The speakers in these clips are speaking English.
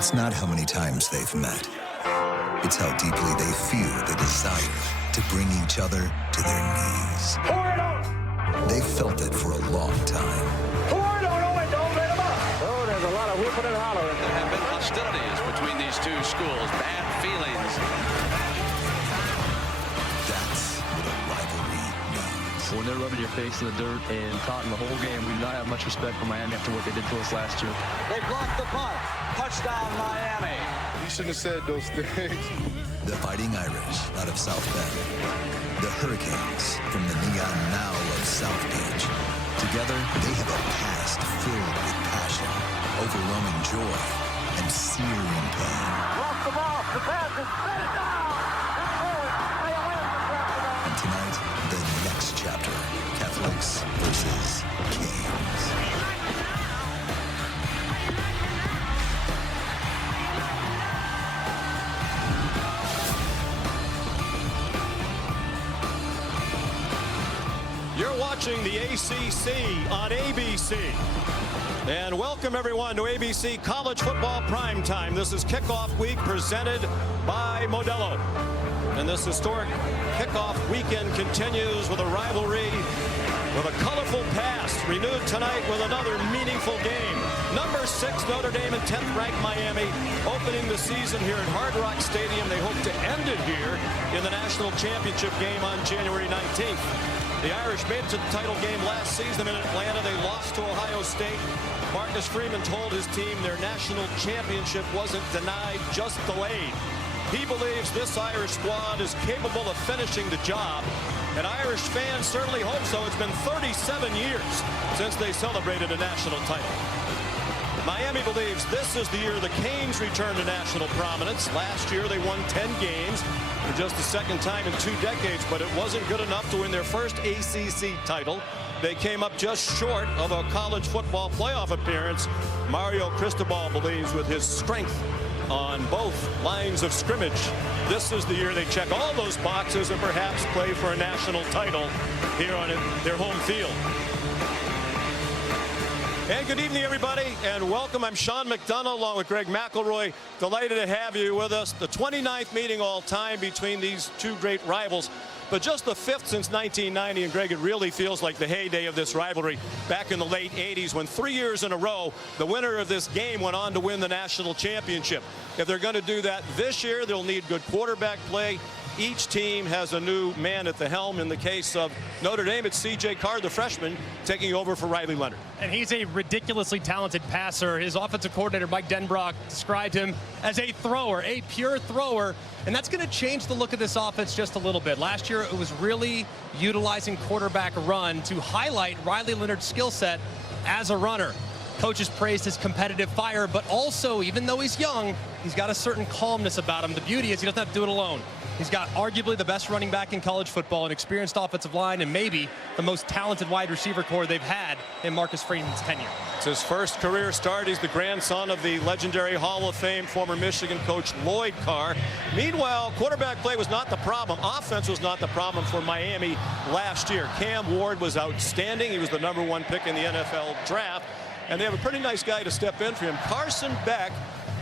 It's not how many times they've met. It's how deeply they feel the desire to bring each other to their knees. They've felt it for a long time. Oh, there's a lot of whooping and hollering. There have been hostilities between these two schools, bad feelings. That's what a rivalry means. When they're rubbing your face in the dirt and taunting the whole game, we do not have much respect for Miami after what they did to us last year. They blocked the punt. Touchdown, Miami. You shouldn't have said those things. The Fighting Irish out of South Bend. The Hurricanes from the neon now of South Beach. Together, they have a past filled with passion, overwhelming joy, and searing pain. Lost the ball. The pass is straight down. And tonight, the next chapter, Catholics versus Canes. You're watching the ACC on ABC. And welcome everyone to ABC College Football Primetime. This is kickoff week presented by Modelo. And this historic kickoff weekend continues with a rivalry with a colorful past, renewed tonight with another meaningful game. Number 6 Notre Dame and 10th ranked Miami opening the season here at Hard Rock Stadium. They hope to end it here in the national championship game on January 19th. The Irish made it to the title game last season in Atlanta. They lost to Ohio State. Marcus Freeman told his team their national championship wasn't denied, just delayed. He believes this Irish squad is capable of finishing the job, and Irish fans certainly hope so. It's been 37 years since they celebrated a national title. Miami believes this is the year the Canes return to national prominence. Last year they won 10 games for just the second time in 2 decades, but it wasn't good enough to win their first ACC title. They came up just short of a college football playoff appearance. Mario Cristobal believes with his strength on both lines of scrimmage, this is the year they check all those boxes and perhaps play for a national title here on their home field. And good evening, everybody, and welcome. I'm Sean McDonough along with Greg McElroy. Delighted to have you with us. The 29th meeting all time between these two great rivals, but just the 5th since 1990. And Greg, it really feels like the heyday of this rivalry back in the late 80s when 3 years in a row, the winner of this game went on to win the national championship. If they're going to do that this year, they'll need good quarterback play. Each team has a new man at the helm. In the case of Notre Dame, it's C.J. Carr, the freshman, taking over for Riley Leonard. And he's a ridiculously talented passer. His offensive coordinator, Mike Denbrock, described him as a thrower, a pure thrower. And that's going to change the look of this offense just a little bit. Last year, it was really utilizing quarterback run to highlight Riley Leonard's skill set as a runner. Coaches praised his competitive fire, but also, even though he's young, he's got a certain calmness about him. The beauty is he doesn't have to do it alone. He's got arguably the best running back in college football, an experienced offensive line, and maybe the most talented wide receiver core they've had in Marcus Freeman's tenure. It's his first career start. He's the grandson of the legendary Hall of Fame former Michigan coach Lloyd Carr. Meanwhile, quarterback play was not the problem. Offense was not the problem for Miami last year. Cam Ward was outstanding. He was the #1 pick in the NFL draft. And they have a pretty nice guy to step in for him. Carson Beck,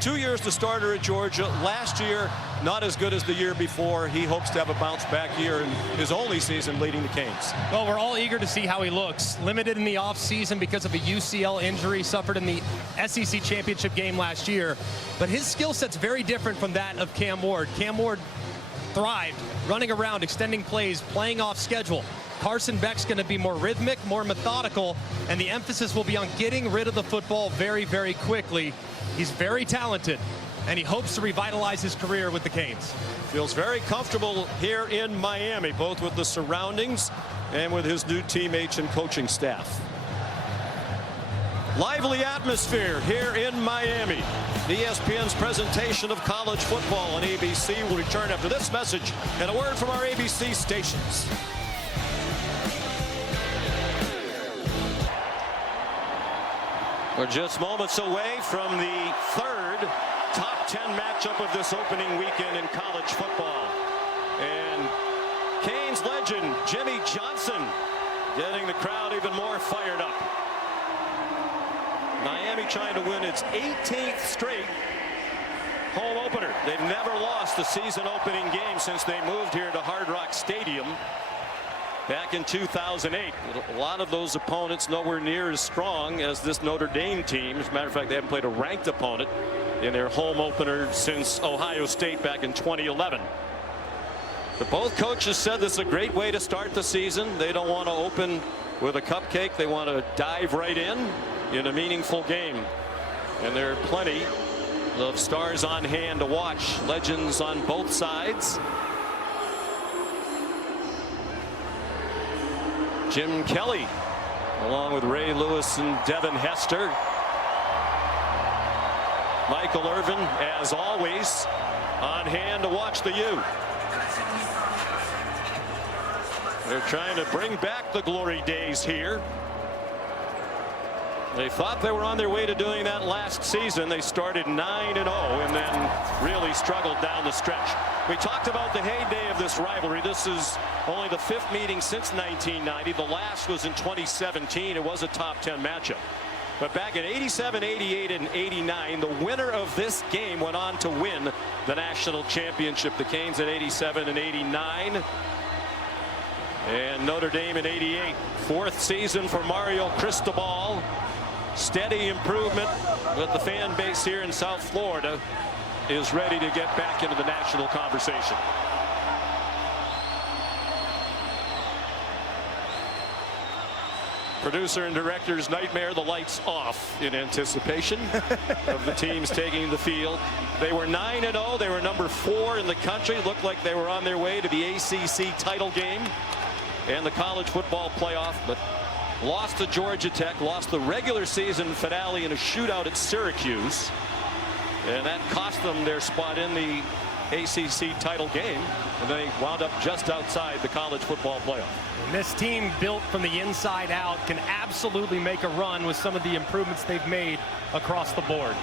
2 years the starter at Georgia. Last year, not as good as the year before. He hopes to have a bounce-back year in his only season leading the Canes. Well, we're all eager to see how he looks. Limited in the offseason because of a UCL injury suffered in the SEC championship game last year. But his skill set's very different from that of Cam Ward. Cam Ward thrived running around, extending plays, playing off schedule. Carson Beck's going to be more rhythmic, more methodical, and the emphasis will be on getting rid of the football very, very quickly. He's very talented, and he hopes to revitalize his career with the Canes. Feels very comfortable here in Miami, both with the surroundings and with his new teammates and coaching staff. Lively atmosphere here in Miami. ESPN's presentation of college football on ABC will return after this message and a word from our ABC stations. We're just moments away from the third top 10 matchup of this opening weekend in college football. And Canes legend Jimmy Johnson getting the crowd even more fired up. Miami trying to win its 18th straight home opener. They've never lost the season opening game since they moved here to Hard Rock Stadium back in 2008. A lot of those opponents nowhere near as strong as this Notre Dame team. As a matter of fact, they haven't played a ranked opponent in their home opener since Ohio State back in 2011. But both coaches said this is a great way to start the season. They don't want to open with a cupcake. They want to dive right in a meaningful game. And there are plenty of stars on hand to watch. Legends on both sides. Jim Kelly, along with Ray Lewis and Devin Hester. Michael Irvin, as always, on hand to watch the U. They're trying to bring back the glory days here. They thought they were on their way to doing that last season. They started 9-0 and then really struggled down the stretch. We talked about the heyday of this rivalry. This is only the 5th meeting since 1990. The last was in 2017. It was a top 10 matchup. But back in 87, 88, and 89, the winner of this game went on to win the national championship. The Canes at 87 and 89. And Notre Dame in 88. 4th season for Mario Cristobal. Steady improvement, but the fan base here in South Florida is ready to get back into the national conversation. Producer and director's nightmare, the lights off in anticipation of the teams taking the field. They were 9-0. They were number 4 in the country. Looked like they were on their way to the ACC title game and the college football playoff, but lost to Georgia Tech, lost the regular season finale in a shootout at Syracuse, and that cost them their spot in the ACC title game, and they wound up just outside the college football playoff. And this team, built from the inside out, can absolutely make a run with some of the improvements they've made across the board.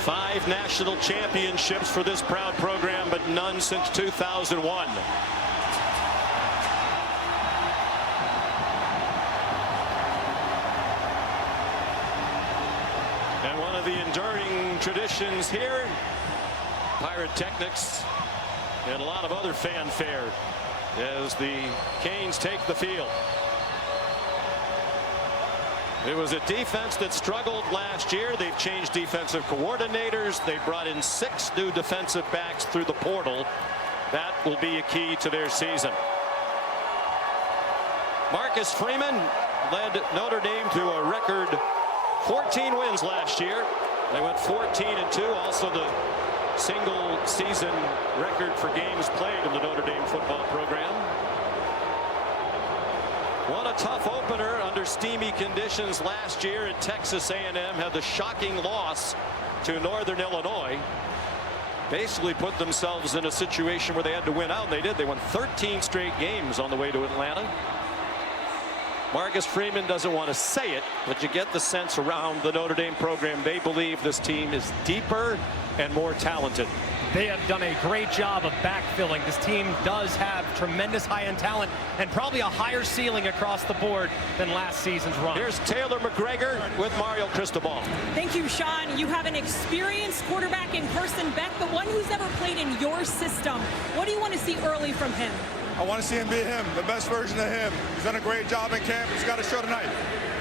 Five national championships for this proud program, but none since 2001. And one of the enduring traditions here, pyrotechnics and a lot of other fanfare as the Canes take the field. It was a defense that struggled last year. They've changed defensive coordinators. They brought in 6 new defensive backs through the portal. That will be a key to their season. Marcus Freeman led Notre Dame to a record 14 wins last year. They went 14-2. Also the single season record for games played in the Notre Dame football program. Won a tough opener under steamy conditions last year at Texas A&M. Had the shocking loss to Northern Illinois. Basically put themselves in a situation where they had to win out, and they did. They won 13 straight games on the way to Atlanta. Marcus Freeman doesn't want to say it, but you get the sense around the Notre Dame program they believe this team is deeper and more talented. They have done a great job of backfilling. This team does have tremendous high-end talent and probably a higher ceiling across the board than last season's run. Here's Taylor McGregor with Mario Cristobal. Thank you, Sean. You have an experienced quarterback in Carson Beck, but one who's never played in your system. What do you want to see early from him? I want to see him be him, the best version of him. He's done a great job in camp. He's got to show tonight.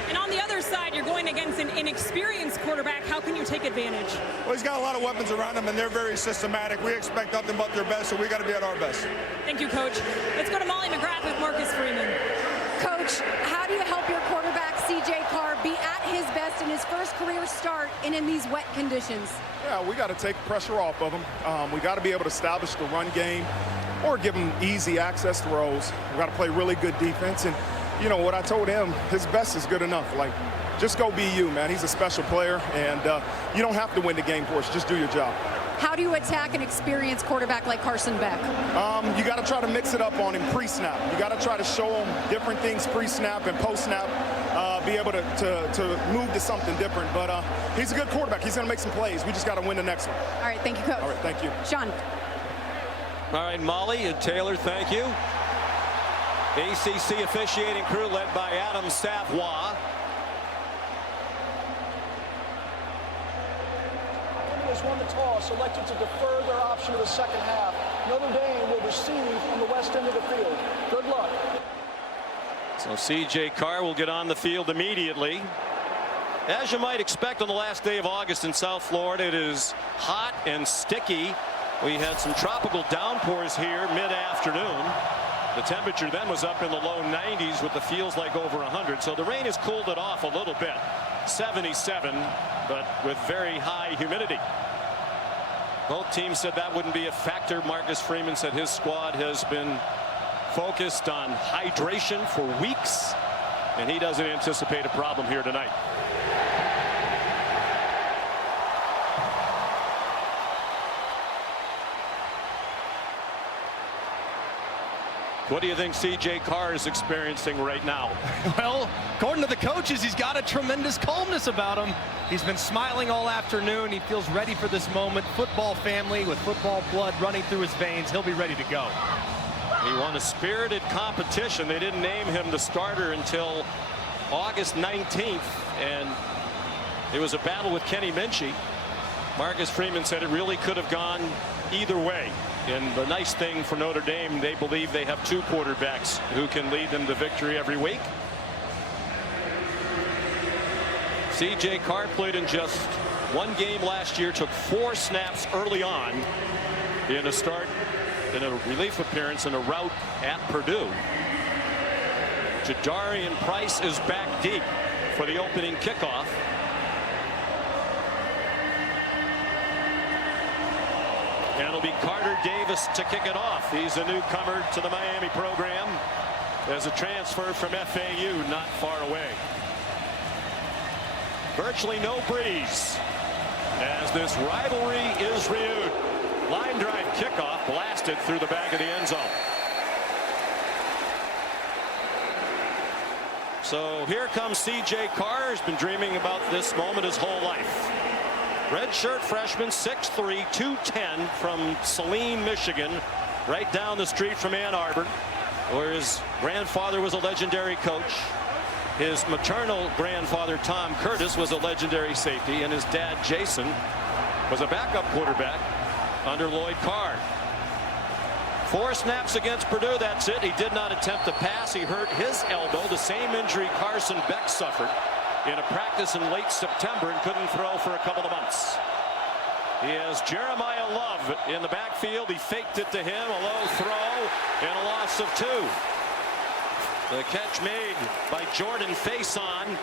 And on the other side, you're going against an inexperienced quarterback. How can you take advantage? Well, he's got a lot of weapons around him, and they're very systematic. We expect nothing but their best, so we got to be at our best. Thank you, Coach. Let's go to Molly McGrath with Marcus Freeman. Coach, how do you help your quarterback, C.J. Carr, be at his best in his first career start and in these wet conditions? Yeah, we got to take pressure off of him. We got to be able to establish the run game or give him easy access throws. We got to play really good defense. And, you know, what I told him, his best is good enough. Like, just go be you, man. He's a special player, and you don't have to win the game for us. Just do your job. How do you attack an experienced quarterback like Carson Beck? You got to try to mix it up on him pre-snap. You got to try to show him different things pre-snap and post-snap, be able to move to something different. But he's a good quarterback. He's going to make some plays. We just got to win the next one. All right, thank you, Coach. All right, thank you. Sean. All right, Molly and Taylor, thank you. ACC officiating crew led by Adam Savoie. Tigers won the toss, elected to defer their option to the second half. Notre Dame will receive on the west end of the field. Good luck. So C.J. Carr will get on the field immediately. As you might expect on the last day of August in South Florida, it is hot and sticky. We had some tropical downpours here mid-afternoon. The temperature then was up in the low 90s with the feels like over 100. So the rain has cooled it off a little bit. 77, but with very high humidity. Both teams said that wouldn't be a factor. Marcus Freeman said his squad has been focused on hydration for weeks, and he doesn't anticipate a problem here tonight. What do you think C.J. Carr is experiencing right now? Well, according to the coaches, he's got a tremendous calmness about him. He's been smiling all afternoon. He feels ready for this moment. Football family with football blood running through his veins. He'll be ready to go. He won a spirited competition. They didn't name him the starter until August 19th, and it was a battle with Kenny Minchie. Marcus Freeman said it really could have gone either way. And the nice thing for Notre Dame, they believe they have two quarterbacks who can lead them to victory every week. C.J. Carr played in just one game last year, took 4 snaps early on in a start, in a relief appearance in a rout at Purdue. Jadarian Price is back deep for the opening kickoff. And it'll be Carter Davis to kick it off. He's a newcomer to the Miami program as a transfer from FAU not far away. Virtually no breeze as this rivalry is renewed. Line drive kickoff blasted through the back of the end zone. So here comes C.J. Carr. He's been dreaming about this moment his whole life. Redshirt freshman, 6'3", 210 from Saline, Michigan, right down the street from Ann Arbor, where his grandfather was a legendary coach. His maternal grandfather, Tom Curtis, was a legendary safety, and his dad, Jason, was a backup quarterback under Lloyd Carr. 4 snaps against Purdue, that's it. He did not attempt to pass. He hurt his elbow, the same injury Carson Beck suffered in a practice in late September, and couldn't throw for a couple of months. He has Jeremiah Love in the backfield. He faked it to him, a low throw, and a loss of 2. The catch made by Jordan Faison.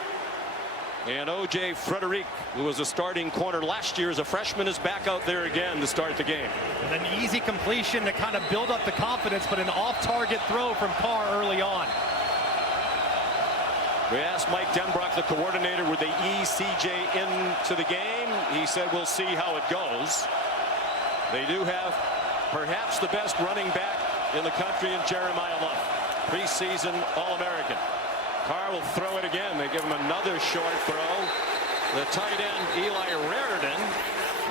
And O.J. Frederic, who was a starting corner last year as a freshman, is back out there again to start the game. And an easy completion to kind of build up the confidence, but an off-target throw from Carr early on. We asked Mike Denbrock, the coordinator, would they ease C.J. into the game? He said, we'll see how it goes. They do have perhaps the best running back in the country in Jeremiah Love, preseason All-American. Carr will throw it again. They give him another short throw. The tight end, Eli Raridan,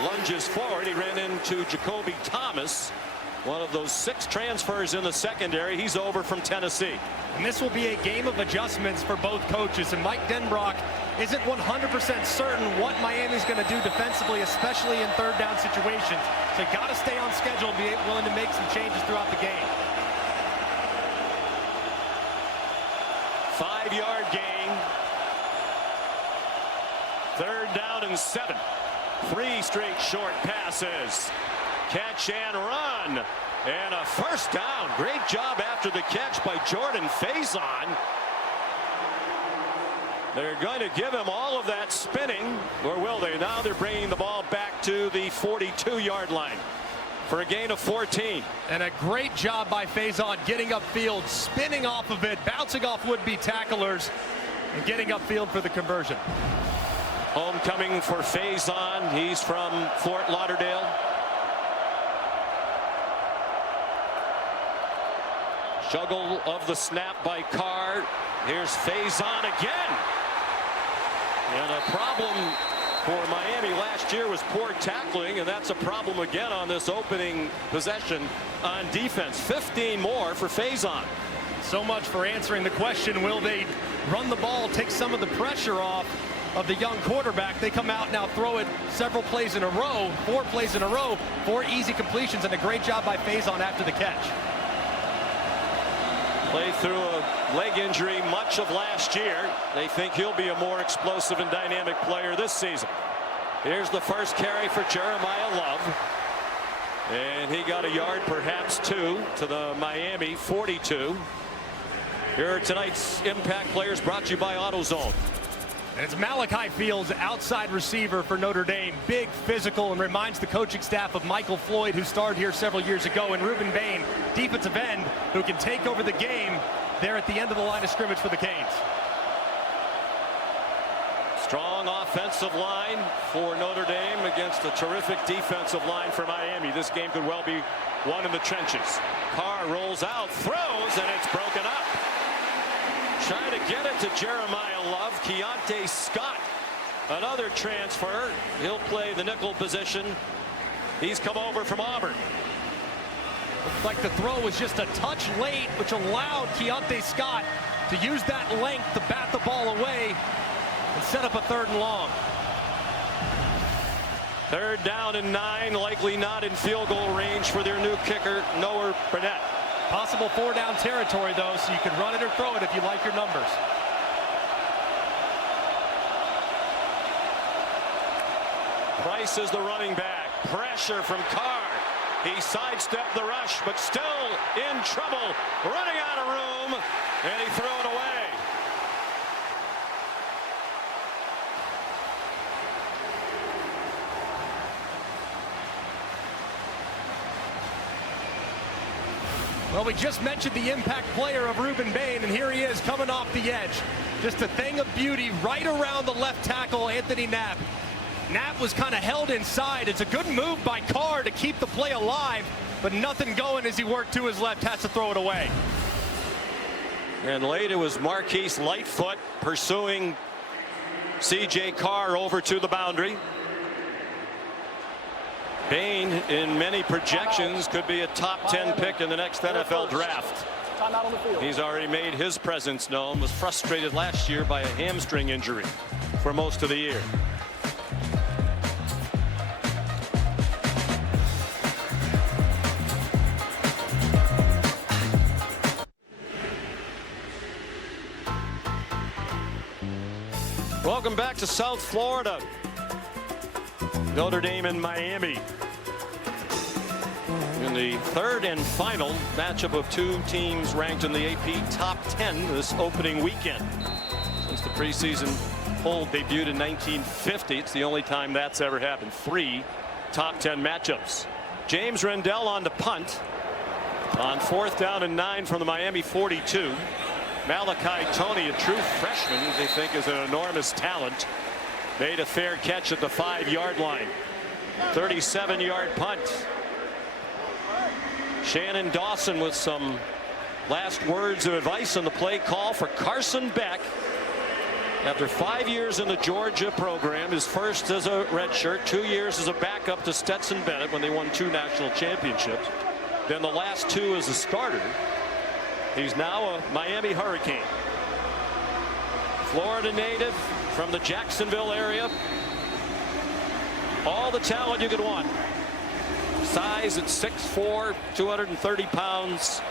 lunges forward. He ran into Jacoby Thomas, one of those 6 transfers in the secondary. He's over from Tennessee. And this will be a game of adjustments for both coaches. And Mike Denbrock isn't 100% certain what Miami's going to do defensively, especially in third down situations. So you got to stay on schedule and be willing to make some changes throughout the game. 5-yard gain. 3rd down and 7. 3 straight short passes. Catch and run. And a first down. Great job after the catch by Jordan Faison. They're going to give him all of that spinning, or will they? Now they're bringing the ball back to the 42-yard line for a gain of 14. And a great job by Faison getting upfield, spinning off of it, bouncing off would-be tacklers, and getting upfield for the conversion. Homecoming for Faison. He's from Fort Lauderdale. Juggle of the snap by Carr. Here's Faison again. And a problem for Miami last year was poor tackling, and that's a problem again on this opening possession on defense. 15 more for Faison. So much for answering the question, will they run the ball, take some of the pressure off? of the young quarterback. They come out now, throw it several plays in a row, 4 plays in a row, 4 easy completions, and a great job by Faison after the catch. Played through a leg injury much of last year. They think he'll be a more explosive and dynamic player this season. Here's the first carry for Jeremiah Love. And he got a yard, perhaps 2, to the Miami 42. Here are tonight's impact players brought to you by AutoZone. And it's Malachi Fields, outside receiver for Notre Dame. Big, physical, and reminds the coaching staff of Michael Floyd, who started here several years ago, and Ruben Bain, defensive end, who can take over the game there at the end of the line of scrimmage for the Canes. Strong offensive line for Notre Dame against a terrific defensive line for Miami. This game could well be won in the trenches. Carr rolls out, throws, and it's broken up. Trying to get it to Jeremiah Love. Keontae Scott, another transfer. He'll play the nickel position. He's come over from Auburn. Looks like the throw was just a touch late, which allowed Keontae Scott to use that length to bat the ball away and set up a 3rd and long. 3rd down and 9, likely not in field goal range for their new kicker, Noah Burnett. Possible 4-down territory, though, so you can run it or throw it if you like your numbers. Price is the running back. Pressure from Carr. He sidestepped the rush, but still in trouble. Running out of room, and he threw it away. Well, we just mentioned the impact player of Ruben Bain, and here he is coming off the edge. Just a thing of beauty right around the left tackle, Anthony Knapp. Knapp was kind of held inside. It's a good move by Carr to keep the play alive, but nothing going as he worked to his left, has to throw it away. And late it was Marquise Lightfoot pursuing C.J. Carr over to the boundary. Bain, in many projections, could be a top 10 pick in the next NFL draft. He's already made his presence known, was frustrated last year by a hamstring injury for most of the year. Welcome back to South Florida. Notre Dame and Miami in the 3rd and final matchup of 2 teams ranked in the AP top 10 this opening weekend. Since the preseason poll debuted in 1950, it's the only time that's ever happened. 3 top 10 matchups. James Rendell on the punt on 4th down and 9 from the Miami 42. Malachi Toney, a true freshman, they think is an enormous talent, made a fair catch at the 5-yard line. 37-yard punt. Shannon Dawson with some last words of advice on the play call for Carson Beck. After 5 years in the Georgia program, his first as a redshirt, 2 years as a backup to Stetson Bennett when they won 2 national championships, then the last 2 as a starter. He's now a Miami Hurricane. Florida native from the Jacksonville area. All the talent you could want. Size at 6'4", 230 pounds.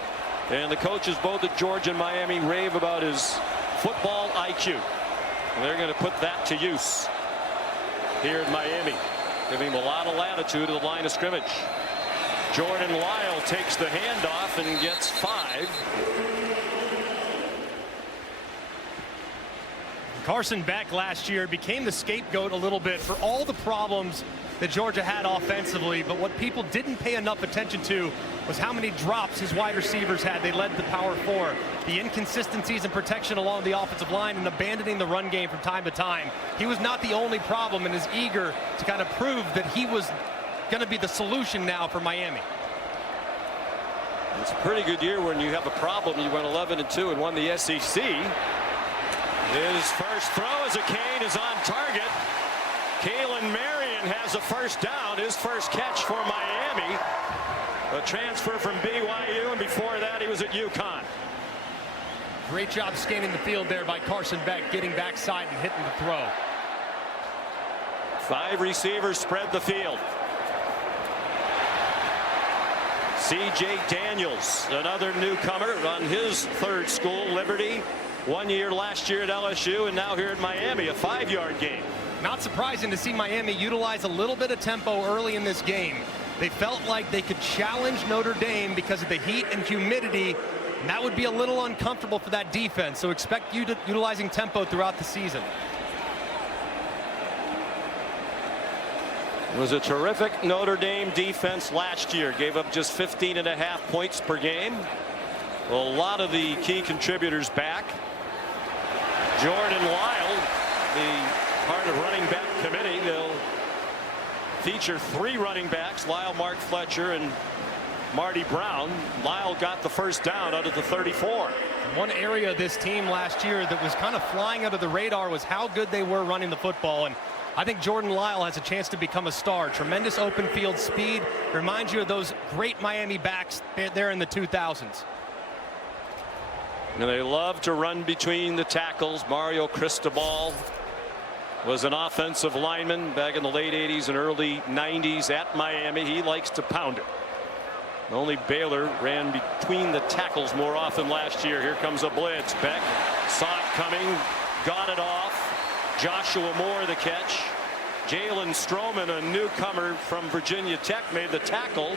And the coaches both at Georgia and Miami rave about his football IQ. And they're going to put that to use here in Miami, giving him a lot of latitude at the line of scrimmage. Jordan Lyle takes the handoff and gets 5. Carson Beck last year became the scapegoat a little bit for all the problems that Georgia had offensively, but what people didn't pay enough attention to was how many drops his wide receivers had. They led the Power 4. The inconsistencies in protection along the offensive line and abandoning the run game from time to time. He was not the only problem and is eager to kind of prove that he was going to be the solution now for Miami. It's a pretty good year when you have a problem. You went 11-2 and won the SEC. His first throw as a Cane is on target. Kalen Marion has a first down, his first catch for Miami. A transfer from BYU, and before that he was at UConn. Great job scanning the field there by Carson Beck, getting backside and hitting the throw. 5 receivers spread the field. C.J. Daniels, another newcomer on his 3rd school, Liberty. 1 year last year at LSU, and now here at Miami, a 5-yard gain. Not surprising to see Miami utilize a little bit of tempo early in this game. They felt like they could challenge Notre Dame because of the heat and humidity, and that would be a little uncomfortable for that defense. So expect you to utilizing tempo throughout the season. It was a terrific Notre Dame defense last year. Gave up just 15.5 points per game. A lot of the key contributors back. Jordan Lyle, the part of running back committee. They'll feature 3 running backs, Lyle, Mark Fletcher, and Marty Brown. Lyle got the first down out of the 34. One area of this team last year that was kind of flying under the radar was how good they were running the football. And I think Jordan Lyle has a chance to become a star. Tremendous open field speed. Reminds you of those great Miami backs there in the 2000s. And they love to run between the tackles. Mario Cristobal was an offensive lineman back in the late 80s and early 90s at Miami. He likes to pound it. Only Baylor ran between the tackles more often last year. Here comes a blitz. Beck saw it coming, got it off. Joshua Moore the catch. Jalen Stroman, a newcomer from Virginia Tech, made the tackle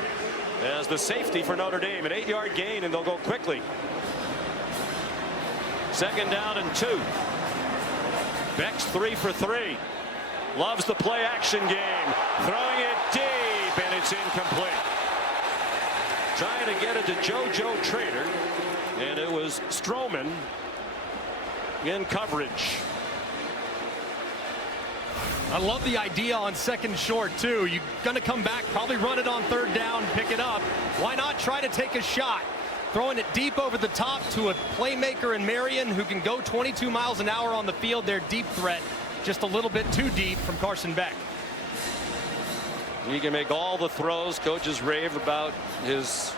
as the safety for Notre Dame. An 8-yard gain, and they'll go quickly. 2nd down and 2. Beck's 3 for 3. Loves the play action game. Throwing it deep, and it's incomplete. Trying to get it to JoJo Trader, and it was Stroman in coverage. I love the idea on 2nd short too. You're going to come back, probably run it on 3rd down, pick it up. Why not try to take a shot? Throwing it deep over the top to a playmaker in Marion who can go 22 miles an hour on the field. Their deep threat just a little bit too deep from Carson Beck. He can make all the throws. Coaches rave about his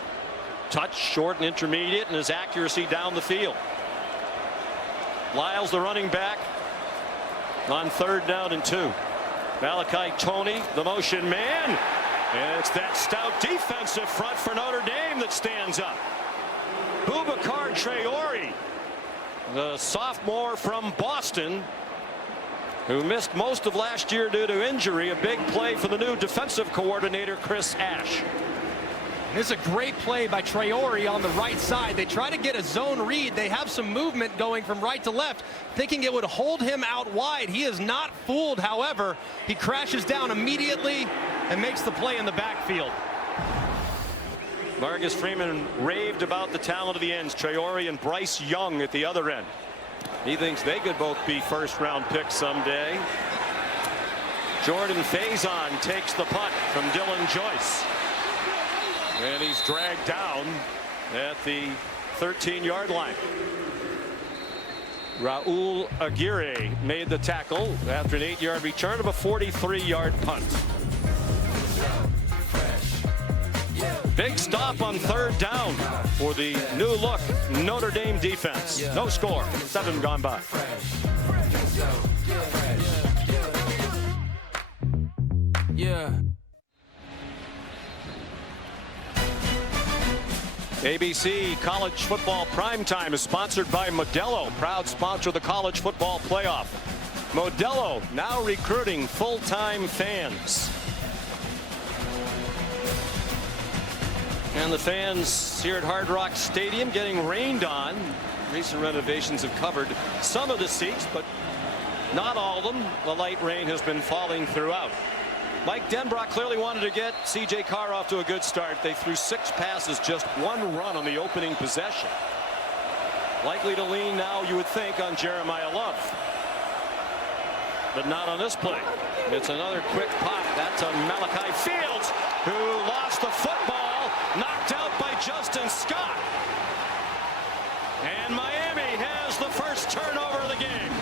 touch, short and intermediate, and his accuracy down the field. Lyle's the running back on 3rd down and 2. Malachi Toney, the motion man, and it's that stout defensive front for Notre Dame that stands up. Boubacar Traore, the sophomore from Boston, who missed most of last year due to injury. A big play for the new defensive coordinator, Chris Ash. This is a great play by Traore on the right side. They try to get a zone read. They have some movement going from right to left, thinking it would hold him out wide. He is not fooled, however. He crashes down immediately and makes the play in the backfield. Marcus Freeman raved about the talent of the ends, Traore and Bryce Young at the other end. He thinks they could both be 1st-round picks someday. Jordan Faison takes the punt from Dylan Joyce. And he's dragged down at the 13-yard line. Raul Aguirre made the tackle after an 8-yard return of a 43-yard punt. Big stop on 3rd down for the new look Notre Dame defense. No score. 7 gone by. Yeah. ABC College Football Primetime is sponsored by Modelo, proud sponsor of the College Football Playoff. Modelo now recruiting full-time fans. And the fans here at Hard Rock Stadium getting rained on. Recent renovations have covered some of the seats, but not all of them. The light rain has been falling throughout. Mike Denbrock clearly wanted to get C.J. Carr off to a good start. They threw 6 passes, just 1 run on the opening possession. Likely to lean now, you would think, on Jeremiah Love. But not on this play. It's another quick pop. That's a Malachi Fields, who lost the football, knocked out by Justin Scott. And Miami has the first turnover of the game.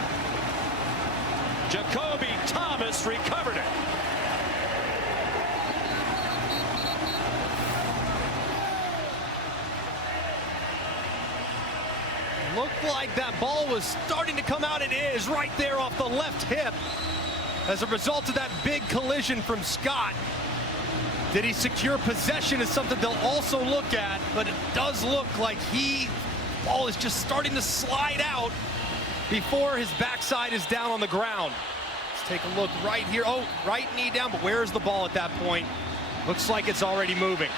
Jacoby Thomas recovered it. Looked like that ball was starting to come out. It is right there off the left hip. as a result of that big collision from Scott. Did he secure possession is something they'll also look at, but it does look like ball is just starting to slide out before his backside is down on the ground. Let's take a look right here. Oh, right knee down, but where's the ball at that point? Looks like it's already moving.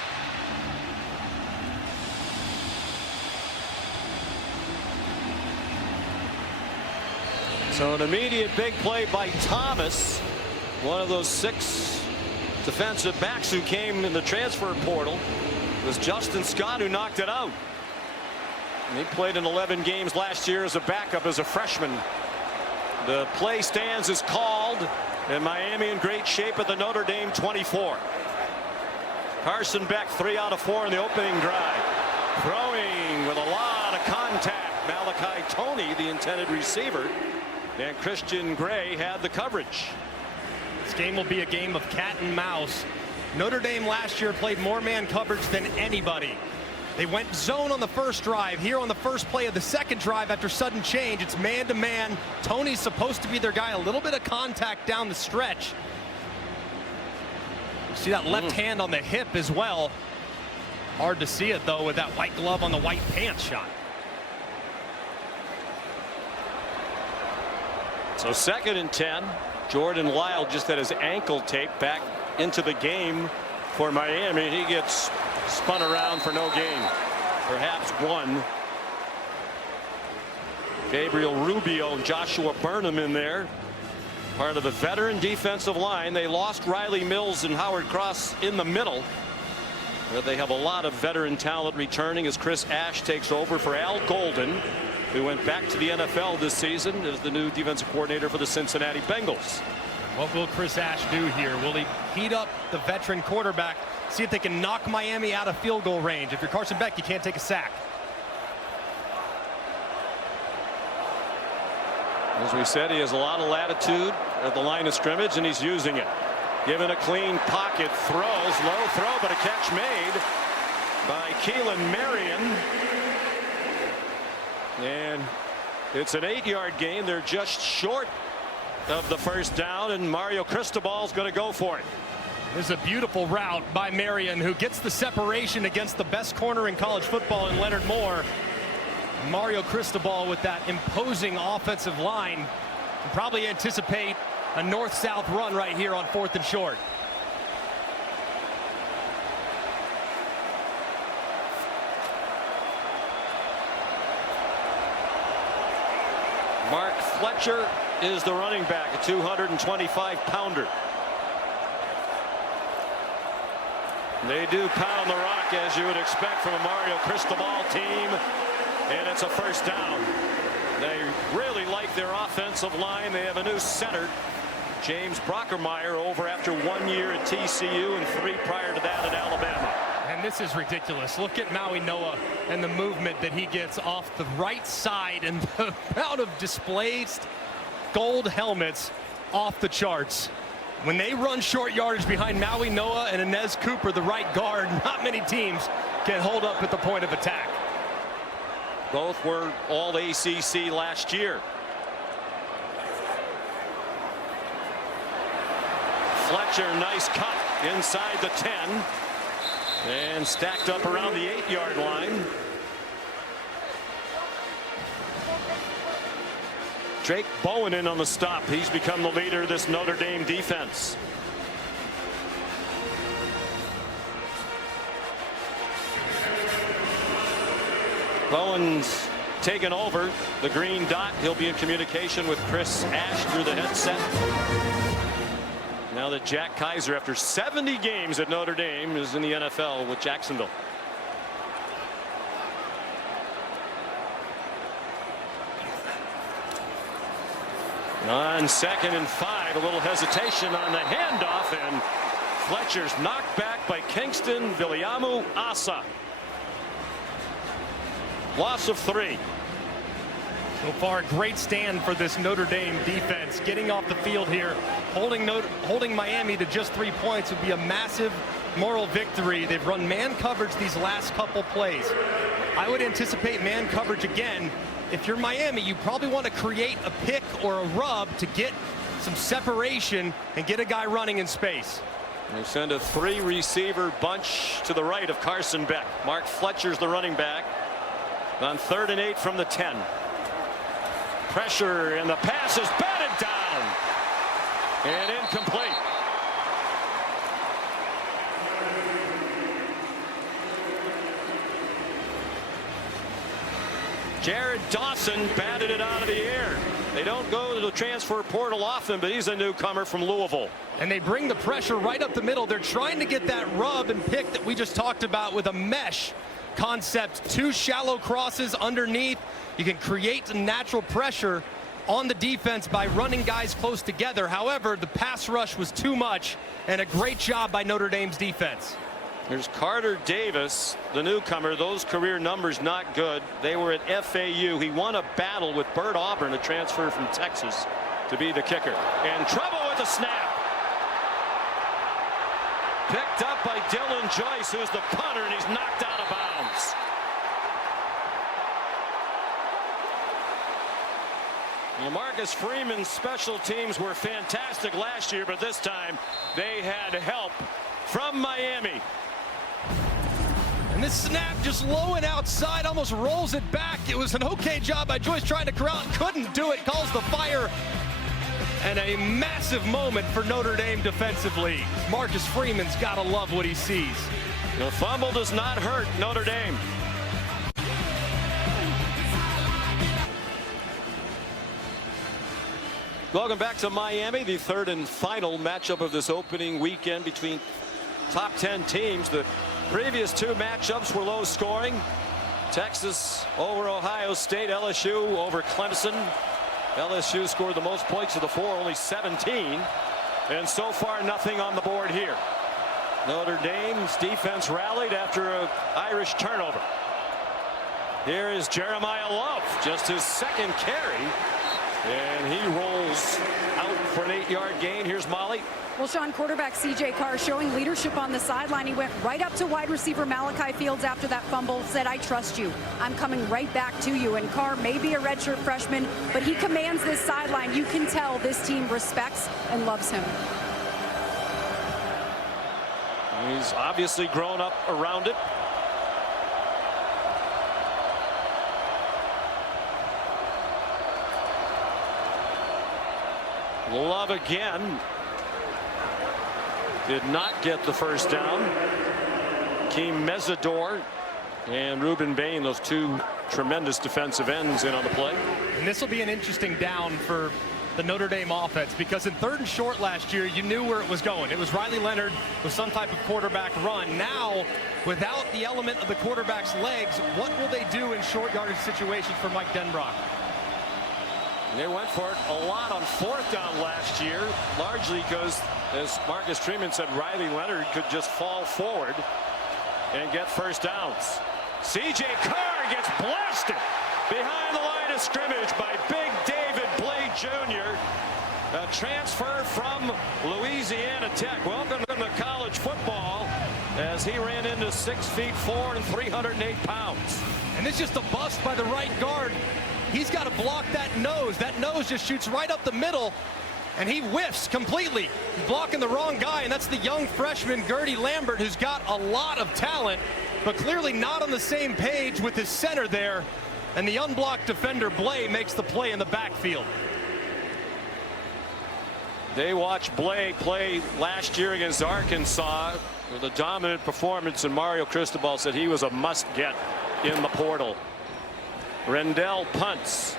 So an immediate big play by Thomas, one of those 6 defensive backs who came in the transfer portal. It was Justin Scott who knocked it out. And he played in 11 games last year as a backup as a freshman. The play stands is called, and Miami in great shape at the Notre Dame 24. Carson Beck 3 out of 4 in the opening drive. Throwing with a lot of contact. Malachi Toney, the intended receiver, and Christian Gray had the coverage. This game will be a game of cat and mouse. Notre Dame last year played more man coverage than anybody. They went zone on the first drive. Here on the first play of the second drive after sudden change, it's man-to-man. Toney's supposed to be their guy. A little bit of contact down the stretch. You see that left hand on the hip as well. Hard to see it, though, with that white glove on the white pants shot. So 2nd and 10. Jordan Lyle just had his ankle taped back into the game for Miami. He gets spun around for no gain, perhaps 1. Gabriel Rubio and Joshua Burnham in there, part of the veteran defensive line. They lost Riley Mills and Howard Cross in the middle, but they have a lot of veteran talent returning as Chris Ash takes over for Al Golden, who went back to the NFL this season as the new defensive coordinator for the Cincinnati Bengals. What will Chris Ash do here? Will he heat up the veteran quarterback, see if they can knock Miami out of field goal range? If you're Carson Beck, you can't take a sack. As we said, he has a lot of latitude at the line of scrimmage, and he's using it. Given a clean pocket, throws, low throw, but a catch made by Keelan Marion. And it's an 8-yard gain. They're just short of the first down, and Mario Cristobal's going to go for it. This is a beautiful route by Marion, who gets the separation against the best corner in college football in Leonard Moore. Mario Cristobal with that imposing offensive line. And probably anticipate a north-south run right here on 4th and short. Mark Fletcher is the running back, a 225-pounder. They do pound the rock, as you would expect from a Mario Cristobal team, and it's a first down. They really like their offensive line. They have a new center, James Brockermeyer, over after 1 year at TCU and 3 prior to that at Alabama. And this is ridiculous. Look at Maui Noah and the movement that he gets off the right side, and the amount of displaced gold helmets off the charts. When they run short yardage behind Maui Noah and Inez Cooper, the right guard, not many teams can hold up at the point of attack. Both were all ACC last year. Fletcher, nice cut inside the 10 and stacked up around the 8-yard line. Drake Bowen in on the stop. He's become the leader of this Notre Dame defense. Bowen's taken over the green dot. He'll be in communication with Chris Ash through the headset. Now that Jack Kaiser, after 70 games at Notre Dame, is in the NFL with Jacksonville. On 2nd and 5, a little hesitation on the handoff, and Fletcher's knocked back by Kingston Viliamu Asa. Loss of 3. So far, a great stand for this Notre Dame defense. Getting off the field here, holding Miami to just 3 points would be a massive moral victory. They've run man coverage these last couple plays. I would anticipate man coverage again. If you're Miami, you probably want to create a pick or a rub to get some separation and get a guy running in space. They send a 3-receiver bunch to the right of Carson Beck. Mark Fletcher's the running back on 3rd and 8 from the 10. Pressure, and the pass is batted down and incomplete. Jared Dawson batted it out of the air. They don't go to the transfer portal often, but he's a newcomer from Louisville. And they bring the pressure right up the middle. They're trying to get that rub and pick that we just talked about with a mesh concept. 2 shallow crosses underneath. You can create natural pressure on the defense by running guys close together. However, the pass rush was too much, and a great job by Notre Dame's defense. There's Carter Davis, the newcomer. Those career numbers not good. They were at FAU. He won a battle with Bert Auburn, a transfer from Texas, to be the kicker. And trouble with the snap. Picked up by Dylan Joyce, who's the punter, and he's knocked out of bounds. Marcus Freeman's special teams were fantastic last year, but this time they had help from Miami. And this snap just low and outside, almost rolls it back. It was an okay job by Joyce trying to corral it, couldn't do it, calls the fire. And a massive moment for Notre Dame defensively. Marcus Freeman's got to love what he sees. The fumble does not hurt Notre Dame. Welcome back to Miami, the 3rd and final matchup of this opening weekend between top 10 teams. The previous 2 matchups were low scoring. Texas over Ohio State, LSU over Clemson. LSU scored the most points of the 4, only 17. And so far nothing on the board here. Notre Dame's defense rallied after an Irish turnover. Here is Jeremiah Love, just his 2nd carry. And he rolls out for an 8-yard gain. Here's Molly. Well, Sean, quarterback C.J. Carr showing leadership on the sideline. He went right up to wide receiver Malachi Fields after that fumble, said, "I trust you. I'm coming right back to you." And Carr may be a redshirt freshman, but he commands this sideline. You can tell this team respects and loves him. He's obviously grown up around it. Love again. Did not get the first down. Keem Mesidor and Ruben Bain, those 2 tremendous defensive ends, in on the play. And this will be an interesting down for the Notre Dame offense, because in 3rd and short last year, you knew where it was going. It was Riley Leonard with some type of quarterback run. Now, without the element of the quarterback's legs, what will they do in short yardage situations for Mike Denbrock? They went for it a lot on 4th down last year, largely because, as Marcus Freeman said, Riley Leonard could just fall forward and get first downs. C.J. Carr gets blasted behind the line of scrimmage by Big David Blade Jr., a transfer from Louisiana Tech. Welcome to college football, as he ran into 6'4" and 308 pounds. And it's just a bust by the right guard. He's got to block that nose. That nose just shoots right up the middle, and he whiffs completely. He's blocking the wrong guy, and that's the young freshman Gertie Lambert, who's got a lot of talent, but clearly not on the same page with his center there. And the unblocked defender Blay makes the play in the backfield. They watched Blay play last year against Arkansas with a dominant performance, and Mario Cristobal said he was a must-get in the portal. Rendell punts.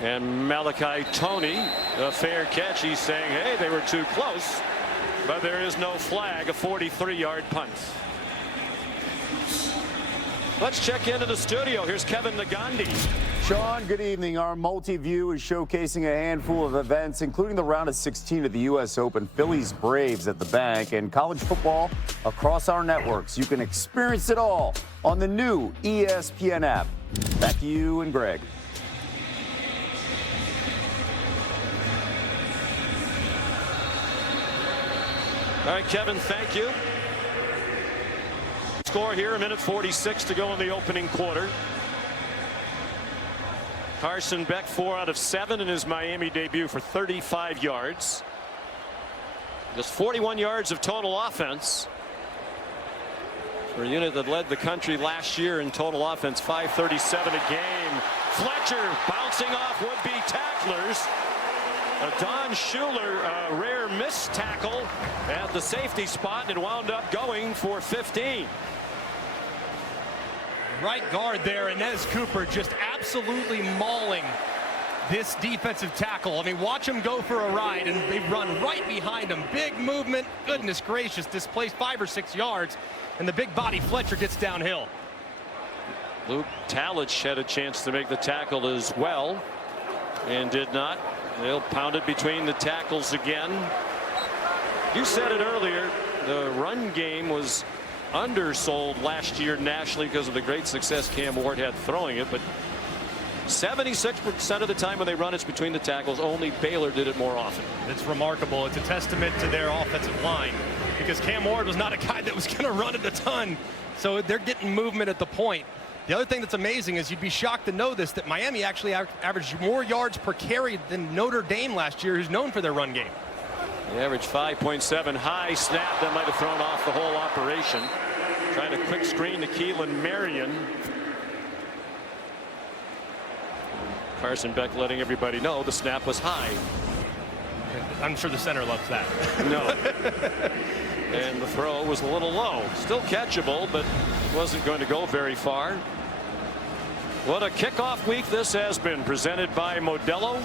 And Malachi Toney, a fair catch. He's saying, hey, they were too close, but there is no flag. A 43-yard punt. Let's check into the studio. Here's Kevin Nagandi. Sean, good evening. Our multi-view is showcasing a handful of events, including the round of 16 of the U.S. Open, Phillies Braves at the Bank, and college football across our networks. You can experience it all on the new ESPN app. Back to you and Greg. All right, Kevin, thank you. Score here, 1:46 to go in the opening quarter. Carson Beck 4 out of 7 in his Miami debut for 35 yards. Just 41 yards of total offense for a unit that led the country last year in total offense. 5:37 a game. Fletcher bouncing off would-be tacklers. Don Schuler, a rare missed tackle at the safety spot, and it wound up going for 15. Right guard there, Inez Cooper just absolutely mauling this defensive tackle. I mean, watch him go for a ride, and they run right behind him. Big movement, goodness gracious, displaced 5 or 6 yards, and the big body Fletcher gets downhill. Luke Talich had a chance to make the tackle as well, and did not. They'll pound it between the tackles again. You said it earlier, the run game was undersold last year nationally because of the great success Cam Ward had throwing it, but 76% of the time when they run, it's between the tackles. Only Baylor did it more often. It's remarkable. It's a testament to their offensive line, because Cam Ward was not a guy that was going to run it a ton, so they're getting movement at the point. The other thing that's amazing is you'd be shocked to know this, that Miami actually averaged more yards per carry than Notre Dame last year, who's known for their run game. They averaged 5.7. High snap that might have thrown off the whole operation. Trying to quick screen to Keelan Marion. Carson Beck letting everybody know the snap was high. I'm sure the center loves that. No. And the throw was a little low. Still catchable, but wasn't going to go very far. What a kickoff week this has been, presented by Modelo.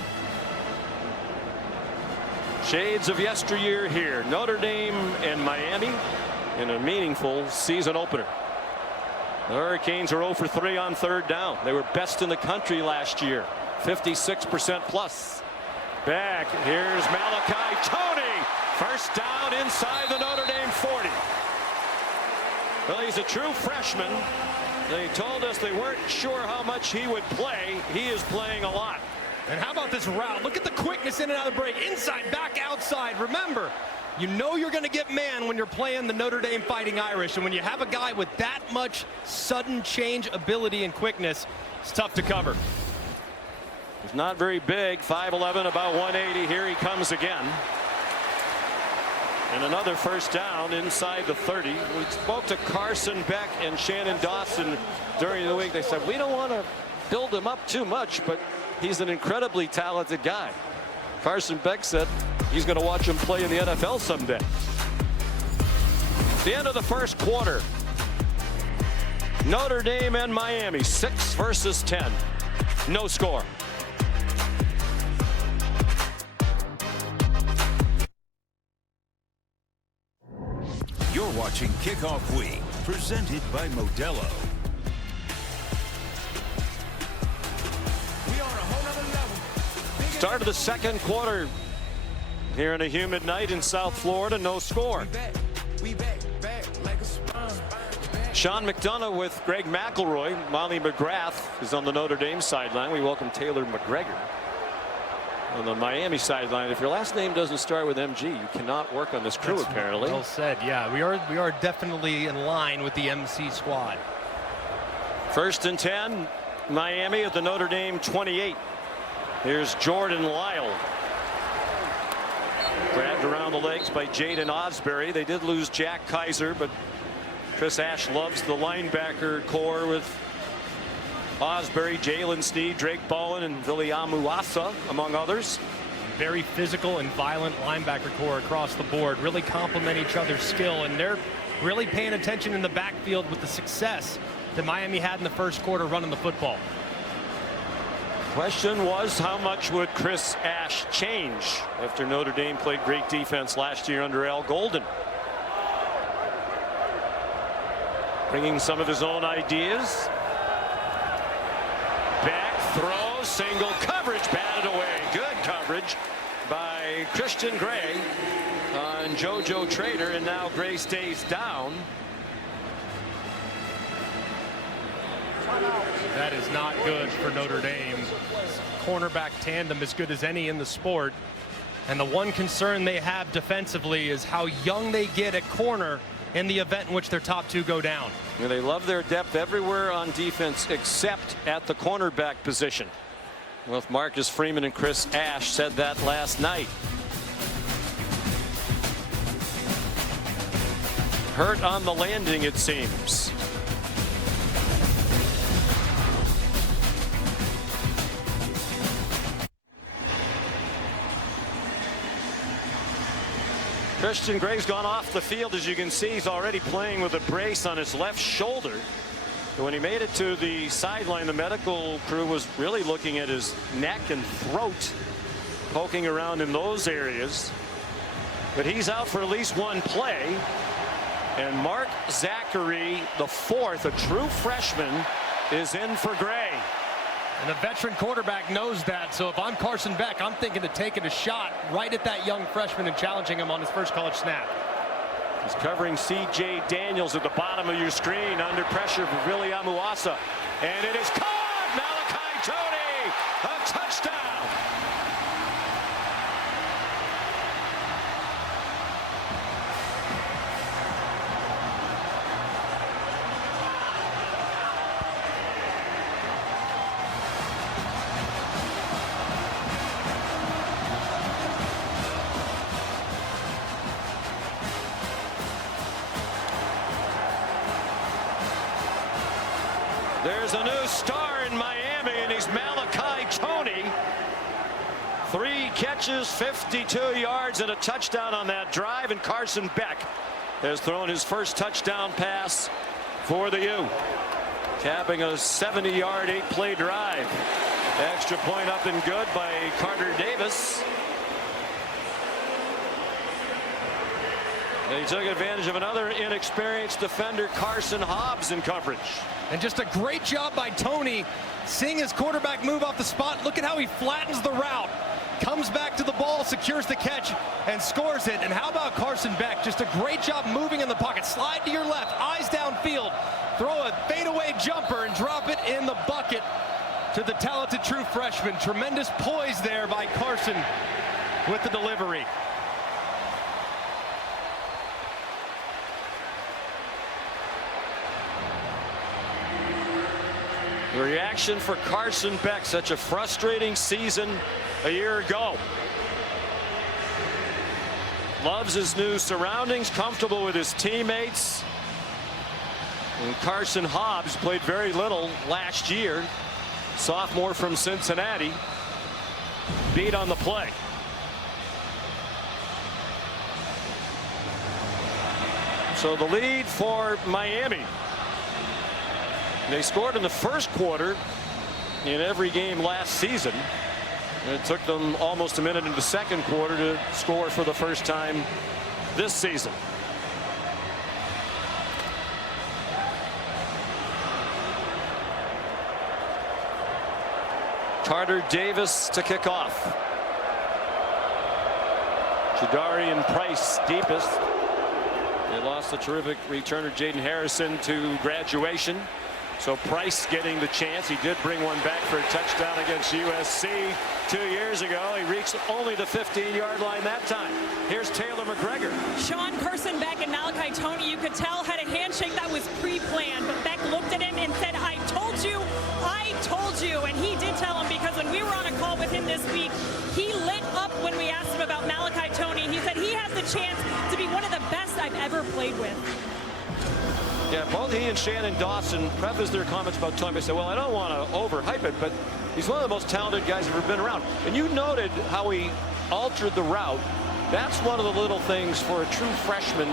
Shades of yesteryear here. Notre Dame and Miami in a meaningful season opener. The Hurricanes are 0 for 3 on third down. They were best in the country last year. 56% plus. Back. Here's Malachi Tony. First down inside the Notre Dame 40. Well, he's a true freshman. They told us they weren't sure how much he would play. He is playing a lot. And how about this route? Look at the quickness in and out of the break. Inside, back, outside. Remember, you know you're going to get man when you're playing the Notre Dame Fighting Irish. And when you have a guy with that much sudden change ability and quickness, it's tough to cover. He's not very big. 5'11", about 180. Here he comes again. And another first down inside the 30. We spoke to Carson Beck and Shannon Dawson during the week. They said, we don't want to build him up too much, but he's an incredibly talented guy. Carson Beck said he's going to watch him play in the NFL someday. The end of the first quarter. Notre Dame and Miami, 6 versus 10. No score. You're watching Kickoff Week, presented by Modelo. Start of the second quarter here on a humid night in South Florida. No score. Sean McDonough with Greg McElroy. Molly McGrath is on the Notre Dame sideline. We welcome Taylor McGregor on the Miami sideline. If your last name doesn't start with MG, you cannot work on this crew. That's apparently. Well said. Yeah, we are definitely in line with the MC squad. 1st and 10. Miami at the Notre Dame 28. Here's Jordan Lyle. Grabbed around the legs by Jaden Osbury. They did lose Jack Kaiser, but Chris Ash loves the linebacker core with Osbury, Jalen Sneed, Drake Bowen, and Viliamu Asa, among others. Very physical and violent linebacker core across the board. Really complement each other's skill, and they're really paying attention in the backfield with the success that Miami had in the first quarter running the football. Question was, how much would Chris Ash change after Notre Dame played great defense last year under Al Golden? Bringing some of his own ideas. Back throw, single coverage, batted away. Good coverage by Christian Gray on JoJo Trader, and now Gray stays down. That is not good for Notre Dame. Cornerback tandem as good as any in the sport. And the one concern they have defensively is how young they get at corner in the event in which their top two go down. And they love their depth everywhere on defense except at the cornerback position. Well, if Marcus Freeman and Chris Ash said that last night. Hurt on the landing, it seems. Christian Gray's gone off the field. As you can see, he's already playing with a brace on his left shoulder. When he made it to the sideline, the medical crew was really looking at his neck and throat, poking around in those areas. But he's out for at least one play. And Mark Zachary, the fourth, a true freshman, is in for Gray. And the veteran quarterback knows that. So if I'm Carson Beck, I'm thinking of taking a shot right at that young freshman and challenging him on his first college snap. He's covering C.J. Daniels at the bottom of your screen under pressure for Billy Amuasa. And it is caught! Malachi Tony! A touchdown! There's a new star in Miami, and he's Malachi Tony. 3 catches, 52 yards, and a touchdown on that drive. And Carson Beck has thrown his first touchdown pass for the U. Capping a 70-yard, 8-play drive. Extra point up and good by Carter Davis. And he took advantage of another inexperienced defender, Carson Hobbs, in coverage. And just a great job by Tony, seeing his quarterback move off the spot. Look at how he flattens the route, comes back to the ball, secures the catch, and scores it. And how about Carson Beck? Just a great job moving in the pocket. Slide to your left, eyes downfield, throw a fadeaway jumper and drop it in the bucket to the talented true freshman. Tremendous poise there by Carson with the delivery. The reaction for Carson Beck, such a frustrating season a year ago. Loves his new surroundings, comfortable with his teammates. And Carson Hobbs played very little last year. Sophomore from Cincinnati. Beat on the play. So the lead for Miami. They scored in the first quarter in every game last season. It took them almost a minute in the second quarter to score for the first time this season. Carter Davis to kick off. Jadarian Price deepest. They lost the terrific returner Jaden Harrison to graduation. So Price getting the chance. He did bring one back for a touchdown against USC 2 years ago. He reached only the 15-yard line that time. Here's Taylor McGregor. Sean, Carson Beck and Malachi Tony, you could tell, had a handshake that was pre-planned. But Beck looked at him and said, I told you. And he did tell him, because when we were on a call with him this week, he lit up when we asked him about Malachi Tony. He said he has the chance to be one of the best I've ever played with. Yeah, both he and Shannon Dawson prefaced their comments about Tony. They said, well, I don't want to overhype it, but he's one of the most talented guys who've ever been around. And you noted how he altered the route. That's one of the little things for a true freshman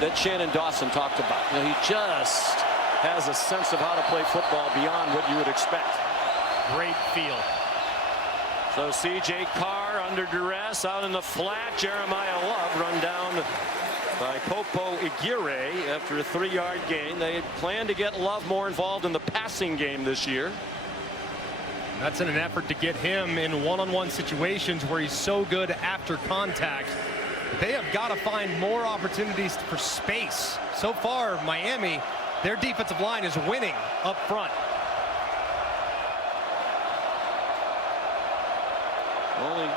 that Shannon Dawson talked about. You know, he just has a sense of how to play football beyond what you would expect. Great feel. So C.J. Carr under duress out in the flat. Jeremiah Love run down by Popo Aguirre after a 3-yard gain. They had planned to get Love more involved in the passing game this year. That's in an effort to get him in one-on-one situations where he's so good after contact. They have got to find more opportunities for space. So far, Miami, their defensive line is winning up front. Only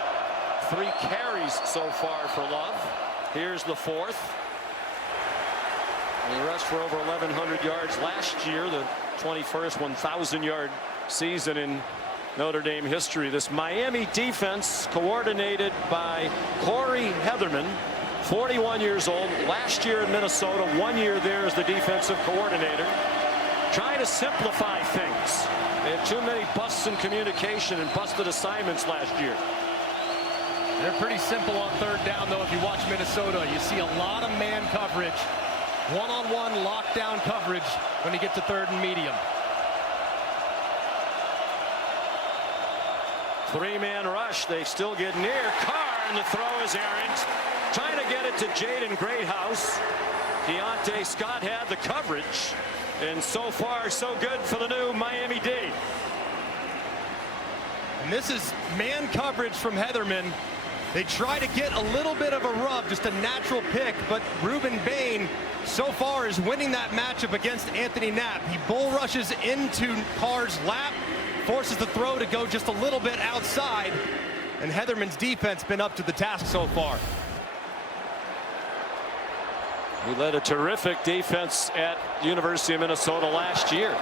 3 carries so far for Love. Here's the 4th. He rushed for over 1,100 yards last year, the 21st 1,000-yard season in Notre Dame history. This Miami defense coordinated by Corey Heatherman, 41 years old, last year in Minnesota, 1 year there as the defensive coordinator, trying to simplify things. They had too many busts in communication and busted assignments last year. They're pretty simple on third down, though. If you watch Minnesota, you see a lot of man coverage, one-on-one lockdown coverage when you get to third and medium. Three-man rush. They still get near. Carr, and the throw is errant. Trying to get it to Jaden Greathouse. Deontay Scott had the coverage. And so far, so good for the new Miami D. And this is man coverage from Heatherman. They try to get a little bit of a rub, just a natural pick, but Ruben Bain so far is winning that matchup against Anthony Knapp. He bull rushes into Carr's lap, forces the throw to go just a little bit outside, and Heatherman's defense been up to the task so far. He led a terrific defense at University of Minnesota last year.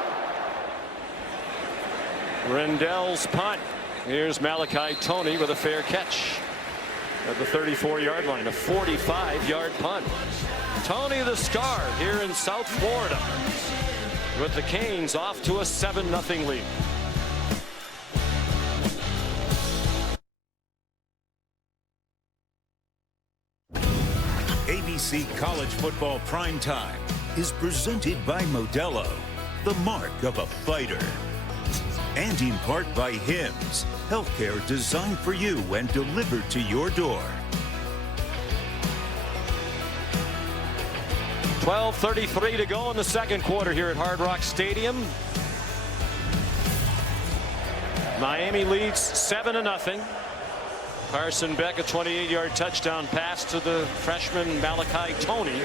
Rendell's punt. Here's Malachi Toney with a fair catch at the 34-yard line, a 45-yard punt. Toney the star here in South Florida with the Canes off to a 7-0 lead. ABC College Football Primetime is presented by Modelo, the mark of a fighter. And in part by Hims, healthcare designed for you and delivered to your door. 12:33 to go in the second quarter here at Hard Rock Stadium. Miami leads 7-0. Carson Beck, a 28-yard touchdown pass to the freshman Malachi Toney.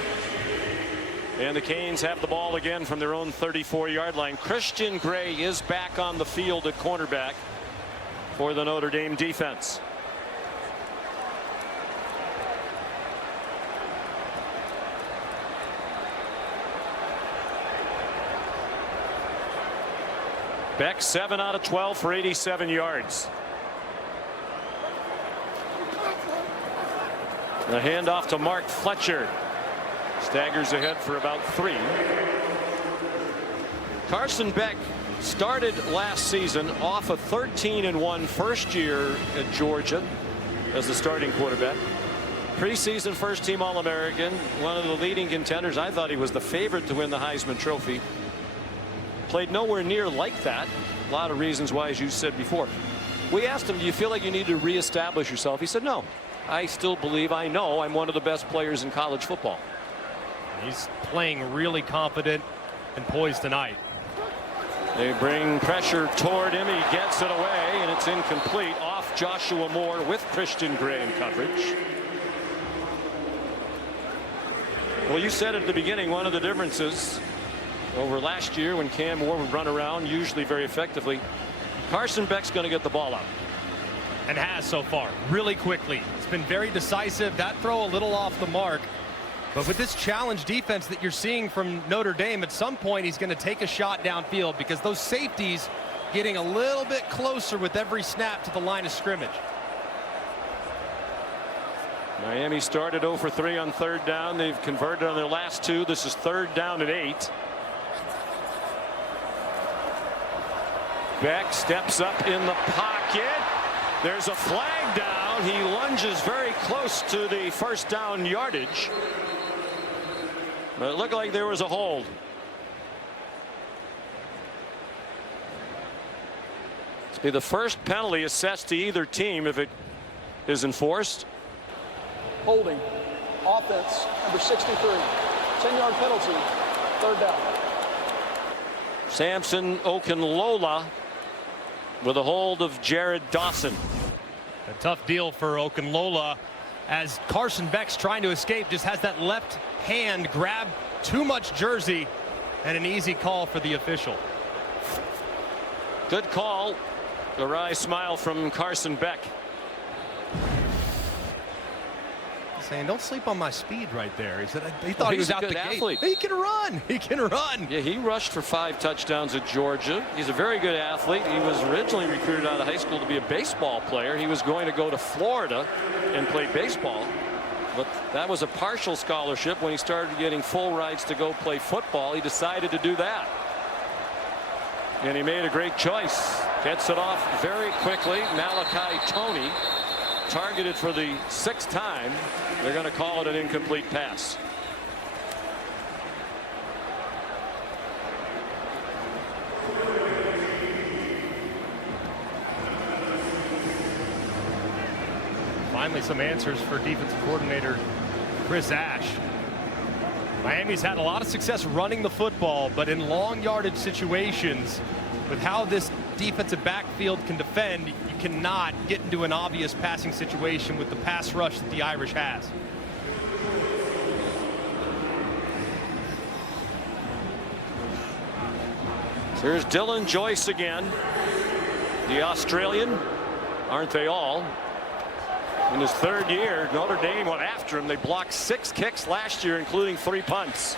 And the Canes have the ball again from their own 34-yard line. Christian Gray is back on the field at cornerback for the Notre Dame defense. Beck 7 out of 12 for 87 yards. The handoff to Mark Fletcher. Staggers ahead for about 3. Carson Beck started last season off a 13-1 first year at Georgia as the starting quarterback. Preseason first-team All-American, one of the leading contenders. I thought he was the favorite to win the Heisman Trophy. Played nowhere near like that. A lot of reasons why, as you said before. We asked him, do you feel like you need to reestablish yourself? He said, no. I still believe, I know I'm one of the best players in college football. He's playing really confident and poised tonight. They bring pressure toward him. He gets it away, and it's incomplete. Off Joshua Moore with Christian Gray in coverage. Well, you said at the beginning, one of the differences over last year when Cam Moore would run around, usually very effectively, Carson Beck's going to get the ball out. And has so far, really quickly. It's been very decisive. That throw a little off the mark. But with this challenge defense that you're seeing from Notre Dame, at some point he's going to take a shot downfield because those safeties getting a little bit closer with every snap to the line of scrimmage. Miami started 0 for 3 on third down. They've converted on their last 2. This is third down and 8. Beck steps up in the pocket. There's a flag down. He lunges very close to the first down yardage. But it looked like there was a hold. It's be the first penalty assessed to either team if it is enforced. Holding. Offense, number 63. 10-yard penalty. Third down. Samson Okunlola with a hold of Jared Dawson. A tough deal for Okunlola as Carson Beck's trying to escape. Just has that left hand grab too much jersey, and an easy call for the official. Good call. A wry smile from Carson Beck. saying, don't sleep on my speed right there. He said he thought he was out the athlete. gate. He can run. He can run. Yeah, he rushed for 5 touchdowns at Georgia. He's a very good athlete. He was originally recruited out of high school to be a baseball player. He was going to go to Florida and play baseball, but that was a partial scholarship. When he started getting full rides to go play football, he decided to do that. And he made a great choice. Gets it off very quickly. Malachi Toney targeted for the 6th time. They're going to call it an incomplete pass. Finally, some answers for defensive coordinator Chris Ash. Miami's had a lot of success running the football, but in long yardage situations, with how this defensive backfield can defend, you cannot get into an obvious passing situation with the pass rush that the Irish has. Here's Dylan Joyce again. The Australian, aren't they all? In his 3rd year, Notre Dame went after him. They blocked 6 kicks last year, including 3 punts.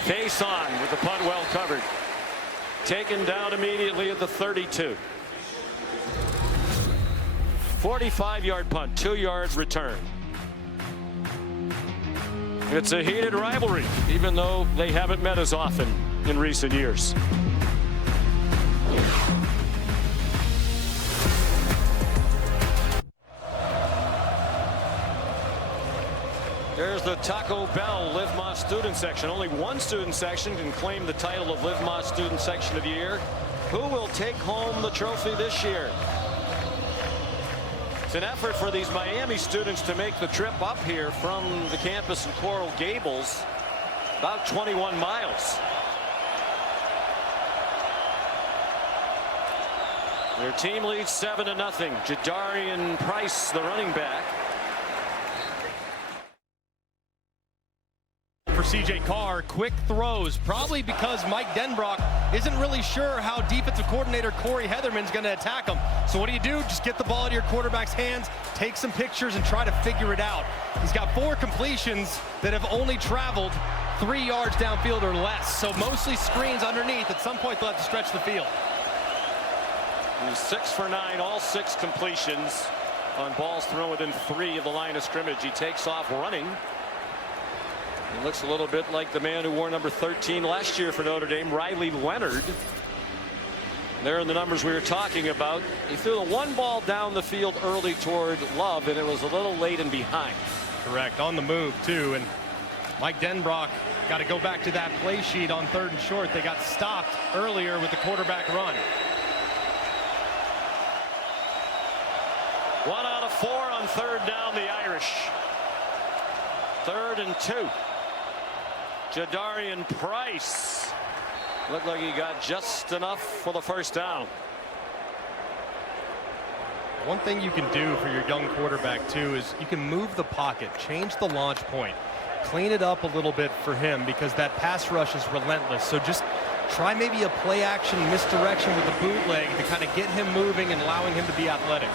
Face on with the punt well covered. Taken down immediately at the 32. 45-yard punt, 2-yard return. It's a heated rivalry, even though they haven't met as often in recent years. There's the Taco Bell Live Más student section. Only one student section can claim the title of Live Más student section of the year. Who will take home the trophy this year? It's an effort for these Miami students to make the trip up here from the campus in Coral Gables, about 21 miles. Their team leads 7-0. Jadarian Price, the running back. For C.J. Carr, quick throws, probably because Mike Denbrock isn't really sure how defensive coordinator Corey Heatherman's going to attack him. So what do? Just get the ball into your quarterback's hands, take some pictures, and try to figure it out. He's got 4 completions that have only traveled 3 yards downfield or less. So mostly screens underneath. At some point, they'll have to stretch the field. He's 6 for 9, all 6 completions on balls thrown within 3 of the line of scrimmage. He takes off running. He looks a little bit like the man who wore number 13 last year for Notre Dame, Riley Leonard. There are the numbers we were talking about. He threw the 1 ball down the field early toward Love, and it was a little late and behind. Correct, on the move too. And Mike Denbrock got to go back to that play sheet on 3rd and short. They got stopped earlier with the quarterback run. 1 out of 4 on 3rd down, the Irish. 3rd and 2. Jadarian Price looked like he got just enough for the 1st down. One thing you can do for your young quarterback too is you can move the pocket, change the launch point, clean it up a little bit for him, because that pass rush is relentless. So just try maybe a play action misdirection with the bootleg to kind of get him moving and allowing him to be athletic.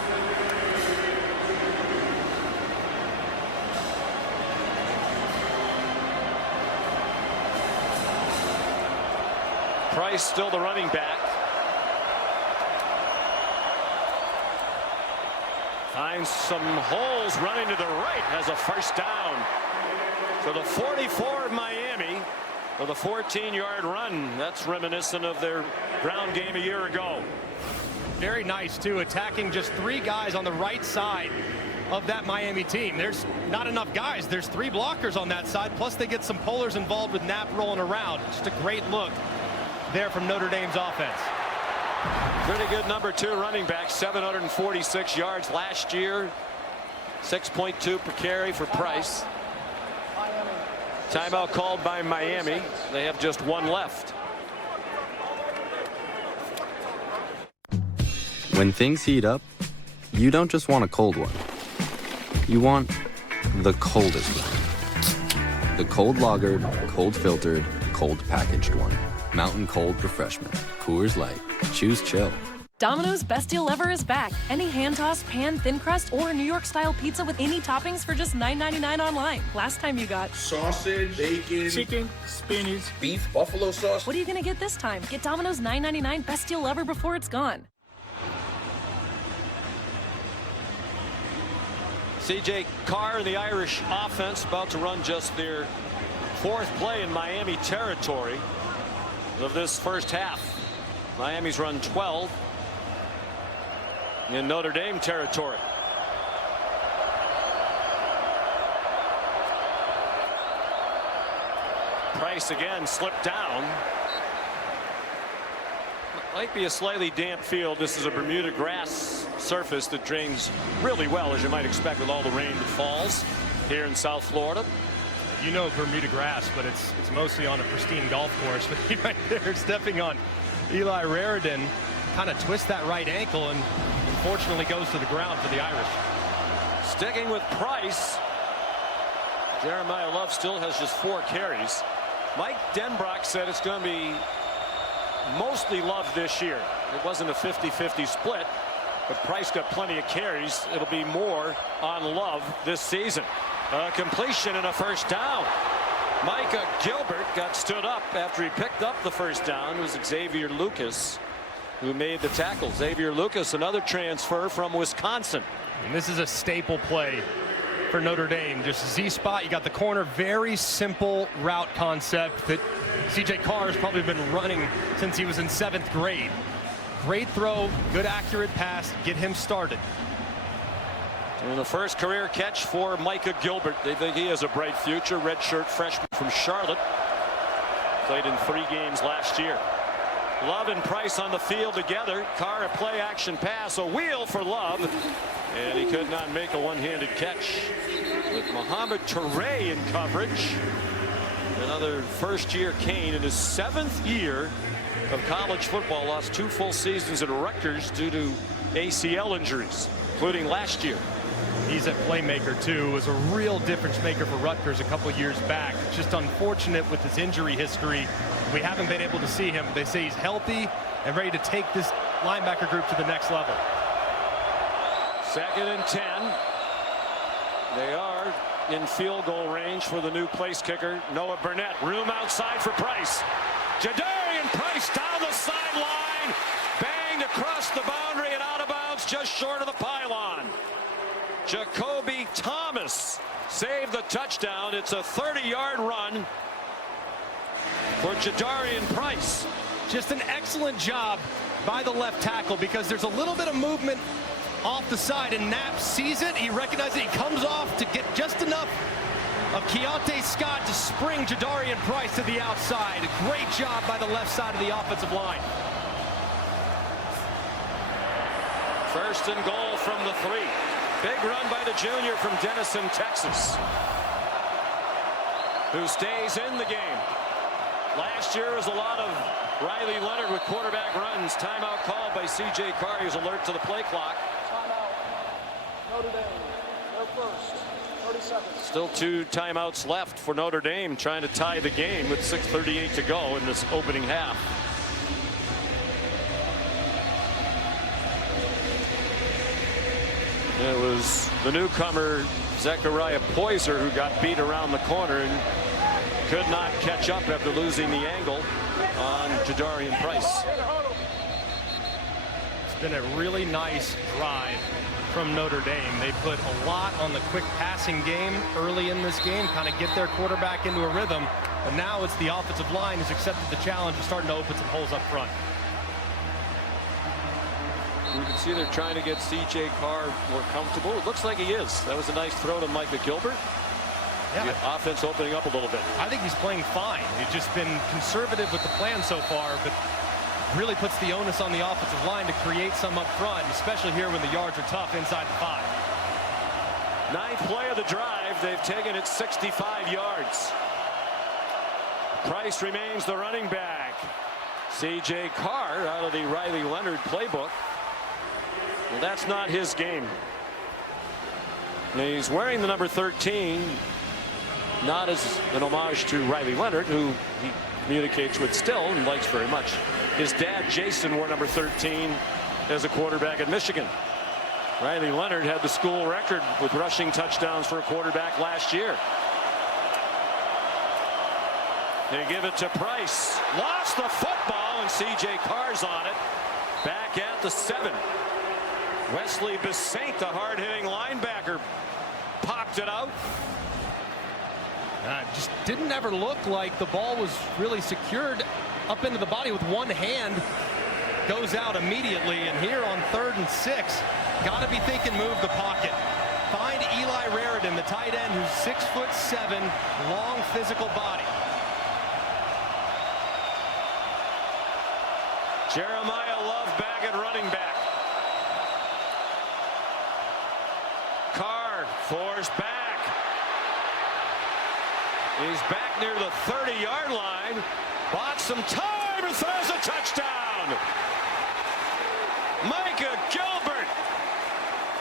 Price still the running back. Finds some holes, running to the right, has a 1st down. For the 44 of Miami with a 14-yard run. That's reminiscent of their ground game a year ago. Very nice too, attacking just 3 guys on the right side of that Miami team. There's not enough guys. There's 3 blockers on that side, plus they get some pullers involved with Knapp rolling around. Just a great look there from Notre Dame's offense. Pretty good number 2 running back, 746 yards last year, 6.2 per carry for Price. Timeout called by Miami. They have just 1 left. When things heat up, you don't just want a cold one. You want the coldest one. The cold lagered, cold filtered, cold packaged one. Mountain Cold Refreshment. Coors Light. Choose chill. Domino's Best Deal Ever is back. Any hand-tossed, pan, thin crust, or New York-style pizza with any toppings for just $9.99 online. Last time you got sausage, bacon, chicken, spinach, beef, buffalo sauce. What are you gonna get this time? Get Domino's $9.99 Best Deal Ever before it's gone. C.J. Carr and the Irish offense about to run just their 4th play in Miami territory of this first half. Miami's run 12 in Notre Dame territory. Price again slipped down. Might be a slightly damp field. This is a Bermuda grass surface that drains really well, as you might expect with all the rain that falls here in South Florida. You know Bermuda grass, but it's mostly on a pristine golf course. But he right there stepping on Eli Raridan, kind of twists that right ankle and unfortunately goes to the ground for the Irish. Sticking with Price, Jeremiah Love still has just 4 carries. Mike Denbrock said it's going to be mostly Love this year. It wasn't a 50-50 split, but Price got plenty of carries. It'll be more on Love this season. A completion and a first down. Micah Gilbert got stood up after he picked up the first down. It was Xavier Lucas who made the tackle. Xavier Lucas, another transfer from Wisconsin. And this is a staple play for Notre Dame. Just Z-spot. You got the corner. Very simple route concept that C.J. Carr has probably been running since he was in 7th grade. Great throw, good accurate pass, get him started. And the first career catch for Micah Gilbert. They think he has a bright future. Redshirt freshman from Charlotte. Played in 3 games last year. Love and Price on the field together. Carr a play action pass, a wheel for Love. And he could not make a one-handed catch. With Mohamed Toure in coverage. Another first-year Cane in his 7th year of college football. Lost 2 full seasons at Rutgers due to ACL injuries, including last year. He's a playmaker too. Was a real difference maker for Rutgers a couple years back. Just unfortunate with his injury history. We haven't been able to see him. They say he's healthy and ready to take this linebacker group to the next level. 2nd and 10. They are in field goal range for the new place kicker, Noah Burnett. Room outside for Price. Jadarian Price down the sideline. Banged across the boundary and out of bounds just short of the pylon. Jacoby Thomas saved the touchdown. It's a 30-yard run for Jadarian Price. Just an excellent job by the left tackle because there's a little bit of movement off the side and Knapp sees it. He recognizes it. He comes off to get just enough of Keontae Scott to spring Jadarian Price to the outside. A great job by the left side of the offensive line. 1st and goal from the 3. Big run by the junior from Denison, Texas, who stays in the game. Last year was a lot of Riley Leonard with quarterback runs. Timeout called by C.J. Carr. He's alert to the play clock. Timeout. Notre Dame, their first. 30 seconds. Still 2 timeouts left for Notre Dame, trying to tie the game with 6:38 to go in this opening half. It was the newcomer Zechariah Poyser who got beat around the corner and could not catch up after losing the angle on Jadarian Price. It's been a really nice drive from Notre Dame. They put a lot on the quick passing game early in this game, kind of get their quarterback into a rhythm. And now it's the offensive line who's accepted the challenge of starting to open some holes up front. You can see they're trying to get C.J. Carr more comfortable. It looks like he is. That was a nice throw to Micah Gilbert. Yeah. The offense opening up a little bit. I think he's playing fine. He's just been conservative with the plan so far, but really puts the onus on the offensive line to create some up front, especially here when the yards are tough inside the 5. 9th play of the drive. They've taken it 65 yards. Price remains the running back. C.J. Carr out of the Riley Leonard playbook. Well, that's not his game. He's wearing the number 13, not as an homage to Riley Leonard, who he communicates with still and likes very much. His dad, Jason, wore number 13 as a quarterback at Michigan. Riley Leonard had the school record with rushing touchdowns for a quarterback last year. They give it to Price. Lost the football, and C.J. Carr's on it. Back at the 7. Wesley Besaint, the hard-hitting linebacker, popped it out. Just didn't ever look like the ball was really secured up into the body with one hand. Goes out immediately, and here on 3rd and 6, got to be thinking move the pocket. Find Eli Raridan, the tight end, who's 6'7", long physical body. Jeremiah Love back at running back. Carr forced back. He's back near the 30-yard line. Bought some time and throws a touchdown. Micah Gilbert.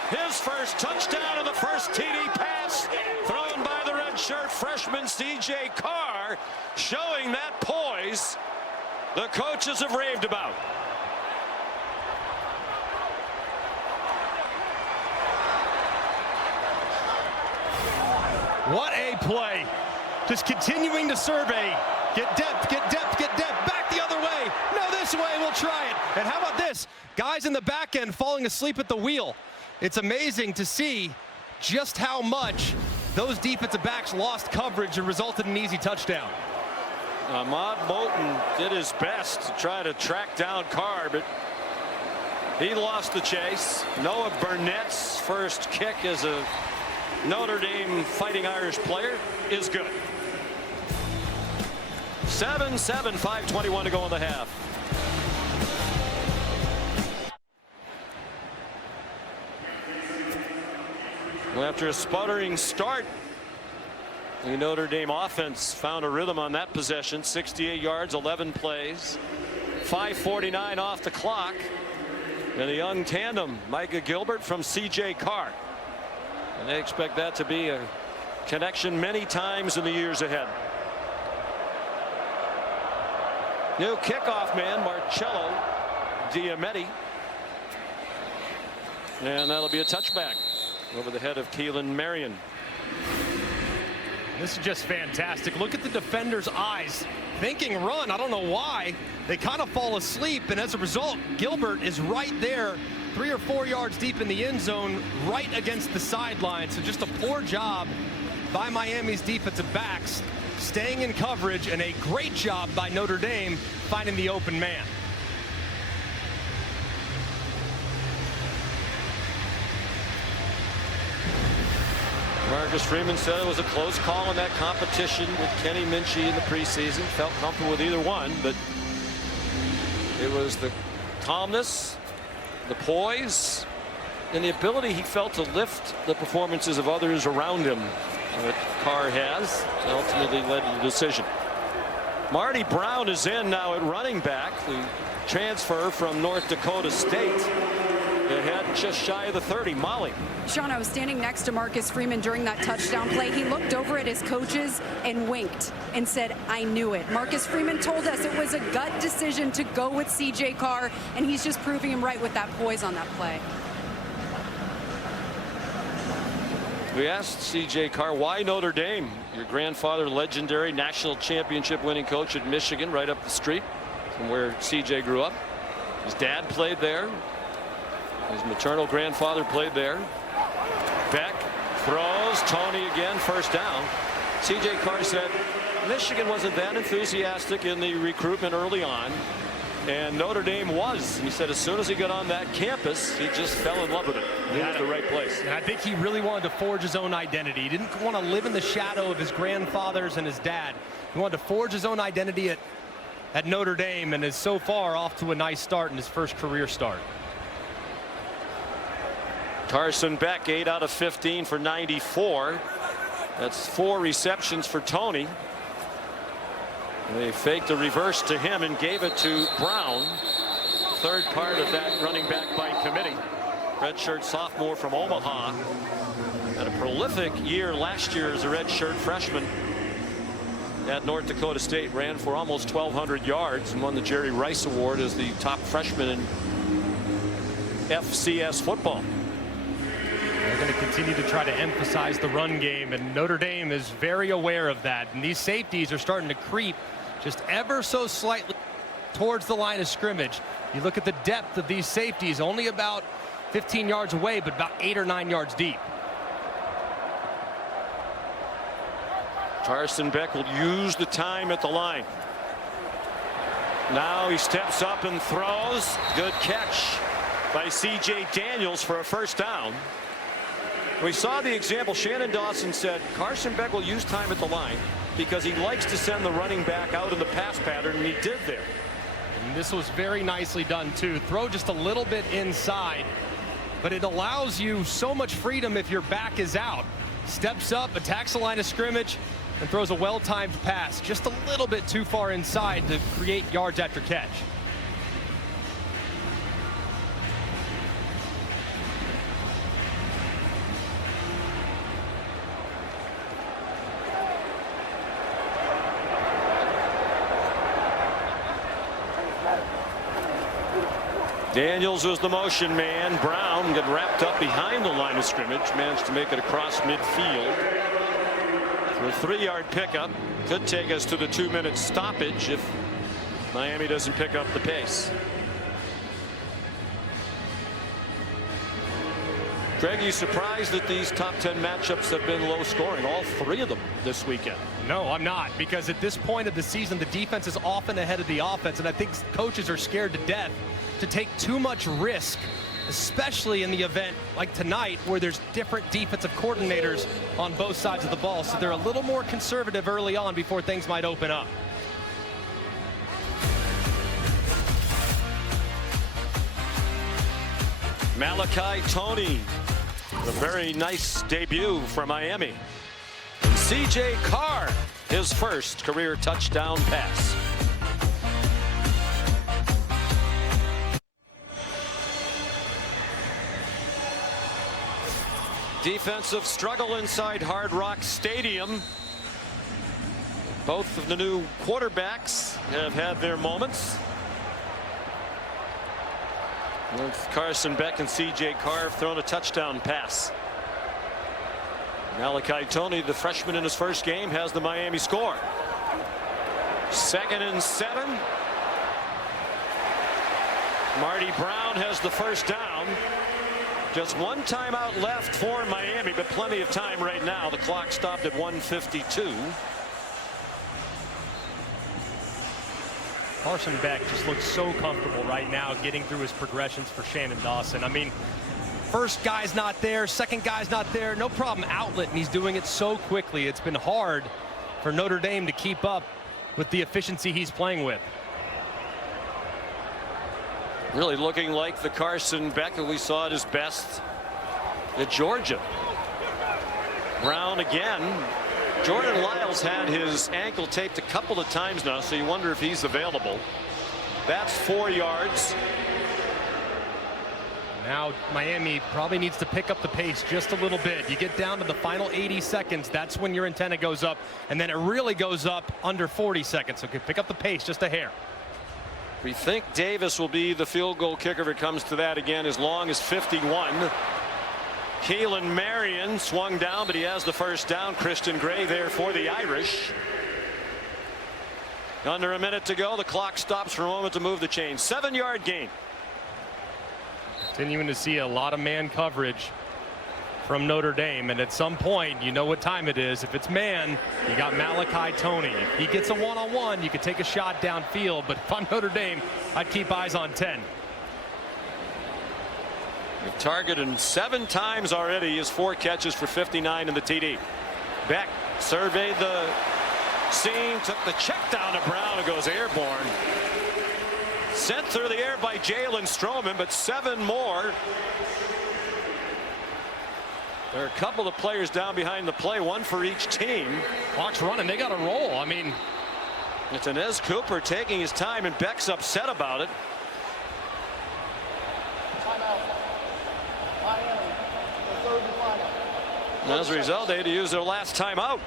His first touchdown of the first TD pass thrown by the redshirt freshman C.J. Carr, showing that poise the coaches have raved about. What a play. Just continuing to survey. Get depth, get depth, get depth. Back the other way. No, this way. We'll try it. And how about this? Guys in the back end falling asleep at the wheel. It's amazing to see just how much those defensive backs lost coverage and resulted in an easy touchdown. Ahmad Moulton did his best to try to track down Carr, but he lost the chase. Noah Burnett's first kick as a Notre Dame Fighting Irish player is good. 7-7, 5:21 to go in the half. Well, after a sputtering start, the Notre Dame offense found a rhythm on that possession. 68 yards, 11 plays, 5:49 off the clock, and a young tandem, Micah Gilbert from C.J. Carr. And they expect that to be a connection many times in the years ahead. New kickoff man, Marcello Diametti. And that'll be a touchback over the head of Keelan Marion. This is just fantastic. Look at the defender's eyes. Thinking run. I don't know why. They kind of fall asleep, and as a result, Gilbert is right there, 3 or 4 yards deep in the end zone, right against the sideline. So just a poor job by Miami's defensive backs, staying in coverage, and a great job by Notre Dame finding the open man. Marcus Freeman said it was a close call in that competition with Kenny Minchie in the preseason. Felt comfortable with either one, but it was the calmness, the poise, and the ability he felt to lift the performances of others around him that Carr has, ultimately led to the decision. Marty Brown is in now at running back, the transfer from North Dakota State. It had just shy of the 30. Molly. Sean, I was standing next to Marcus Freeman during that touchdown play. He looked over at his coaches and winked and said, I knew it. Marcus Freeman told us it was a gut decision to go with C.J. Carr, and he's just proving him right with that poise on that play. We asked C.J. Carr, why Notre Dame? Your grandfather, legendary national championship winning coach at Michigan, right up the street from where C.J. grew up. His dad played there. His maternal grandfather played there. Beck throws. Tony again, first down. C.J. Carr said Michigan wasn't that enthusiastic in the recruitment early on, and Notre Dame was. He said as soon as he got on that campus, he just fell in love with it. He was the right place. And I think he really wanted to forge his own identity. He didn't want to live in the shadow of his grandfathers and his dad. He wanted to forge his own identity at Notre Dame, and is so far off to a nice start in his first career start. Carson Beck, 8 out of 15 for 94. That's 4 receptions for Tony. They faked a reverse to him and gave it to Brown. Third part of that running back by committee. Redshirt sophomore from Omaha. Had a prolific year last year as a redshirt freshman at North Dakota State. Ran for almost 1,200 yards and won the Jerry Rice Award as the top freshman in FCS football. They're going to continue to try to emphasize the run game, and Notre Dame is very aware of that. And these safeties are starting to creep just ever so slightly towards the line of scrimmage. You look at the depth of these safeties, only about 15 yards away, but about 8 or 9 yards deep. Carson Beck will use the time at the line. Now he steps up and throws. Good catch by C.J. Daniels for a first down. We saw the example. Shannon Dawson said Carson Beck will use time at the line because he likes to send the running back out in the pass pattern, and he did there. And this was very nicely done too. Throw just a little bit inside, but it allows you so much freedom if your back is out. Steps up, attacks the line of scrimmage, and throws a well-timed pass just a little bit too far inside to create yards after catch. Daniels was the motion man. Brown got wrapped up behind the line of scrimmage, managed to make it across midfield for a 3-yard pickup. Could take us to the 2-minute stoppage if Miami doesn't pick up the pace. Greg, you surprised that these top 10 matchups have been low scoring, all 3 of them this weekend? No, I'm not, because at this point of the season, the defense is often ahead of the offense, and I think coaches are scared to death to take too much risk, especially in the event like tonight where there's different defensive coordinators on both sides of the ball. So they're a little more conservative early on before things might open up. Malachi Toney, a very nice debut for Miami. And C.J. Carr, his first career touchdown pass. Defensive struggle inside Hard Rock Stadium. Both of the new quarterbacks have had their moments. Both Carson Beck and C.J. Carr have thrown a touchdown pass. Malachi Toney, the freshman in his first game, has the Miami score. 2nd and 7. Marty Brown has the first down. Just 1 timeout left for Miami, but plenty of time right now. The clock stopped at 1:52. Carson Beck just looks so comfortable right now getting through his progressions for Shannon Dawson. I mean, first guy's not there, second guy's not there, no problem outlet, and he's doing it so quickly. It's been hard for Notre Dame to keep up with the efficiency he's playing with. Really looking like the Carson Beck that we saw at his best at Georgia. Brown again. Jordan Lyles had his ankle taped a couple of times now, so you wonder if he's available. That's 4 yards. Now Miami probably needs to pick up the pace just a little bit. You get down to the final 80 seconds, that's when your antenna goes up, and then it really goes up under 40 seconds. So pick up the pace just a hair. We think Davis will be the field goal kicker if it comes to that again, as long as 51. Keelan Marion swung down, but he has the first down. Christian Gray there for the Irish. Under a minute to go. The clock stops for a moment to move the chain. 7-yard gain. Continuing to see a lot of man coverage from Notre Dame, and at some point you know what time it is. If it's man, you got Malachi Toney. If he gets a one-on-one, you could take a shot downfield, but if I'm Notre Dame, I'd keep eyes on 10. They've targeted him 7 times already. He has 4 catches for 59 in the TD. Beck surveyed the scene, took the check down to Brown, who goes airborne. Sent through the air by Jalen Stroman, but 7 more. There are a couple of players down behind the play, 1 for each team. Clock's running. They got to roll. I mean, it's Inez Cooper taking his time, and Beck's upset about it. Timeout. Miami, the 3rd and final. And as a result, they had to use their last timeout.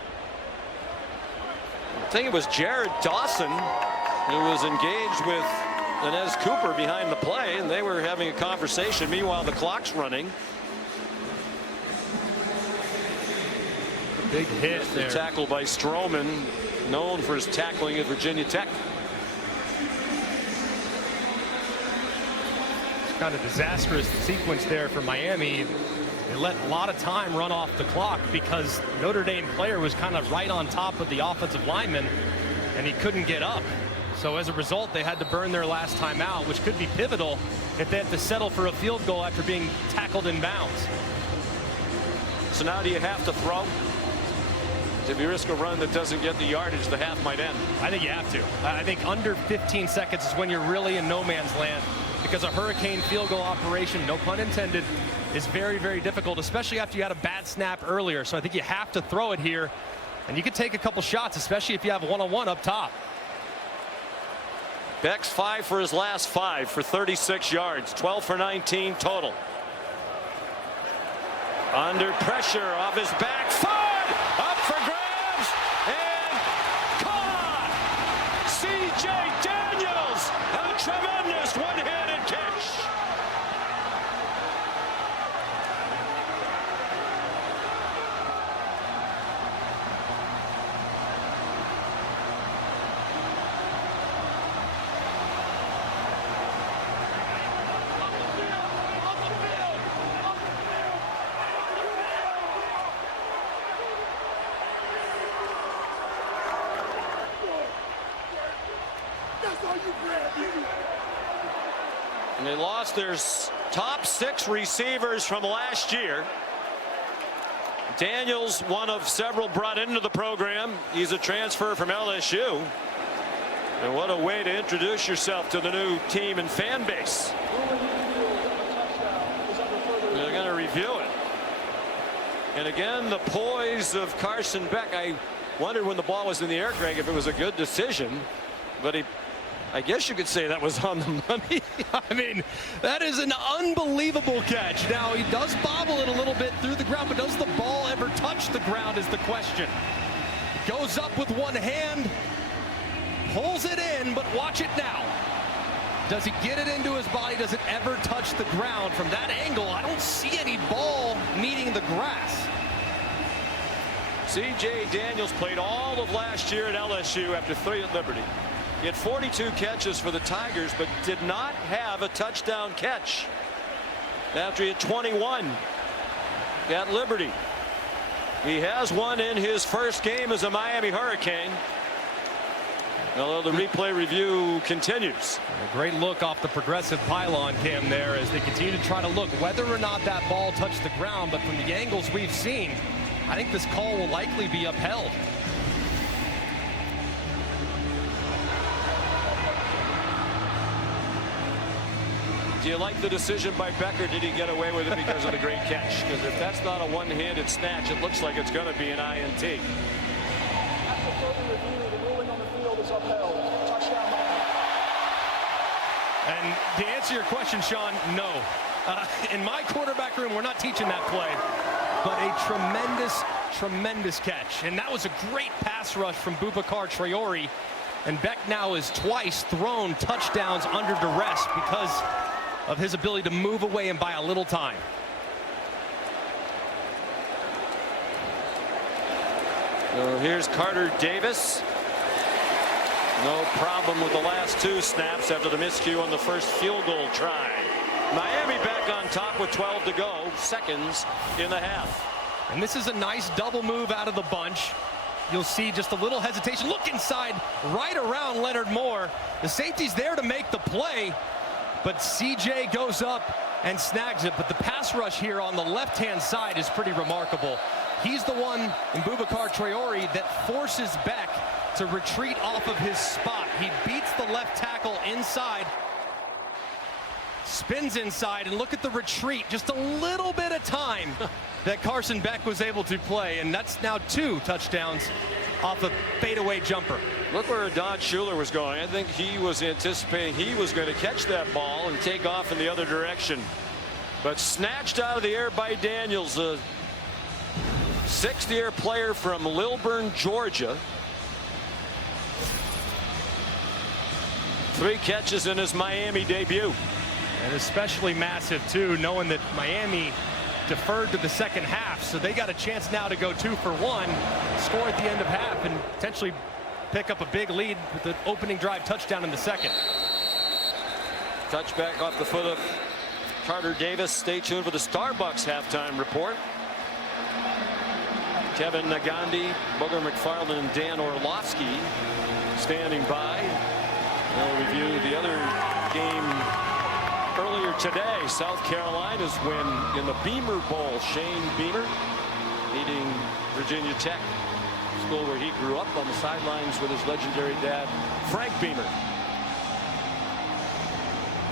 I think it was Jared Dawson who was engaged with Inez Cooper behind the play, and they were having a conversation. Meanwhile, the clock's running. Big hit there. The tackle by Stroman, known for his tackling at Virginia Tech. It's kind of disastrous sequence there for Miami. They let a lot of time run off the clock because Notre Dame player was kind of right on top of the offensive lineman, and he couldn't get up. So as a result, they had to burn their last time out, which could be pivotal if they have to settle for a field goal after being tackled in bounds. So now do you have to throw? If you risk a run that doesn't get the yardage, the half might end. I think you have to. I think under 15 seconds is when you're really in no man's land, because a hurricane field goal operation, no pun intended, is very, very difficult, especially after you had a bad snap earlier. So I think you have to throw it here, and you can take a couple shots, especially if you have one-on-one up top. Beck's 5 for his last 5 for 36 yards, 12 for 19 total. Under pressure, off his back foot, up for grabs, and caught! C.J. Daniels, a tremendous one-handed catch. And they lost their top 6 receivers from last year. Daniels, one of several brought into the program. He's a transfer from LSU. And what a way to introduce yourself to the new team and fan base. They're going to review it. And again, the poise of Carson Beck. I wondered when the ball was in the air, Greg, if it was a good decision. But I guess you could say that was on the money. I mean, that is an unbelievable catch. Now, he does bobble it a little bit through the ground, but does the ball ever touch the ground is the question. Goes up with one hand, pulls it in, but watch it now. Does he get it into his body? Does it ever touch the ground? From that angle, I don't see any ball meeting the grass. C.J. Daniels played all of last year at LSU after 3 at Liberty. He had 42 catches for the Tigers, but did not have a touchdown catch after he had 21 at Liberty. He has one in his first game as a Miami Hurricane, although the replay review continues. A great look off the progressive pylon cam there as they continue to try to look whether or not that ball touched the ground. But from the angles we've seen, I think this call will likely be upheld. Do you like the decision by Becker? Did he get away with it because of the great catch? Because if that's not a one-handed snatch, it looks like it's going to be an INT. After further review, the ruling on the field is upheld. Touchdown. And to answer your question, Sean, no. In my quarterback room, we're not teaching that play. But a tremendous, tremendous catch. And that was a great pass rush from Boubacar Traore. And Beck now has twice thrown touchdowns under duress because of his ability to move away and buy a little time. So here's Carter Davis. No problem with the last 2 snaps after the miscue on the first field goal try. Miami back on top with 12 to go, seconds in the half. And this is a nice double move out of the bunch. You'll see just a little hesitation. Look inside, right around Leonard Moore. The safety's there to make the play, but CJ goes up and snags it. But the pass rush here on the left-hand side is pretty remarkable. He's the one in Boubacar Traore that forces Beck to retreat off of his spot. He beats the left tackle inside, spins inside, and look at the retreat. Just a little bit of time that Carson Beck was able to play, and that's now 2 touchdowns off a fadeaway jumper. Look where Don Schuler was going. I think he was anticipating he was going to catch that ball and take off in the other direction. But snatched out of the air by Daniels, a 6th-year player from Lilburn, Georgia. 3 catches in his Miami debut. And especially massive, too, knowing that Miami deferred to the second half. So they got a chance now to go 2 for 1, score at the end of half, and potentially pick up a big lead with the opening drive touchdown in the second. Touchback off the foot of Carter Davis. Stay tuned for the Starbucks halftime report. Kevin Nagandi, Booger McFarland, and Dan Orlovsky standing by. We'll review the other game earlier today. South Carolina's win in the Beamer Bowl. Shane Beamer leading Virginia Tech, school where he grew up, on the sidelines with his legendary dad, Frank Beamer.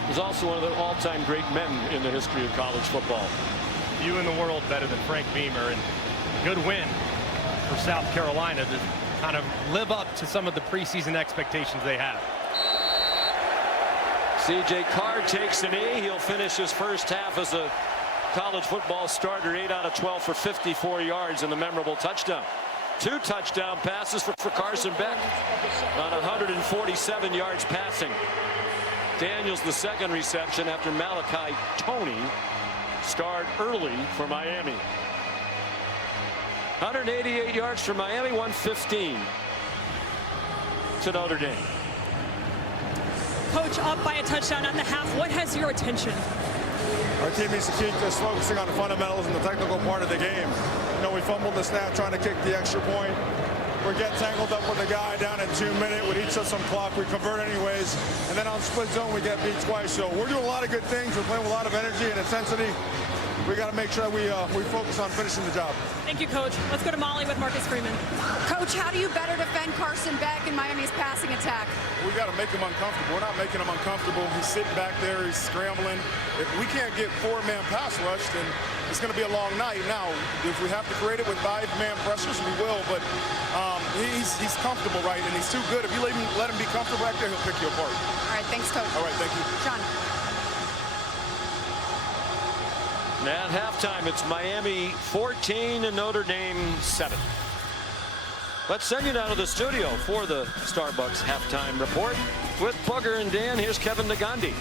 He's also one of the all-time great men in the history of college football. Few in the world better than Frank Beamer, and a good win for South Carolina to kind of live up to some of the preseason expectations they have. C.J. Carr takes a knee. He'll finish his first half as a college football starter, 8 out of 12 for 54 yards and the memorable touchdown. 2 touchdown passes for Carson Beck on 147 yards passing. Daniels the second reception after Malachi Toney starred early for Miami. 188 yards for Miami, 115 to Notre Dame. Coach, up by a touchdown at the half. What has your attention? Our team needs to keep just focusing on the fundamentals and the technical part of the game. You know, we fumbled the snap trying to kick the extra point. We're getting tangled up with a guy down in 2 minutes. Would eat us some clock. We convert anyways. And then on split zone, we get beat twice. So we're doing a lot of good things. We're playing with a lot of energy and intensity. We got to make sure we focus on finishing the job. Thank you, Coach. Let's go to Molly with Marcus Freeman. Coach, how do you better defend Carson Beck in Miami's passing attack? We got to make him uncomfortable. We're not making him uncomfortable. He's sitting back there. He's scrambling. If we can't get 4-man pass rush, then it's going to be a long night. Now, if we have to create it with 5-man pressures, we will. But he's comfortable, right? And he's too good. If you let him be comfortable back there, he'll pick you apart. All right, thanks, Coach. All right, thank you. Sean. At halftime, it's Miami 14 and Notre Dame 7. Let's send you down to the studio for the Starbucks halftime report with Booger and Dan. Here's Kevin Nagandi.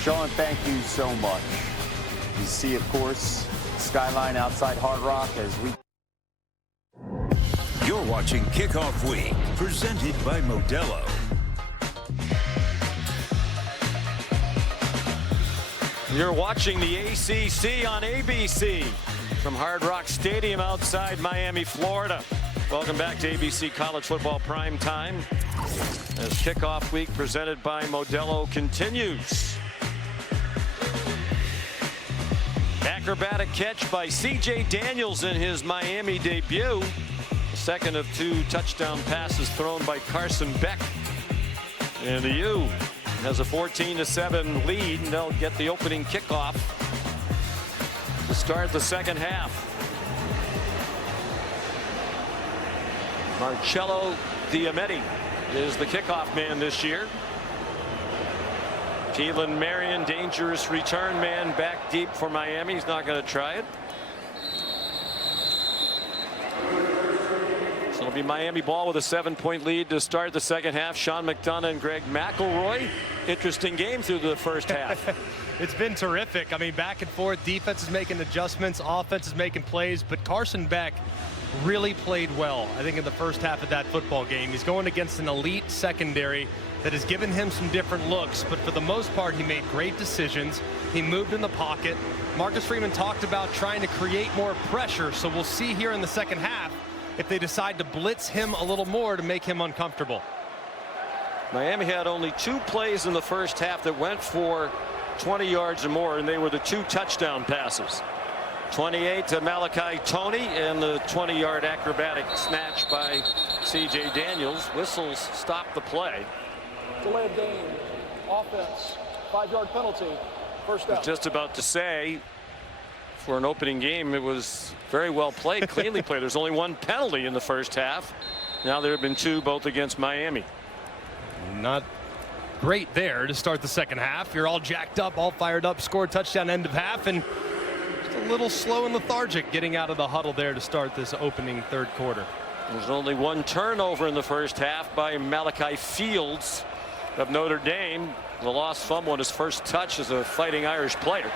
Sean, thank you so much. You see, of course, skyline outside Hard Rock as we... You're watching Kickoff Week, presented by Modelo. You're watching the ACC on ABC from Hard Rock Stadium outside Miami, Florida. Welcome back to ABC College Football Prime Time as Kickoff Week presented by Modelo continues. Acrobatic catch by C.J. Daniels in his Miami debut. The second of 2 touchdown passes thrown by Carson Beck. And the U has a 14-7 lead, and they'll get the opening kickoff to start the second half. Marcello Diametti is the kickoff man this year. Keelan Marion, dangerous return man, back deep for Miami. He's not going to try it. So it'll be Miami ball with a 7-point lead to start the second half. Sean McDonough and Greg McElroy. Interesting game through the first half. It's been terrific. I mean, back and forth. Defense is making adjustments. Offense is making plays. But Carson Beck really played well, I think, in the first half of that football game. He's going against an elite secondary that has given him some different looks. But for the most part, he made great decisions. He moved in the pocket. Marcus Freeman talked about trying to create more pressure. So we'll see here in the second half if they decide to blitz him a little more to make him uncomfortable. Miami had only 2 plays in the first half that went for 20 yards or more, and they were the 2 touchdown passes. 28 to Malachi Toney and the 20-yard acrobatic snatch by C.J. Daniels. Whistles stopped the play. Delay of game, offense, 5-yard penalty, first down. I was just about to say, for an opening game, it was very well played, cleanly played. There's only 1 penalty in the first half. Now there have been 2, both against Miami. Not great there to start the second half. You're all jacked up, all fired up, score touchdown end of half, and just a little slow and lethargic getting out of the huddle there to start this opening third quarter. There's only 1 turnover in the first half by Malachi Fields. of Notre Dame. The lost fumble on his first touch as a Fighting Irish player.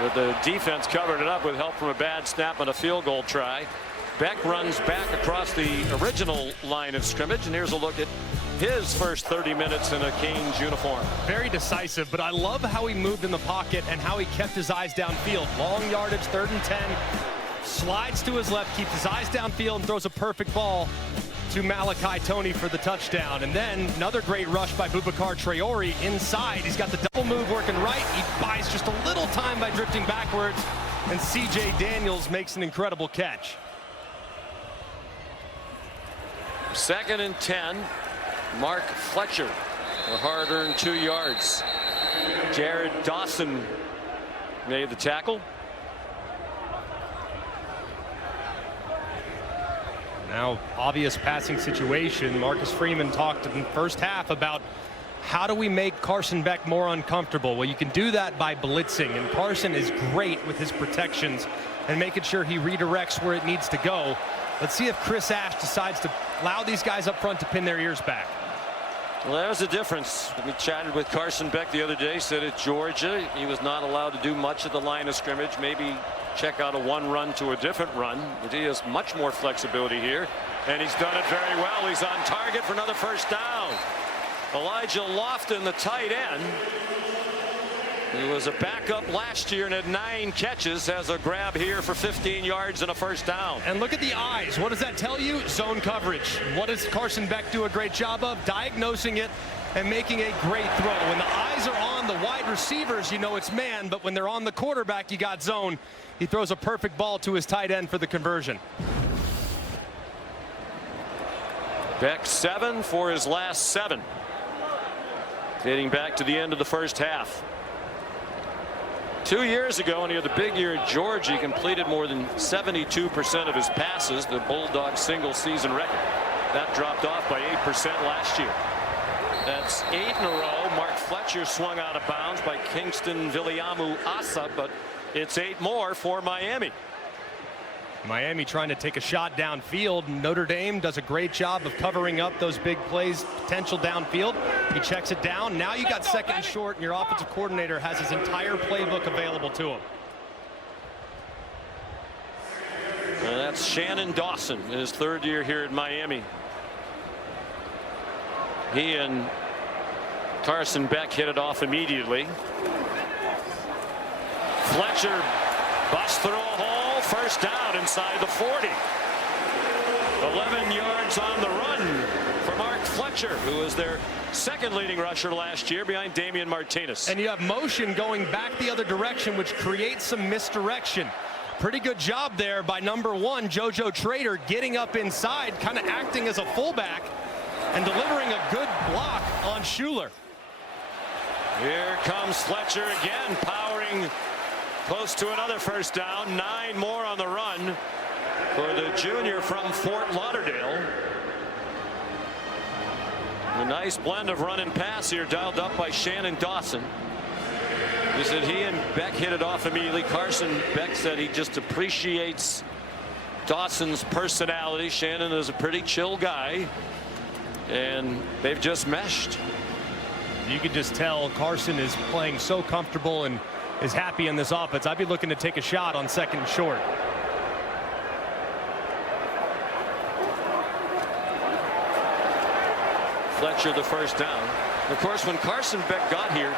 But the defense covered it up with help from a bad snap and a field goal try. Beck runs back across the original line of scrimmage, and here's a look at his first 30 minutes in a Canes uniform. Very decisive, but I love how he moved in the pocket and how he kept his eyes downfield. Long yardage, 3rd and 10. Slides to his left, keeps his eyes downfield, and throws a perfect ball to Malachi Toney for the touchdown. And then another great rush by Boubacar Traore inside. He's got the double move working right. He buys just a little time by drifting backwards, and C.J. Daniels makes an incredible catch. 2nd and 10. Mark Fletcher, a hard-earned 2 yards. Jared Dawson made the tackle. Now, obvious passing situation. Marcus Freeman talked in the first half about how do we make Carson Beck more uncomfortable? Well, you can do that by blitzing, and Carson is great with his protections and making sure he redirects where it needs to go. Let's see if Chris Ash decides to allow these guys up front to pin their ears back. Well, there's a difference. We chatted with Carson Beck the other day, said at Georgia he was not allowed to do much at the line of scrimmage, maybe check out a one run to a different run, but he has much more flexibility here, and he's done it very well. He's on target for another first down. Elijah Lofton, the tight end, he was a backup last year and had 9 catches, has a grab here for 15 yards and a first down. And look at the eyes. What does that tell you? Zone coverage. What does Carson Beck do a great job of? Diagnosing it and making a great throw. When the eyes are on the wide receivers, you know it's man, but when they're on the quarterback, you got zone. He throws a perfect ball to his tight end for the conversion. Beck 7 for his last 7. Getting back to the end of the first half. 2 years ago, when he had the big year at Georgia, he completed more than 72% of his passes, the Bulldogs single season record. That dropped off by 8% last year. That's 8 in a row. Mark Fletcher swung out of bounds by Kingston Viliamu Asa, but it's 8 more for Miami. Miami trying to take a shot downfield. Notre Dame does a great job of covering up those big plays, potential downfield. He checks it down. Now you got 2nd and short, and your offensive coordinator has his entire playbook available to him. And that's Shannon Dawson, his 3rd year here at Miami. He and Carson Beck hit it off immediately. Fletcher busts through a hole. First down inside the 40. 11 yards on the run for Mark Fletcher, who was their 2nd leading rusher last year behind Damian Martinez. And you have motion going back the other direction, which creates some misdirection. Pretty good job there by number 1, JoJo Trader, getting up inside, kind of acting as a fullback and delivering a good block on Schuler. Here comes Fletcher again, powering close to another first down. 9 more on the run for the junior from Fort Lauderdale. A nice blend of run and pass here, dialed up by Shannon Dawson. He said he and Beck hit it off immediately. Carson Beck said he just appreciates Dawson's personality. Shannon is a pretty chill guy, and they've just meshed. You can just tell Carson is playing so comfortable and is happy in this offense. I'd be looking to take a shot on 2nd and short. Fletcher the first down. Of course, when Carson Beck got here,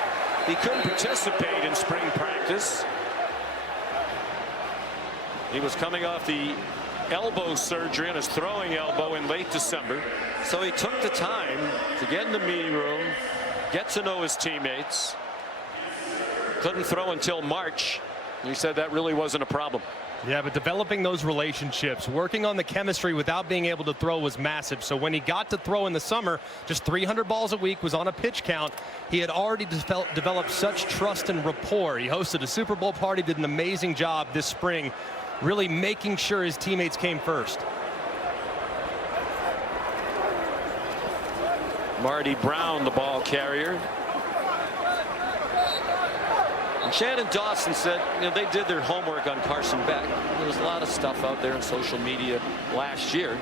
he couldn't participate in spring practice. He was coming off the elbow surgery on his throwing elbow in late December. So he took the time to get in the meeting room, get to know his teammates. Couldn't throw until March. He said that really wasn't a problem. Yeah, but developing those relationships, working on the chemistry without being able to throw was massive. So when he got to throw in the summer, just 300 balls a week, was on a pitch count, he had already developed such trust and rapport. He hosted a Super Bowl party, did an amazing job this spring, really making sure his teammates came first. Marty Brown, the ball carrier. And Shannon Dawson said, you know, they did their homework on Carson Beck. There was a lot of stuff out there on social media last year.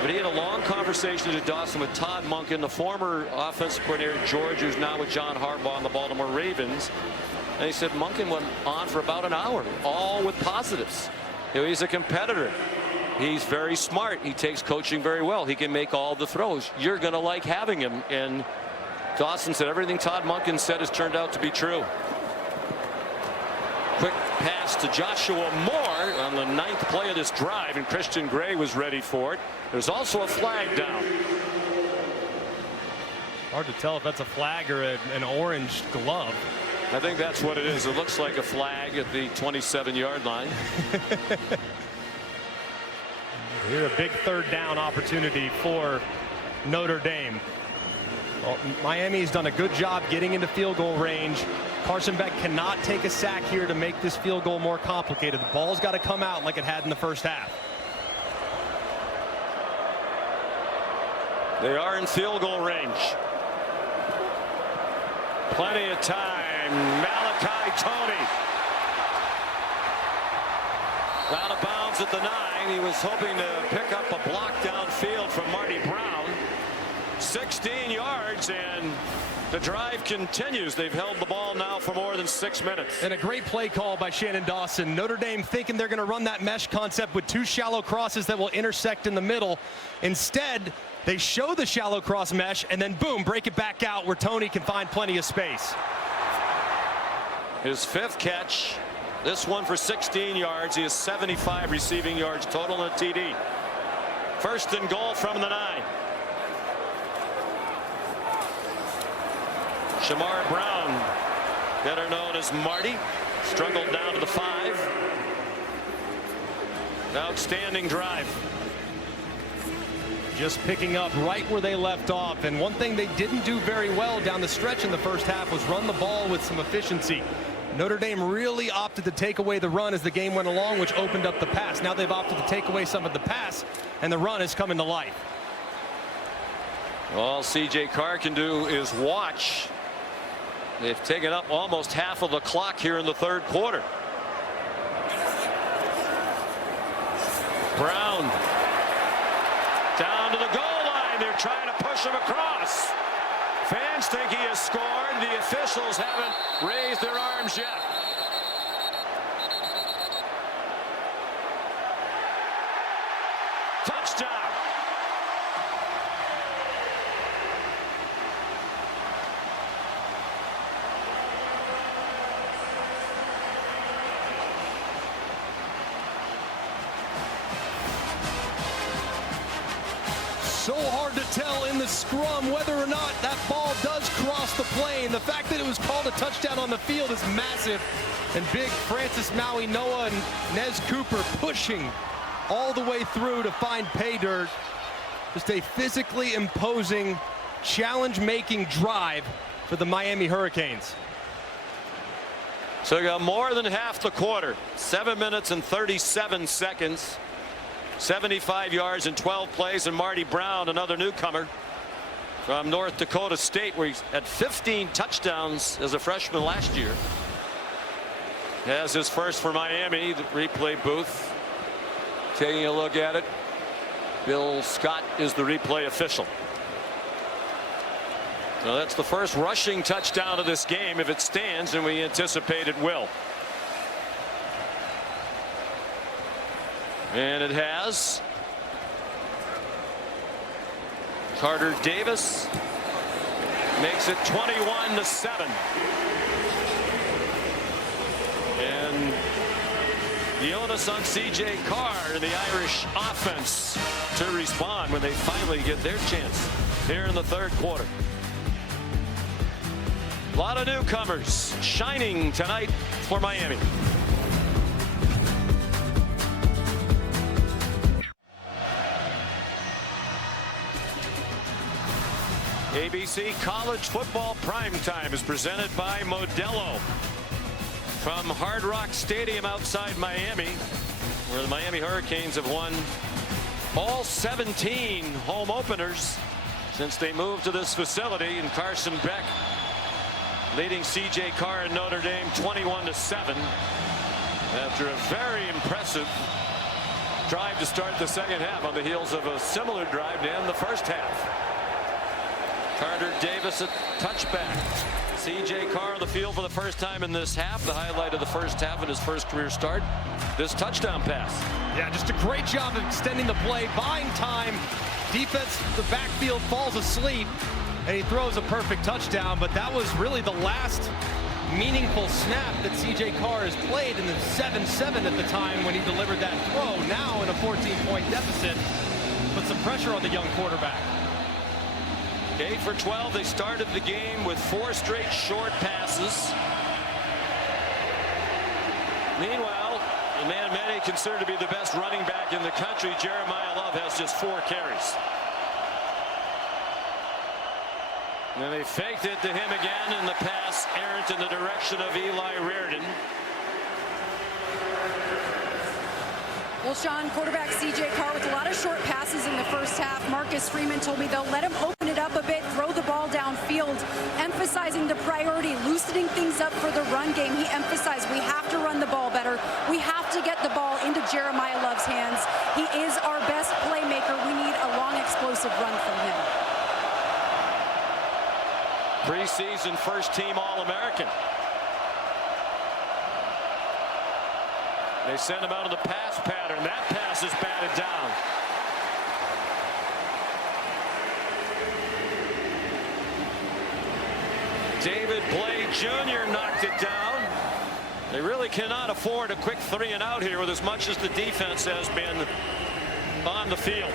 But he had a long conversation to Dawson with Todd Monken, the former offensive coordinator at Georgia, who's now with John Harbaugh and the Baltimore Ravens. And he said Monken went on for about an hour, all with positives. You know, he's a competitor. He's very smart. He takes coaching very well. He can make all the throws. You're going to like having him. And Dawson said everything Todd Monken said has turned out to be true. Quick pass to Joshua Moore on the 9th play of this drive, and Christian Gray was ready for it. There's also a flag down. Hard to tell if that's a flag or an orange glove. I think that's what it is. It looks like a flag at the 27-yard line. Here, a big 3rd down opportunity for Notre Dame. Well, Miami's done a good job getting into field goal range. Carson Beck cannot take a sack here to make this field goal more complicated. The ball's got to come out like it had in the first half. They are in field goal range. Plenty of time. Malachi Tony. Out of bounds at the 9. He was hoping to pick up a block downfield from Marty Brown. 16 yards, and the drive continues. They've held the ball now for more than 6 minutes. And a great play call by Shannon Dawson. Notre Dame thinking they're going to run that mesh concept with 2 shallow crosses that will intersect in the middle. Instead, they show the shallow cross mesh and then boom, break it back out where Tony can find plenty of space. His 5th catch. This one for 16 yards. He has 75 receiving yards total and a TD. 1st and goal from the 9. Shamar Brown, better known as Marty, struggled down to the 5. An outstanding drive. Just picking up right where they left off. And one thing they didn't do very well down the stretch in the first half was run the ball with some efficiency. Notre Dame really opted to take away the run as the game went along, which opened up the pass. Now they've opted to take away some of the pass, and the run has come into life. All C.J. Carr can do is watch. They've taken up almost half of the clock here in the 3rd quarter. Brown down to the goal line. They're trying to push him across. Fans think he has scored. The officials haven't raised their arms yet. Touchdown. So hard to tell in the scrum whether or not that ball does cross the plane. The fact that it was called a touchdown on the field is massive. And big Francis Maui Noah and Nez Cooper pushing all the way through to find pay dirt. Just a physically imposing, challenge-making drive for the Miami Hurricanes. So we got more than half the quarter. 7 minutes and 37 seconds. 75 yards in 12 plays, and Marty Brown, another newcomer from North Dakota State, where he's had 15 touchdowns as a freshman last year. Has his first for Miami. The replay booth taking a look at it. Bill Scott is the replay official. Now that's the first rushing touchdown of this game if it stands, and we anticipate it will. And it has. Carter Davis makes it 21-7. And the onus on C.J. Carr and the Irish offense to respond when they finally get their chance here in the 3rd quarter. A lot of newcomers shining tonight for Miami. ABC College Football Primetime is presented by Modelo from Hard Rock Stadium outside Miami, where the Miami Hurricanes have won all 17 home openers since they moved to this facility. And Carson Beck leading C.J. Carr and Notre Dame 21-7 after a very impressive drive to start the second half on the heels of a similar drive to end the first half. Carter Davis a touchback. C.J. Carr on the field for the first time in this half. The highlight of the first half in his first career start. This touchdown pass. Yeah, just a great job of extending the play, buying time. Defense, the backfield falls asleep, and he throws a perfect touchdown. But that was really the last meaningful snap that C.J. Carr has played in the 7-7 at the time when he delivered that throw. Now in a 14-point deficit, put some pressure on the young quarterback. 8 for 12. They started the game with 4 straight short passes. Meanwhile, the man many consider to be the best running back in the country, Jeremiah Love, has just 4 carries. And they faked it to him again, and the pass errant in the direction of Eli Reardon. Well, Sean, quarterback C.J. Carr with a lot of short passes in the first half. Marcus Freeman told me they'll let him open it up a bit, throw the ball downfield, emphasizing the priority, loosening things up for the run game. He emphasized we have to run the ball better. We have to get the ball into Jeremiah Love's hands. He is our best playmaker. We need a long, explosive run from him. Preseason first-team All-American. They send him out of the pass pattern. That pass is batted down. David Blay Jr. knocked it down. They really cannot afford a quick 3-and-out here with as much as the defense has been on the field.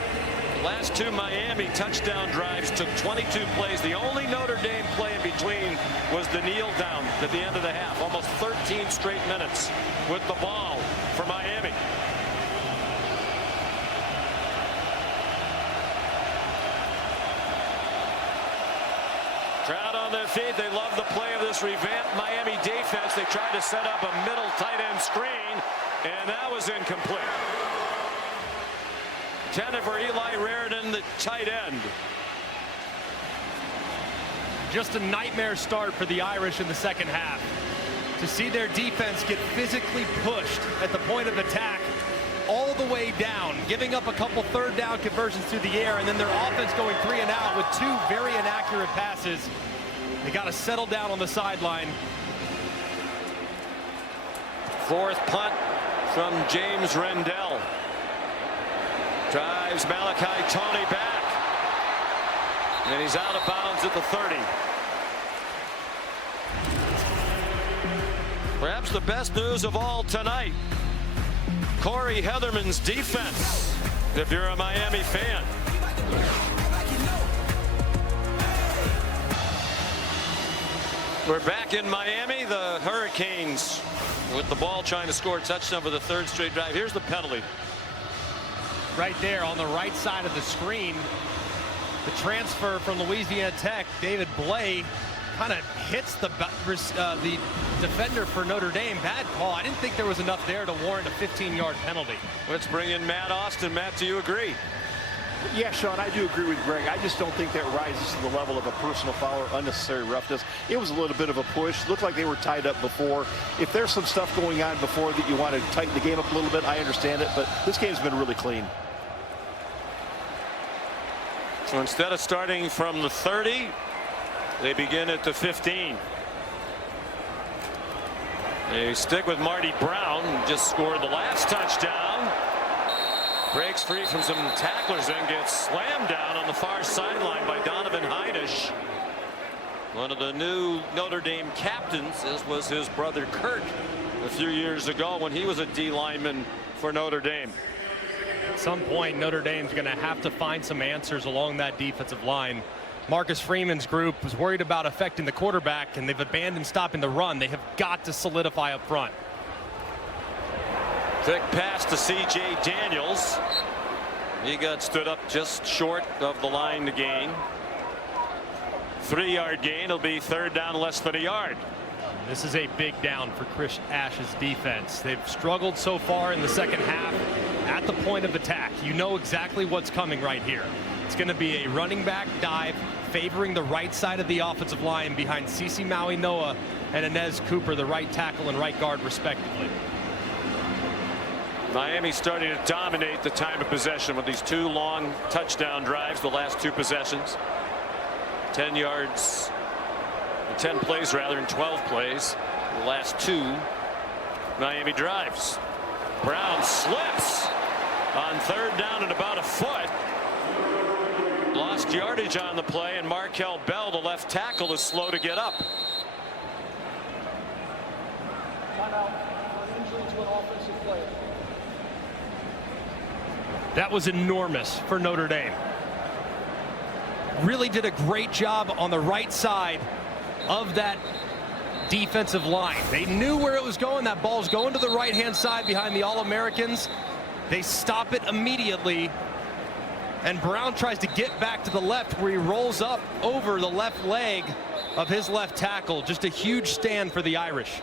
The last 2 Miami touchdown drives took 22 plays. The only Notre Dame play in between was the kneel down at the end of the half. Almost 13 straight minutes with the ball for Miami. Crowd on their feet. They love the play of this revamped Miami defense. They tried to set up a middle tight end screen, and that was incomplete. Intended for Eli Reardon, the tight end. Just a nightmare start for the Irish in the second half. To see their defense get physically pushed at the point of attack all the way down, giving up a couple third down conversions through the air, and then their offense going 3-and-out with 2 very inaccurate passes. They got to settle down on the sideline. 4th punt from James Rendell. Drives Malachi Tony back. And he's out of bounds at the 30. Perhaps the best news of all tonight. Corey Heatherman's defense, if you're a Miami fan. We're back in Miami. The Hurricanes with the ball trying to score a touchdown for the 3rd straight drive. Here's the penalty. Right there on the right side of the screen. The transfer from Louisiana Tech, David Blay, kind of hits the defender for Notre Dame. Bad call. I didn't think there was enough there to warrant a 15-yard penalty. Let's bring in Matt Austin. Matt, do you agree? Yeah, Sean, I do agree with Greg. I just don't think that rises to the level of a personal foul or unnecessary roughness. It was a little bit of a push. Looked like they were tied up before. If there's some stuff going on before that you want to tighten the game up a little bit, I understand it, but this game's been really clean. So instead of starting from the 30, they begin at the 15. They stick with Marty Brown, who just scored the last touchdown. Breaks free from some tacklers and gets slammed down on the far sideline by Donovan Heinisch. One of the new Notre Dame captains, as was his brother Kurt a few years ago when he was a D lineman for Notre Dame. At some point, Notre Dame's going to have to find some answers along that defensive line. Marcus Freeman's group was worried about affecting the quarterback, and they've abandoned stopping the run. They have got to solidify up front. Thick pass to C.J. Daniels. He got stood up just short of the line to gain. 3-yard gain. It'll be 3rd down, less than a yard. This is a big down for Chris Ash's defense. They've struggled so far in the second half at the point of attack. You know exactly what's coming right here. It's going to be a running back dive favoring the right side of the offensive line behind Cece Maui Noah and Inez Cooper, the right tackle and right guard respectively. Miami starting to dominate the time of possession with these 2 long touchdown drives, the last 2 possessions. 10 yards, 10 plays rather, in 12 plays. The last 2 Miami drives. Brown slips on 3rd down and about a foot. Lost yardage on the play, and Markel Bell, the left tackle, is slow to get up. Timeout for an injury to an offensive player. That was enormous for Notre Dame. Really did a great job on the right side of that defensive line. They knew where it was going. That ball's going to the right-hand side behind the All-Americans. They stop it immediately, and Brown tries to get back to the left, where he rolls up over the left leg of his left tackle. Just a huge stand for the Irish.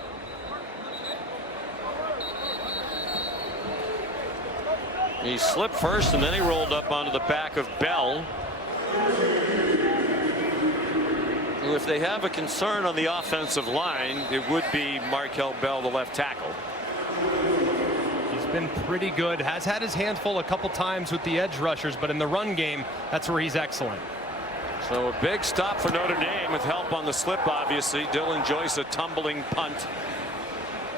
He slipped first, and then he rolled up onto the back of Bell. If they have a concern on the offensive line, it would be Markel Bell, the left tackle. He's been pretty good, has had his hands full a couple times with the edge rushers, but in the run game, that's where he's excellent. So a big stop for Notre Dame with help on the slip, obviously. Dylan Joyce, a tumbling punt.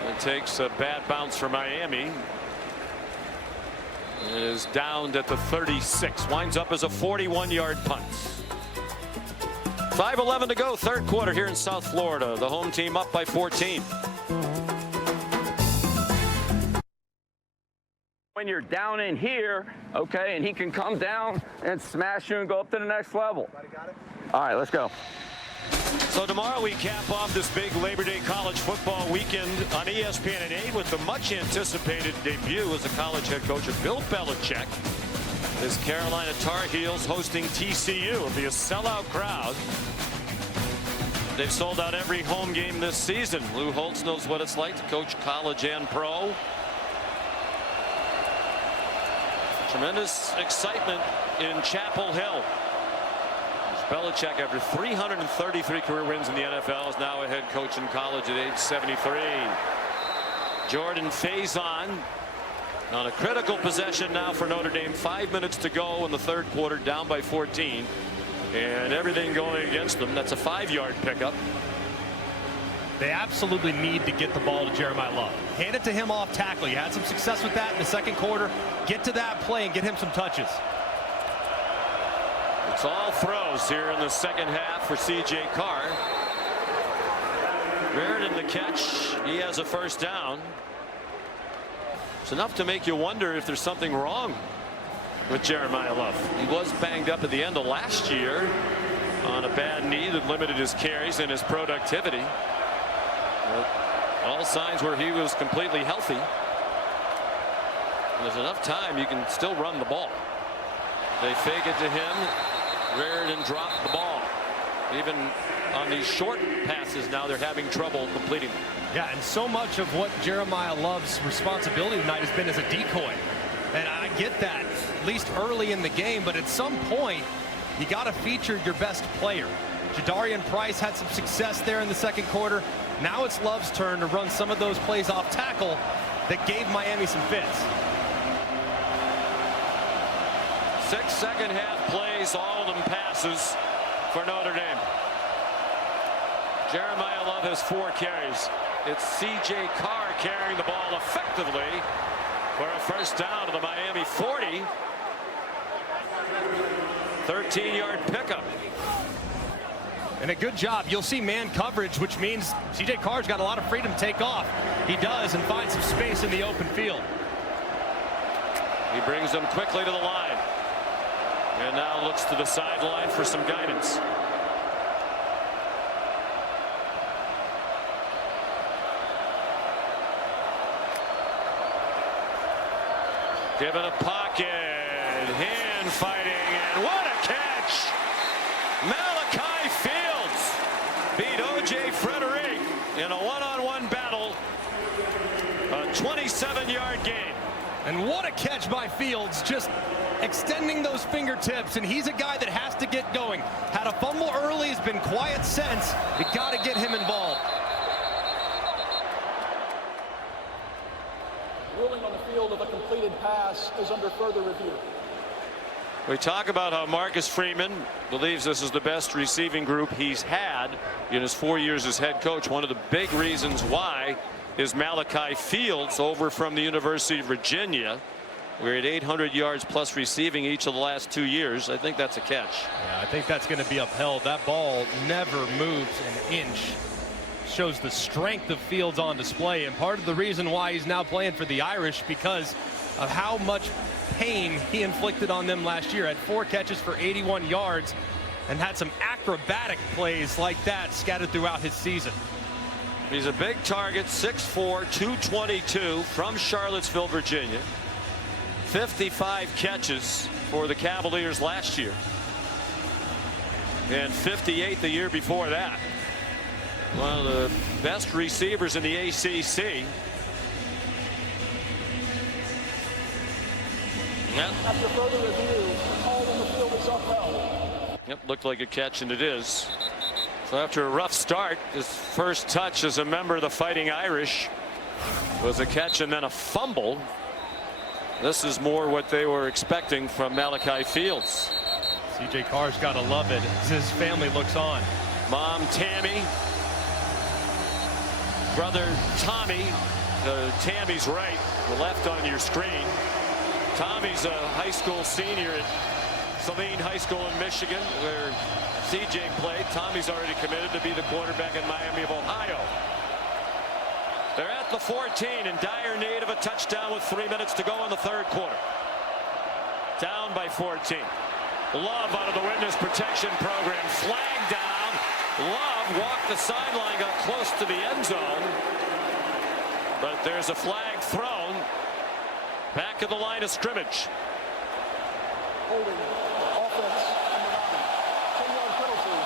It takes a bad bounce for Miami. It is downed at the 36. Winds up as a 41-yard punt. 5:11 to go, 3rd quarter here in South Florida. The home team up by 14. When you're down in here, okay, and he can come down and smash you and go up to the next level. All right, let's go. So tomorrow we cap off this big Labor Day college football weekend on ESPN at 8 with the much anticipated debut as a college head coach of Bill Belichick. This Carolina Tar Heels hosting TCU. It'll be a sellout crowd. They've sold out every home game this season. Lou Holtz knows what it's like to coach college and pro. Tremendous excitement in Chapel Hill. Belichick, after 333 career wins in the NFL, is now a head coach in college at age 73. Jordan Faison on a critical possession now for Notre Dame. 5 minutes to go in the 3rd quarter, down by 14, and everything going against them. That's a 5-yard pickup. They absolutely need to get the ball to Jeremiah Love. Hand it to him off tackle. You had some success with that in the 2nd quarter. Get to that play and get him some touches. It's all throws here in the 2nd half for C.J. Carr. Reardon the catch. He has a 1st down. It's enough to make you wonder if there's something wrong with Jeremiah Love. He was banged up at the end of last year on a bad knee that limited his carries and his productivity. But all signs were he was completely healthy. There's enough time you can still run the ball. They fake it to him. Reardon dropped the ball. Even on these short passes now, they're having trouble completing them. Yeah, and so much of what Jeremiah Love's responsibility tonight has been as a decoy. And I get that, at least early in the game, but at some point, you got to feature your best player. Jadarian Price had some success there in the 2nd quarter. Now it's Love's turn to run some of those plays off tackle that gave Miami some fits. 6 second half plays, all of them passes for Notre Dame. Jeremiah Love has 4 carries. It's C.J. Carr carrying the ball effectively for a 1st down to the Miami 40. 13-yard pickup. And a good job. You'll see man coverage, which means C.J. Carr's got a lot of freedom to take off. He does, and finds some space in the open field. He brings them quickly to the line. And now looks to the sideline for some guidance. Given a pocket, hand fighting, and what a catch! Malachi Fields beat O.J. Frederick in a one-on-one battle. A 27-yard gain. And what a catch by Fields, just extending those fingertips, and he's a guy that has to get going. Had a fumble early, has been quiet since. You got to get him involved. Ruling on the field of a complete pass is under further review. We talk about how Marcus Freeman believes this is the best receiving group he's had in his 4 years as head coach. One of the big reasons why is Malachi Fields over from the University of Virginia. We're at 800 yards plus receiving each of the last 2 years. I think that's a catch. Yeah, I think that's going to be upheld. That ball never moves an inch. Shows the strength of Fields on display, and part of the reason why he's now playing for the Irish because of how much pain he inflicted on them last year. Had 4 catches for 81 yards and had some acrobatic plays like that scattered throughout his season. He's a big target, 6'4", 222 from Charlottesville, Virginia. 55 catches for the Cavaliers last year. And 58 the year before that. One of the best receivers in the ACC. Yep. After further review, the call on the field is upheld. Yep, looked like a catch, and it is. So after a rough start, his first touch as a member of the Fighting Irish was a catch and then a fumble. This is more what they were expecting from Malachi Fields. C.J. Carr's got to love it as his family looks on. Mom Tammy, brother Tommy. Tammy's right, the left on your screen. Tommy's a high school senior at Saline High School in Michigan, where CJ played. Tommy's already committed to be the quarterback in Miami of Ohio. They're at the 14 in dire need of a touchdown with 3 minutes to go in the third quarter. Down by 14. Love out of the witness protection program. Flag down. Love walked the sideline, got close to the end zone. But there's a flag thrown. Back of the line of scrimmage. Holding offense number 9. 10-yard penalty.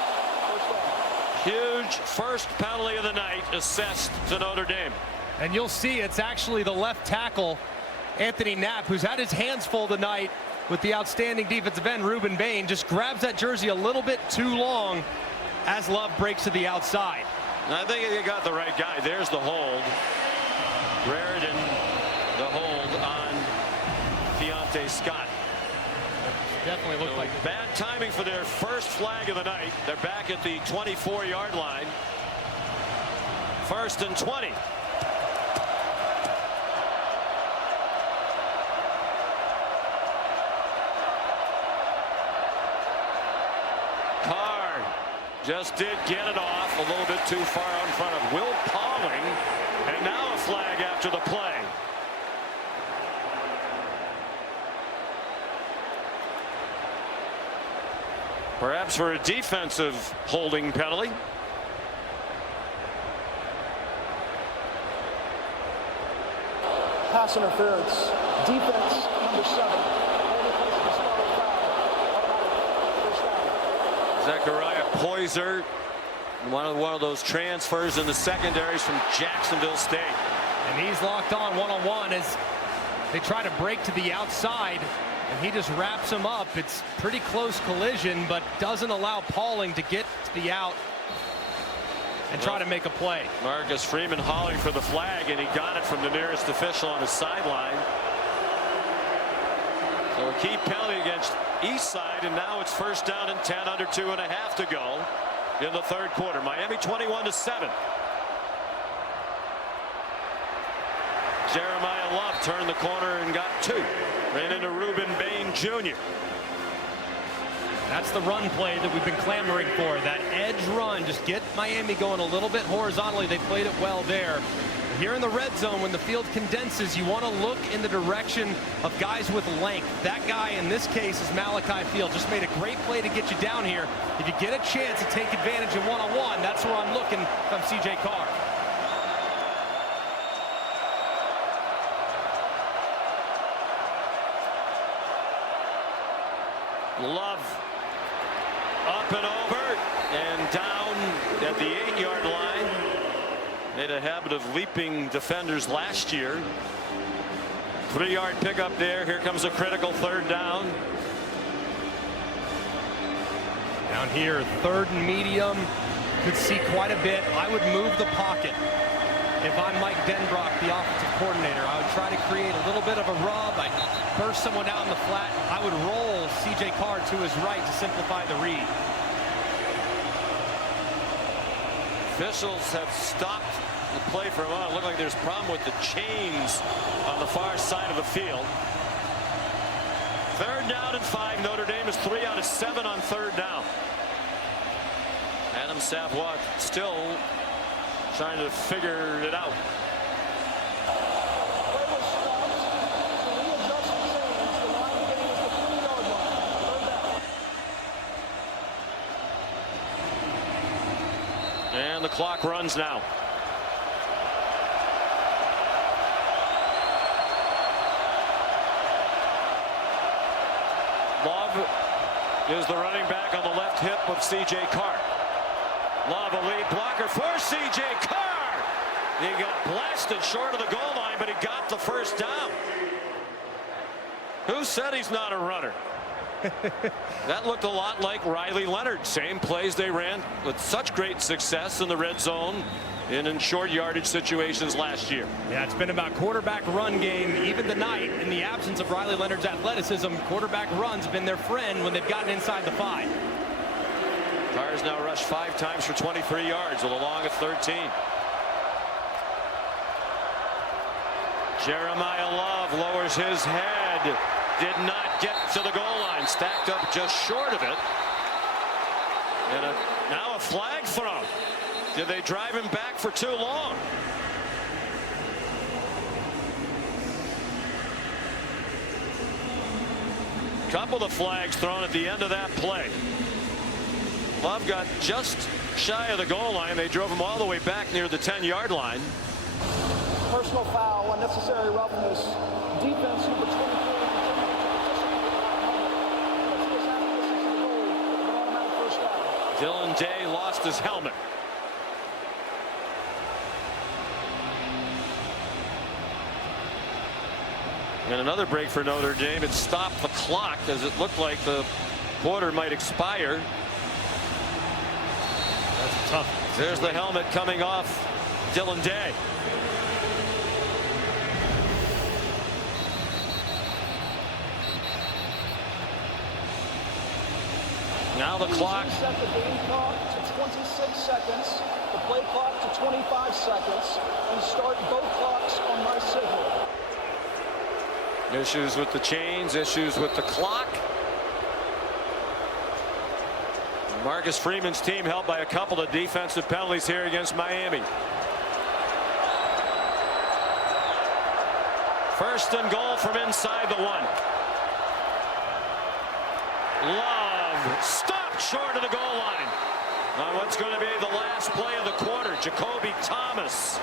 First down. Huge first penalty of the night assessed to Notre Dame. And you'll see it's actually the left tackle, Anthony Knapp, who's had his hands full tonight with the outstanding defensive end, Ruben Bain, just grabs that jersey a little bit too long as Love breaks to the outside. I think you got the right guy. There's the hold. Raridan, the hold on Keontae Scott. Definitely looked like bad timing for their first flag of the night. They're back at the 24-yard line. 1st and 20. Carr just did get it off a little bit too far in front of Will Pauling, and now a flag after the play. Perhaps for a defensive holding penalty. Pass interference. Defense number 7. Zechariah Poyser, one of those transfers in the secondaries from Jacksonville State. And he's locked on one-on-one as they try to break to the outside. And he just wraps him up. It's pretty close collision, but doesn't allow Pauling to get to the out and try to make a play. Marcus Freeman hauling for the flag, and he got it from the nearest official on his sideline. So a key penalty against Eastside, and now it's 1st down and 10, under 2.5 to go in the third quarter. Miami 21-7. Jeremiah Love turned the corner and got 2. Ran into Ruben Bain Jr. That's the run play that we've been clamoring for. That edge run, just get Miami going a little bit horizontally. They played it well there. Here in the red zone, when the field condenses, you want to look in the direction of guys with length. That guy in this case is Malachi Field. Just made a great play to get you down here. If you get a chance to take advantage of one-on-one, that's where I'm looking from C.J. Carr. Love up and over and down at the 8-yard line. Made a habit of leaping defenders last year. 3-yard pickup there. Here comes a critical 3rd down. Down here, 3rd and medium. Could see quite a bit. I would move the pocket. if I'm Mike Denbrock, the offensive coordinator, I would try to create a little bit of a rub. I'd burst someone out in the flat. I would roll C.J. Carr to his right to simplify the read. Officials have stopped the play for a moment. It looked like there's a problem with the chains on the far side of the field. 3rd down and 5. Notre Dame is 3 out of 7 on 3rd down. Adam Savoie still trying to figure it out. And the clock runs now. Love is the running back on the left hip of C.J. Carr. Love, a lead blocker for C.J. Carr. He got blasted short of the goal line, but he got the first down. Who said he's not a runner? That looked a lot like Riley Leonard. Same plays they ran with such great success in the red zone and in short yardage situations last year. Yeah, it's been about quarterback run game even tonight. In the absence of Riley Leonard's athleticism, quarterback runs have been their friend when they've gotten inside the 5. Carr's now rushed 5 times for 23 yards with a long of 13. Jeremiah Love lowers his head. Did not get to the goal line. Stacked up just short of it. And now a flag thrown. Did they drive him back for too long? Couple of flags thrown at the end of that play. Love got just shy of the goal line. They drove him all the way back near the 10-yard line. Personal foul, unnecessary roughness. Defense number 23. Dylan Day lost his helmet. And another break for Notre Dame. It stopped the clock as it looked like the quarter might expire. That's tough. There's the helmet coming off Dylan Day. Now the clock. Set the game clock to 26 seconds, the play clock to 25 seconds, and start both clocks on my signal. Issues with the chains, issues with the clock. Marcus Freeman's team helped by a couple of defensive penalties here against Miami. 1st and goal from inside the 1. Love stopped short of the goal line on what's going to be the last play of the quarter. Jacoby Thomas,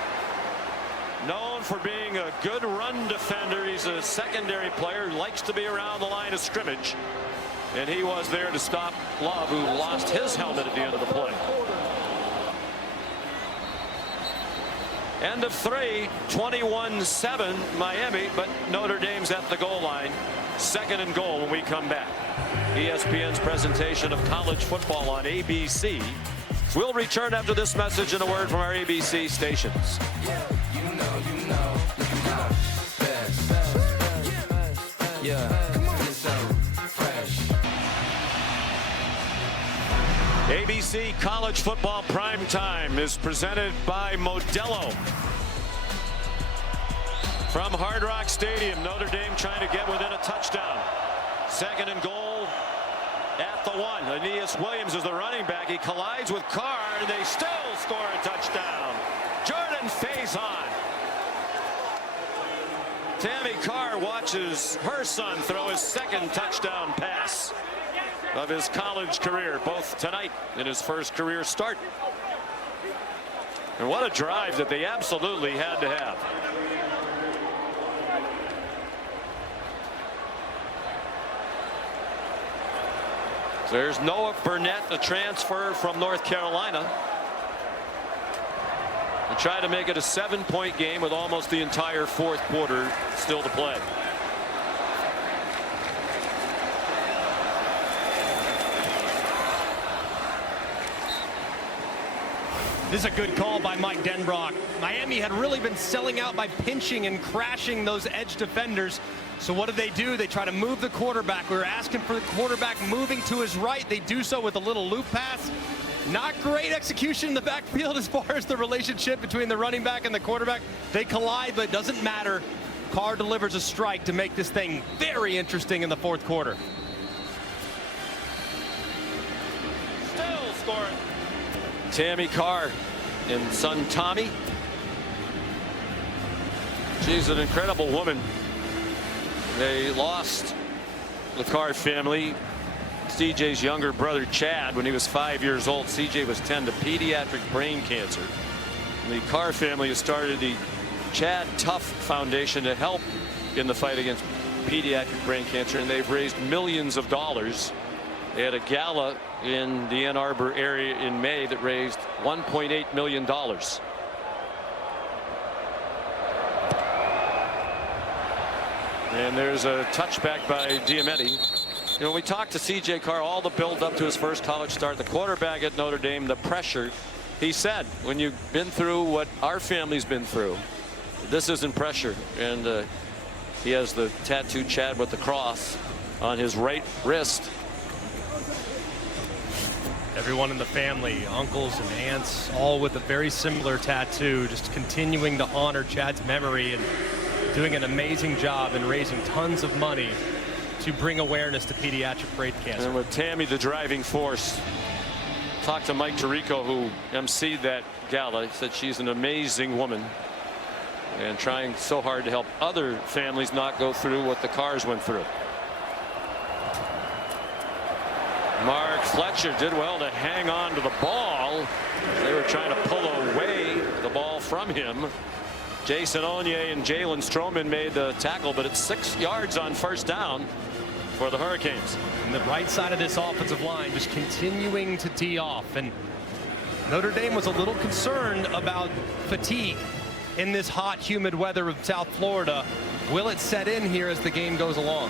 known for being a good run defender. He's a secondary player who likes to be around the line of scrimmage. And he was there to stop Love, who lost his helmet at the end of the play. End of 3, 21-7 Miami, but Notre Dame's at the goal line. 2nd and goal when we come back. ESPN's presentation of college football on ABC. We'll return after this message and a word from our ABC stations. ABC College Football Primetime is presented by Modelo. From Hard Rock Stadium, Notre Dame trying to get within a touchdown. 2nd and goal at the 1. Aeneas Williams is the running back. He collides with Carr, and they still score a touchdown. Jordan Faison. Tammy Carr watches her son throw his 2nd touchdown pass of his college career, both tonight in his first career start. And what a drive that they absolutely had to have. There's Noah Burnett, a transfer from North Carolina. And try to make it a 7-point game with almost the entire 4th quarter still to play. This is a good call by Mike Denbrock. Miami had really been selling out by pinching and crashing those edge defenders. So what do? They try to move the quarterback. We were asking for the quarterback moving to his right. They do so with a little loop pass. Not great execution in the backfield as far as the relationship between the running back and the quarterback. They collide, but it doesn't matter. Carr delivers a strike to make this thing very interesting in the fourth quarter. Still scoring. Tammy Carr and son Tommy. She's an incredible woman. They lost the Carr family. CJ's younger brother Chad when he was 5 years old. CJ was 10 to pediatric brain cancer. And the Carr family has started the Chad Tough Foundation to help in the fight against pediatric brain cancer, and they've raised millions of dollars. They had a gala in the Ann Arbor area in May that raised $1.8 million. And there's a touchback by Diamete. You know, we talked to CJ Carr, all the build up to his first college start, the quarterback at Notre Dame, the pressure. He said, when you've been through what our family's been through, this isn't pressure. And he has the tattooed Chad with the cross on his right wrist. Everyone in the family, uncles and aunts, all with a very similar tattoo, just continuing to honor Chad's memory and doing an amazing job in raising tons of money to bring awareness to pediatric brain cancer. And with Tammy the driving force. Talked to Mike Tirico, who emceed that gala. He said she's an amazing woman and trying so hard to help other families not go through what the Carrs went through. Mark Fletcher did well to hang on to the ball. They were trying to pull away the ball from him. Jason Onye and Jalen Stroman made the tackle, but it's 6 yards on first down for the Hurricanes. And the right side of this offensive line just continuing to tee off. And Notre Dame was a little concerned about fatigue in this hot, humid weather of South Florida. Will it set in here as the game goes along?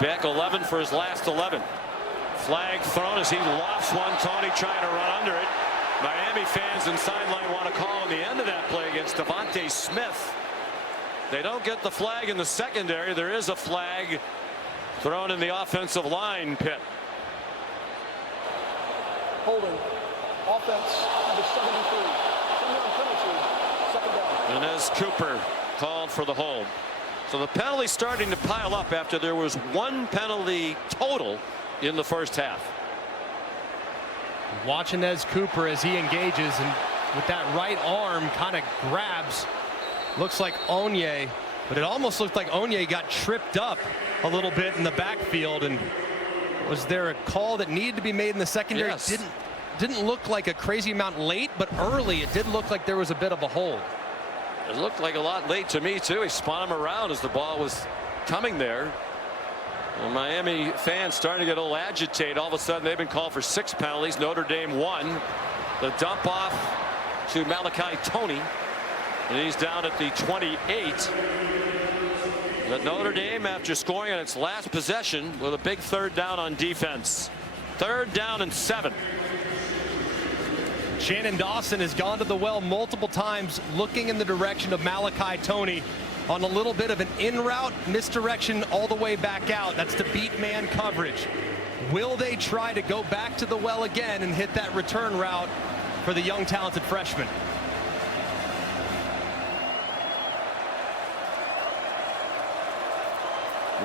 Beck 11 for his last 11. Flag thrown as he lost one. Tony trying to run under it. Miami fans and sideline want to call on the end of that play against Devontae Smith. They don't get the flag in the secondary. There is a flag thrown in the offensive line pit. Holding. Offense number 73. 2-yard penalty. Second down. Inez Cooper called for the hold. So the penalty starting to pile up after there was one penalty total in the first half. Watch Inez Cooper as he engages and with that right arm kind of grabs. Looks like Onye, but it almost looked like Onye got tripped up a little bit in the backfield. And was there a call that needed to be made in the secondary? Yes. Didn't look like a crazy amount late, but early it did look like there was a bit of a hold. It looked like a lot late to me too. He spun him around as the ball was coming there. Well, Miami fans starting to get a little agitated. All of a sudden they've been called for 6 penalties. Notre Dame 1. The dump off to Malachi Toney, and he's down at the 28. But Notre Dame, after scoring on its last possession with a big third down on defense. 3rd down and 7. Shannon Dawson has gone to the well multiple times looking in the direction of Malachi Toney on a little bit of an in route misdirection all the way back out. That's to beat man coverage. Will they try to go back to the well again and hit that return route for the young talented freshman?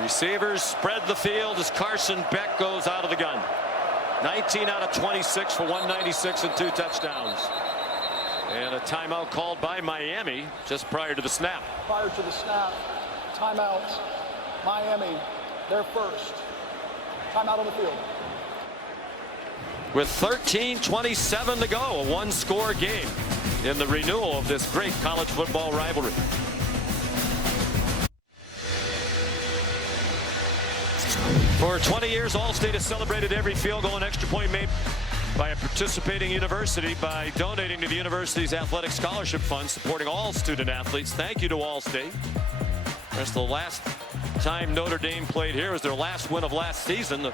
Receivers spread the field as Carson Beck goes out of the gun. 19 out of 26 for 196 and 2 touchdowns. And a timeout called by Miami just prior to the snap. Prior to the snap, timeout. Miami, their first. Timeout on the field. With 13:27 to go, a 1-score game in the renewal of this great college football rivalry. For 20 years, Allstate has celebrated every field goal and extra point made by a participating university by donating to the university's athletic scholarship fund, supporting all student athletes. Thank you to Allstate. That's the last time Notre Dame played here. It was their last win of last season. The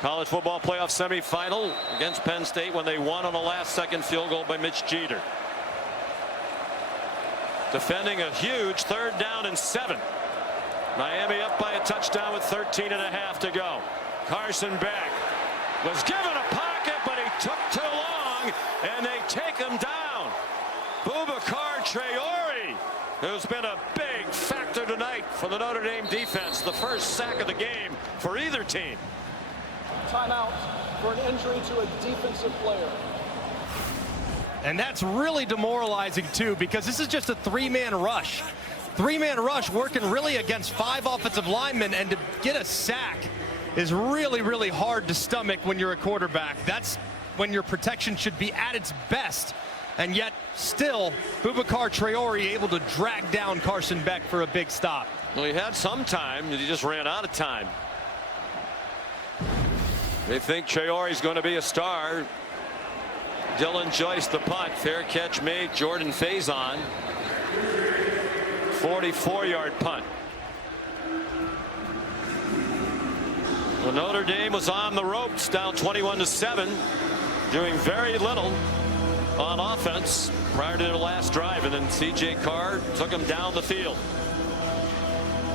College football playoff semifinal against Penn State when they won on a last-second field goal by Mitch Jeter. Defending a huge 3rd down and 7. Miami up by a touchdown with 13.5 to go. Carson Beck was given a pocket, but he took too long, and they take him down. Boubacar Traore, who's been a big factor tonight for the Notre Dame defense. The first sack of the game for either team. Timeout for an injury to a defensive player. And that's really demoralizing, too, because this is just a 3-man rush. 3-man rush working really against 5 offensive linemen, and to get a sack is really, really hard to stomach when you're a quarterback. That's when your protection should be at its best. And yet, still, Boubacar Traore able to drag down Carson Beck for a big stop. Well, he had some time, and he just ran out of time. They think Traore's going to be a star. Dylan Joyce the punt. Fair catch made. Jordan Faison. 44-yard punt. Well, Notre Dame was on the ropes, down 21-7, doing very little on offense prior to their last drive, and then C.J. Carr took them down the field.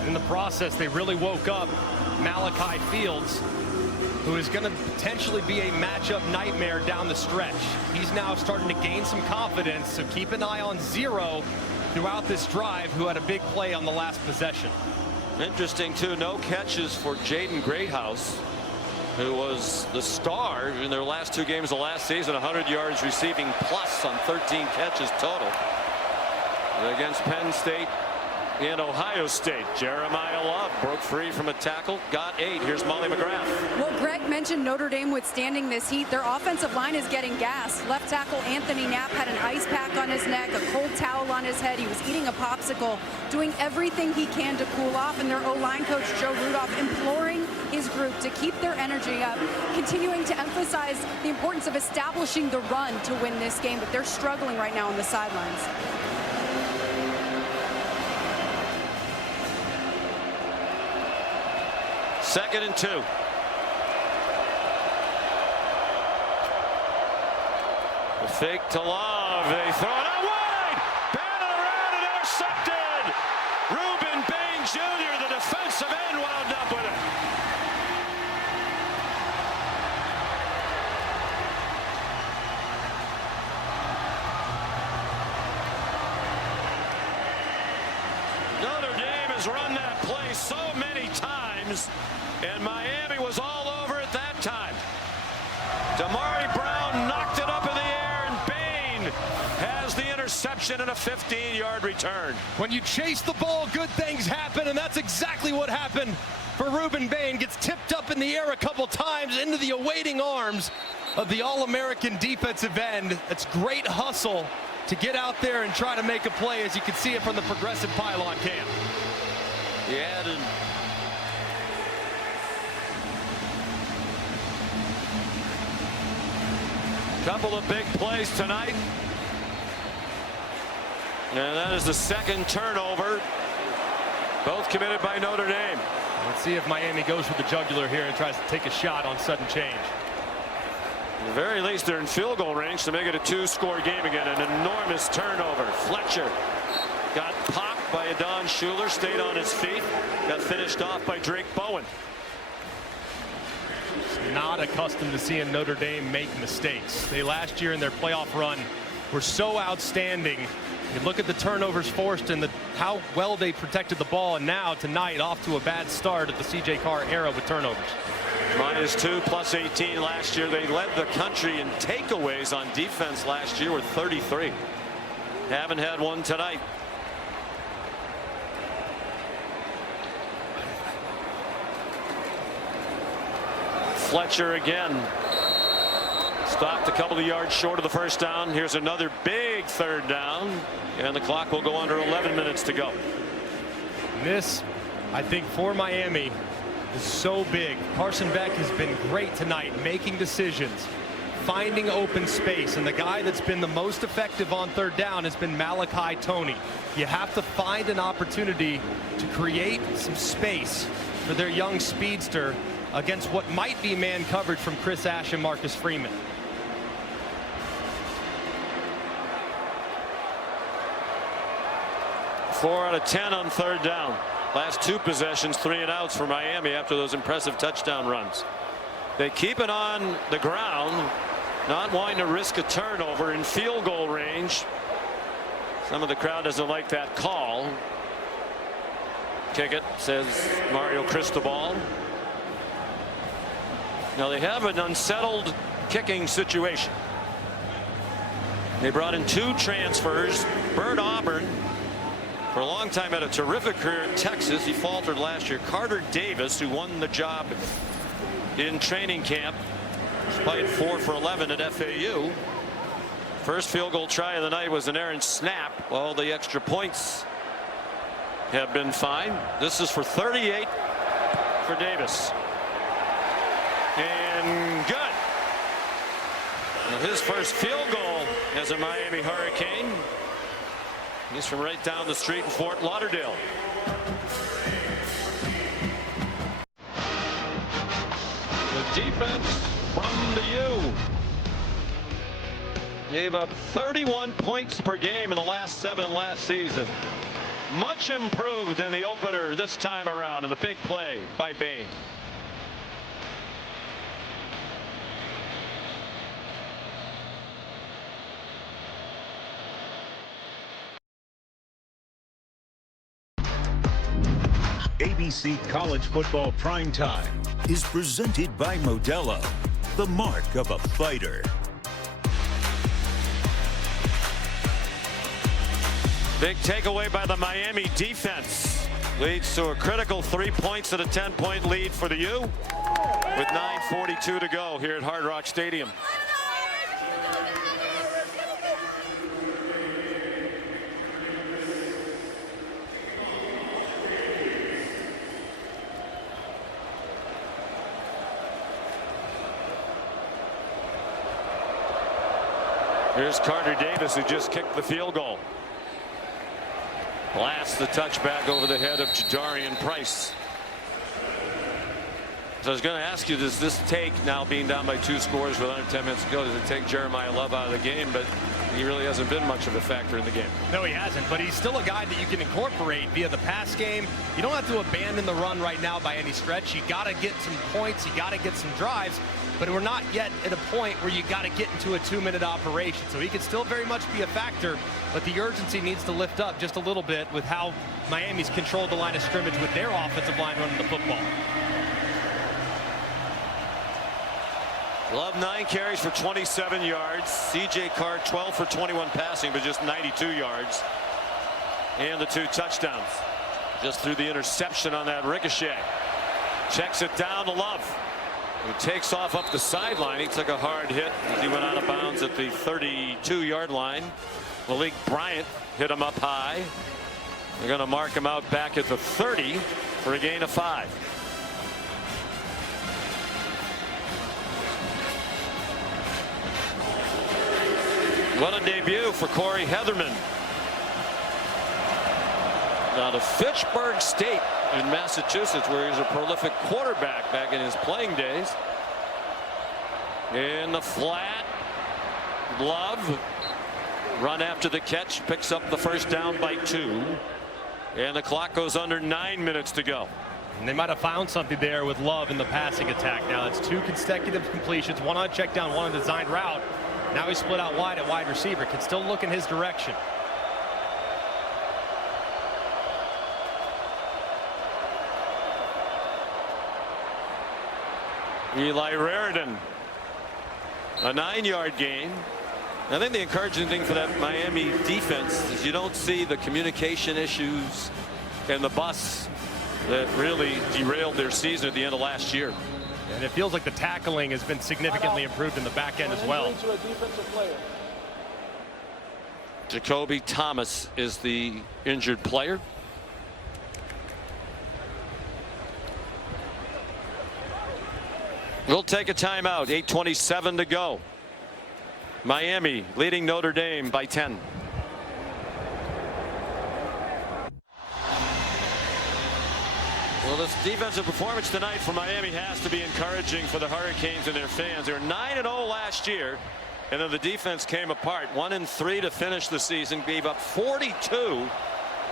In the process, they really woke up Malachi Fields, who is going to potentially be a matchup nightmare down the stretch. He's now starting to gain some confidence, so keep an eye on Zero throughout this drive, who had a big play on the last possession. Interesting, too, no catches for Jaden Greathouse, who was the star in their last 2 games of last season. 100 yards receiving plus on 13 catches total against Penn State and Ohio State. Jeremiah Love broke free from a tackle, got 8. Here's Molly McGrath. Well, Greg mentioned Notre Dame withstanding this heat. Their offensive line is getting gassed. Left tackle Anthony Knapp had an ice pack on his neck, a cold towel on his head. He was eating a popsicle, doing everything he can to cool off. And their O-line coach, Joe Rudolph, imploring his group to keep their energy up, continuing to emphasize the importance of establishing the run to win this game. But they're struggling right now on the sidelines. Second and 2. The fake to Love. They throw it out wide. Batted around and intercepted. Ruben Bain Jr., the defensive end, wound up with it. Notre Dame has run that play so many times, and Miami was all over it that time. Damari Brown knocked it up in the air, and Bain has the interception and a 15-yard return. When you chase the ball, good things happen, and that's exactly what happened for Ruben Bain. Gets tipped up in the air a couple times into the awaiting arms of the All-American defensive end. That's great hustle to get out there and try to make a play, as you can see it from the Progressive Pylon cam. He added a couple of big plays tonight. And that is the second turnover, both committed by Notre Dame. Let's see if Miami goes for the jugular here and tries to take a shot on sudden change. At the very least, they're in field goal range to make it a 2-score game again. An enormous turnover. Fletcher got popped by Adon Schuler, stayed on his feet, got finished off by Drake Bowen. Not accustomed to seeing Notre Dame make mistakes. They last year in their playoff run were so outstanding. You look at the turnovers forced and how well they protected the ball, and now tonight off to a bad start at the C.J. Carr era with turnovers. -2 plus 18 last year. They led the country in takeaways on defense last year with 33. Haven't had one tonight. Fletcher again. Stopped a couple of yards short of the first down. Here's another big 3rd down, and the clock will go under 11 minutes to go. This, I think, for Miami is so big. Carson Beck has been great tonight, making decisions, finding open space, and the guy that's been the most effective on 3rd down has been Malachi Toney. You have to find an opportunity to create some space for their young speedster against what might be man coverage from Chris Ash and Marcus Freeman. Four out of 10 on third down. Last two possessions, 3 and outs for Miami after those impressive touchdown runs. They keep it on the ground, not wanting to risk a turnover in field goal range. Some of the crowd doesn't like that call. Kick it, says Mario Cristobal. Now they have an unsettled kicking situation. They brought in 2 transfers. Bert Auburn, for a long time, had a terrific career in Texas. He faltered last year. Carter Davis, who won the job in training camp, played 4 for 11 at FAU. First field goal try of the night was an errant snap. All the extra points have been fine. This is for 38 for Davis. And good. Well, his first field goal as a Miami Hurricane. He's from right down the street in Fort Lauderdale. The defense from the U gave up 31 points per game in the last 7 last season. Much improved in the opener this time around in the big play by Bain. ABC College Football Primetime is presented by Modelo, the mark of a fighter. Big takeaway by the Miami defense. Leads to a critical 3 points at a 10-point lead for the U with 9:42 to go here at Hard Rock Stadium. Here's Carter Davis, who just kicked the field goal. Blasts the touchback over the head of Jadarian Price. So I was going to ask you, does this take, now being down by 2 scores with under 10 minutes to go, does it take Jeremiah Love out of the game? But he really hasn't been much of a factor in the game. No, he hasn't, but he's still a guy that you can incorporate via the pass game. You don't have to abandon the run right now by any stretch. You got to get some points. You got to get some drives. But we're not yet at a point where you got to get into a 2-minute operation. So he could still very much be a factor, but the urgency needs to lift up just a little bit with how Miami's controlled the line of scrimmage with their offensive line running the football. Love 9 carries for 27 yards. C.J. Carr 12 for 21 passing, but just 92 yards. And the 2 touchdowns. Just threw the interception on that ricochet. Checks it down to Love, who takes off up the sideline. He took a hard hit as he went out of bounds at the 32-yard line. Malik Bryant hit him up high. They're going to mark him out back at the 30 for a gain of 5. What a debut for Corey Heatherman. Now to Fitchburg State in Massachusetts, where he's a prolific quarterback back in his playing days. In the flat, Love run after the catch, picks up the first down by 2, and the clock goes under 9 minutes to go. And they might have found something there with Love in the passing attack. Now it's 2 consecutive completions, 1 on check down, 1 on designed route. Now he's split out wide at wide receiver. Can still look in his direction. Eli Raridan, a 9-yard gain. I think the encouraging thing for that Miami defense is you don't see the communication issues and the bus that really derailed their season at the end of last year. And it feels like the tackling has been significantly improved in the back end as well. Jacoby Thomas is the injured player. We'll take a timeout. 8:27 to go. Miami leading Notre Dame by 10. Well, this defensive performance tonight for Miami has to be encouraging for the Hurricanes and their fans. They were 9-0 last year, and then the defense came apart. 1-3 to finish the season, gave up 42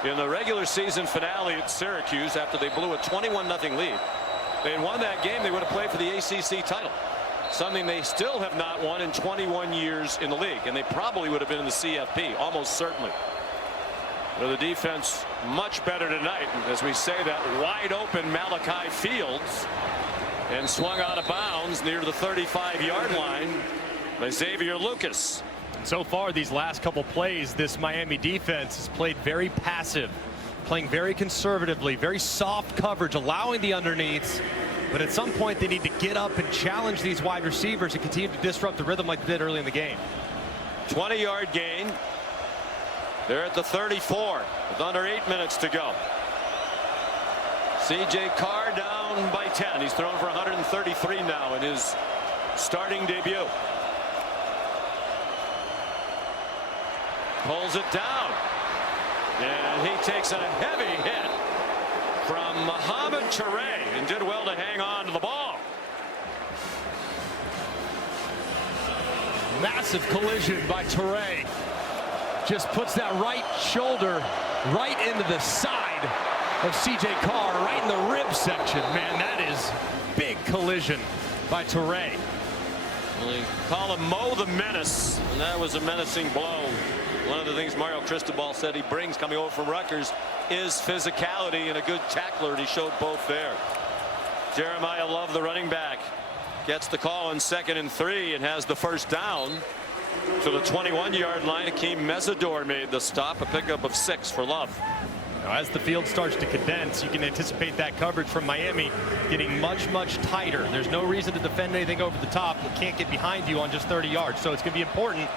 in the regular season finale at Syracuse after they blew a 21-0 lead. They had won that game, they would have played for the ACC title, something they still have not won in 21 years in the league, and they probably would have been in the CFP, almost certainly. But the defense much better tonight, as we say that wide open Malachi Fields, and swung out of bounds near the 35-yard line by Xavier Lucas. So far, these last couple plays, this Miami defense has played very passive, playing very conservatively, very soft coverage, allowing the underneaths. But at some point, they need to get up and challenge these wide receivers and continue to disrupt the rhythm like they did early in the game. 20-yard gain. They're at the 34 with under 8 minutes to go. C.J. Carr down by 10. He's thrown for 133 now in his starting debut. Pulls it down. And he takes a heavy hit from Mohamed Touré and did well to hang on to the ball. Massive collision by Touré. Just puts that right shoulder right into the side of C.J. Carr, right in the rib section. Man, that is big collision by Touré. Well, they call him Mo the Menace, and that was a menacing blow. One of the things Mario Cristobal said he brings coming over from Rutgers is physicality and a good tackler, and he showed both there. Jeremiah Love, the running back, gets the call on 2nd and 3 and has the first down to the 21-yard line. Akeem Mesidor made the stop, a pickup of 6 for Love. Now, as the field starts to condense, you can anticipate that coverage from Miami getting much, much tighter. There's no reason to defend anything over the top. We can't get behind you on just 30 yards. So it's going to be important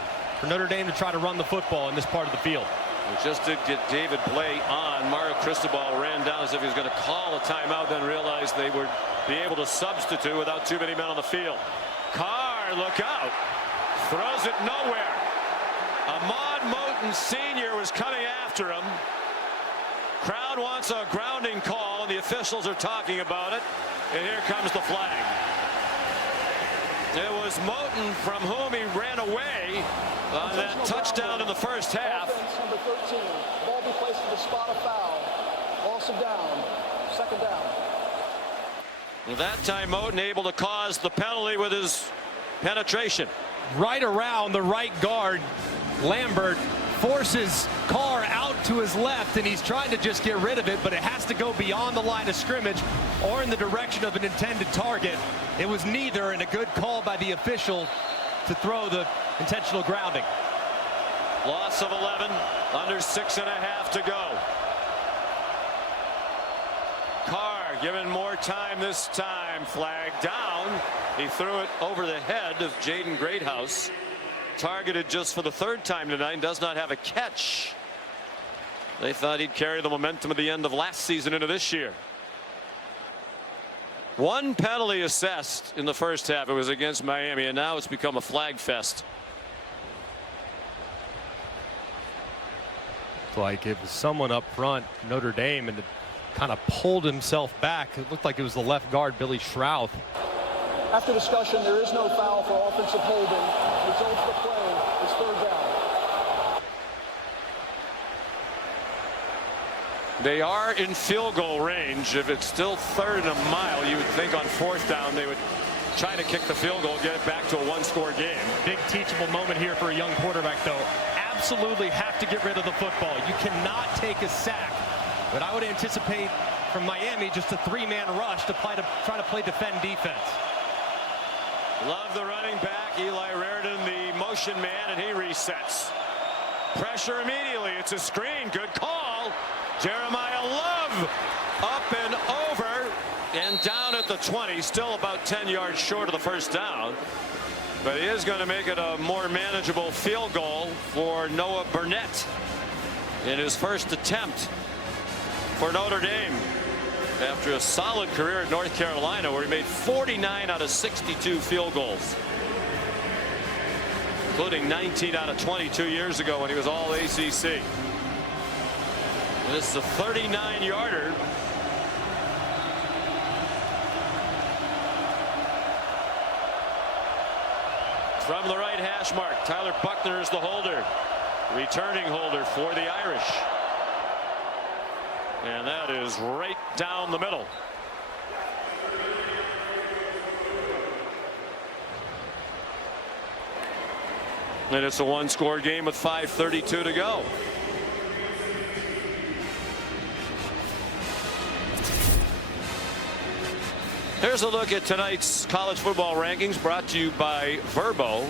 for Notre Dame to try to run the football in this part of the field. We just did get David Blay on. Mario Cristobal ran down as if he was going to call a timeout, then realized they would be able to substitute without too many men on the field. Carr, look out. Throws it nowhere. Ahmad Moten Sr. was coming after him. Crowd wants a grounding call, and the officials are talking about it. And here comes the flag. It was Moten from whom he ran away on that touchdown in the first half. Offense, number 13. Ball be placed in the spot of foul. Also down. 2nd down. That time Moten able to cause the penalty with his penetration. Right around the right guard, Lambert forces Carr out to his left, and he's trying to just get rid of it, but it has to go beyond the line of scrimmage or in the direction of an intended target. It was neither, and a good call by the official to throw the intentional grounding. Loss of 11, under 6.5 to go. Carr given more time this time, flag down. He threw it over the head of Jaden Greathouse. Targeted just for the 3rd time tonight, does not have a catch. They thought he'd carry the momentum of the end of last season into this year. 1 penalty assessed in the first half. It was against Miami, and now it's become a flag fest. It's like it was someone up front, Notre Dame, and it kind of pulled himself back. It looked like it was the left guard, Billy Schrouth. After discussion, there is no foul for offensive holding. Result of the play is 3rd down. They are in field goal range. If it's still 3rd and a mile, you would think on 4th down they would try to kick the field goal, get it back to a 1-score game. Big teachable moment here for a young quarterback, though. Absolutely have to get rid of the football. You cannot take a sack. But I would anticipate from Miami just a 3-man rush to try to play defend defense. Love the running back. Eli Raridan, the motion man, and he resets. Pressure immediately. It's a screen. Good call. Jeremiah Love up and over and down at the 20. Still about 10 yards short of the first down. But he is going to make it a more manageable field goal for Noah Burnett in his first attempt for Notre Dame after a solid career at North Carolina, where he made 49 out of 62 field goals, including 19 out of 22 years ago when he was all ACC. This is a 39-yarder From the right hash mark, Tyler Buckner is the holder. Returning holder for the Irish. And that is right down the middle. And it's a one-score game with 5:32 to go. Here's a look at tonight's college football rankings brought to you by Verbo.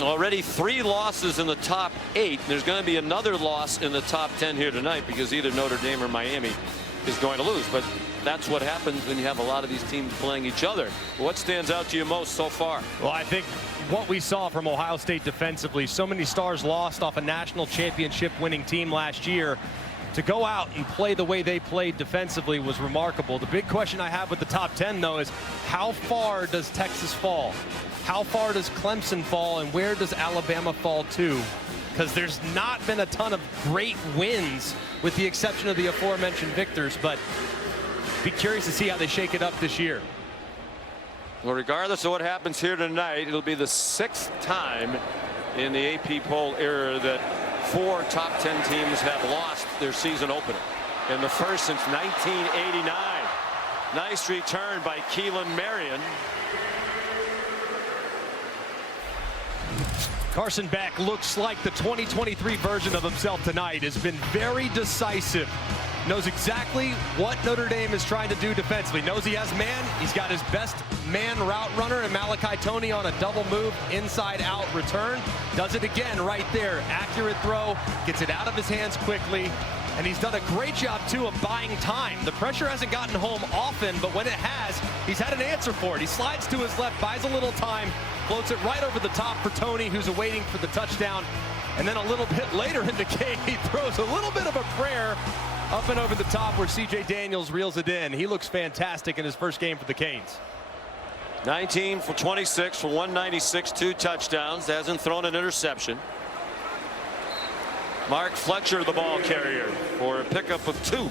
Already 3 losses in the top 8. There's going to be another loss in the top 10 here tonight because either Notre Dame or Miami is going to lose. But that's what happens when you have a lot of these teams playing each other. What stands out to you most so far? Well, I think what we saw from Ohio State defensively, so many stars lost off a national championship winning team last year. To go out and play the way they played defensively was remarkable. The big question I have with the top 10, though, is how far does Texas fall? How far does Clemson fall, and where does Alabama fall to? Because there's not been a ton of great wins, with the exception of the aforementioned victors, but be curious to see how they shake it up this year. Well, regardless of what happens here tonight, it'll be the 6th time in the AP poll era that 4 top 10 teams have lost their season opener, and the first since 1989. Nice return by Keelan Marion. Carson Beck looks like the 2023 version of himself tonight. Has been very decisive. Knows exactly what Notre Dame is trying to do defensively. Knows he has man. He's got his best man route runner in Malachi Tony on a double move inside out return. Does it again right there. Accurate throw. Gets it out of his hands quickly. And he's done a great job, too, of buying time. The pressure hasn't gotten home often, but when it has, he's had an answer for it. He slides to his left, buys a little time, floats it right over the top for Tony, who's awaiting for the touchdown. And then a little bit later in the game, he throws a little bit of a prayer up and over the top where C.J. Daniels reels it in. He looks fantastic in his first game for the Canes. 19 for 26 for 196, 2 touchdowns. Hasn't thrown an interception. Mark Fletcher, the ball carrier, for a pickup of 2.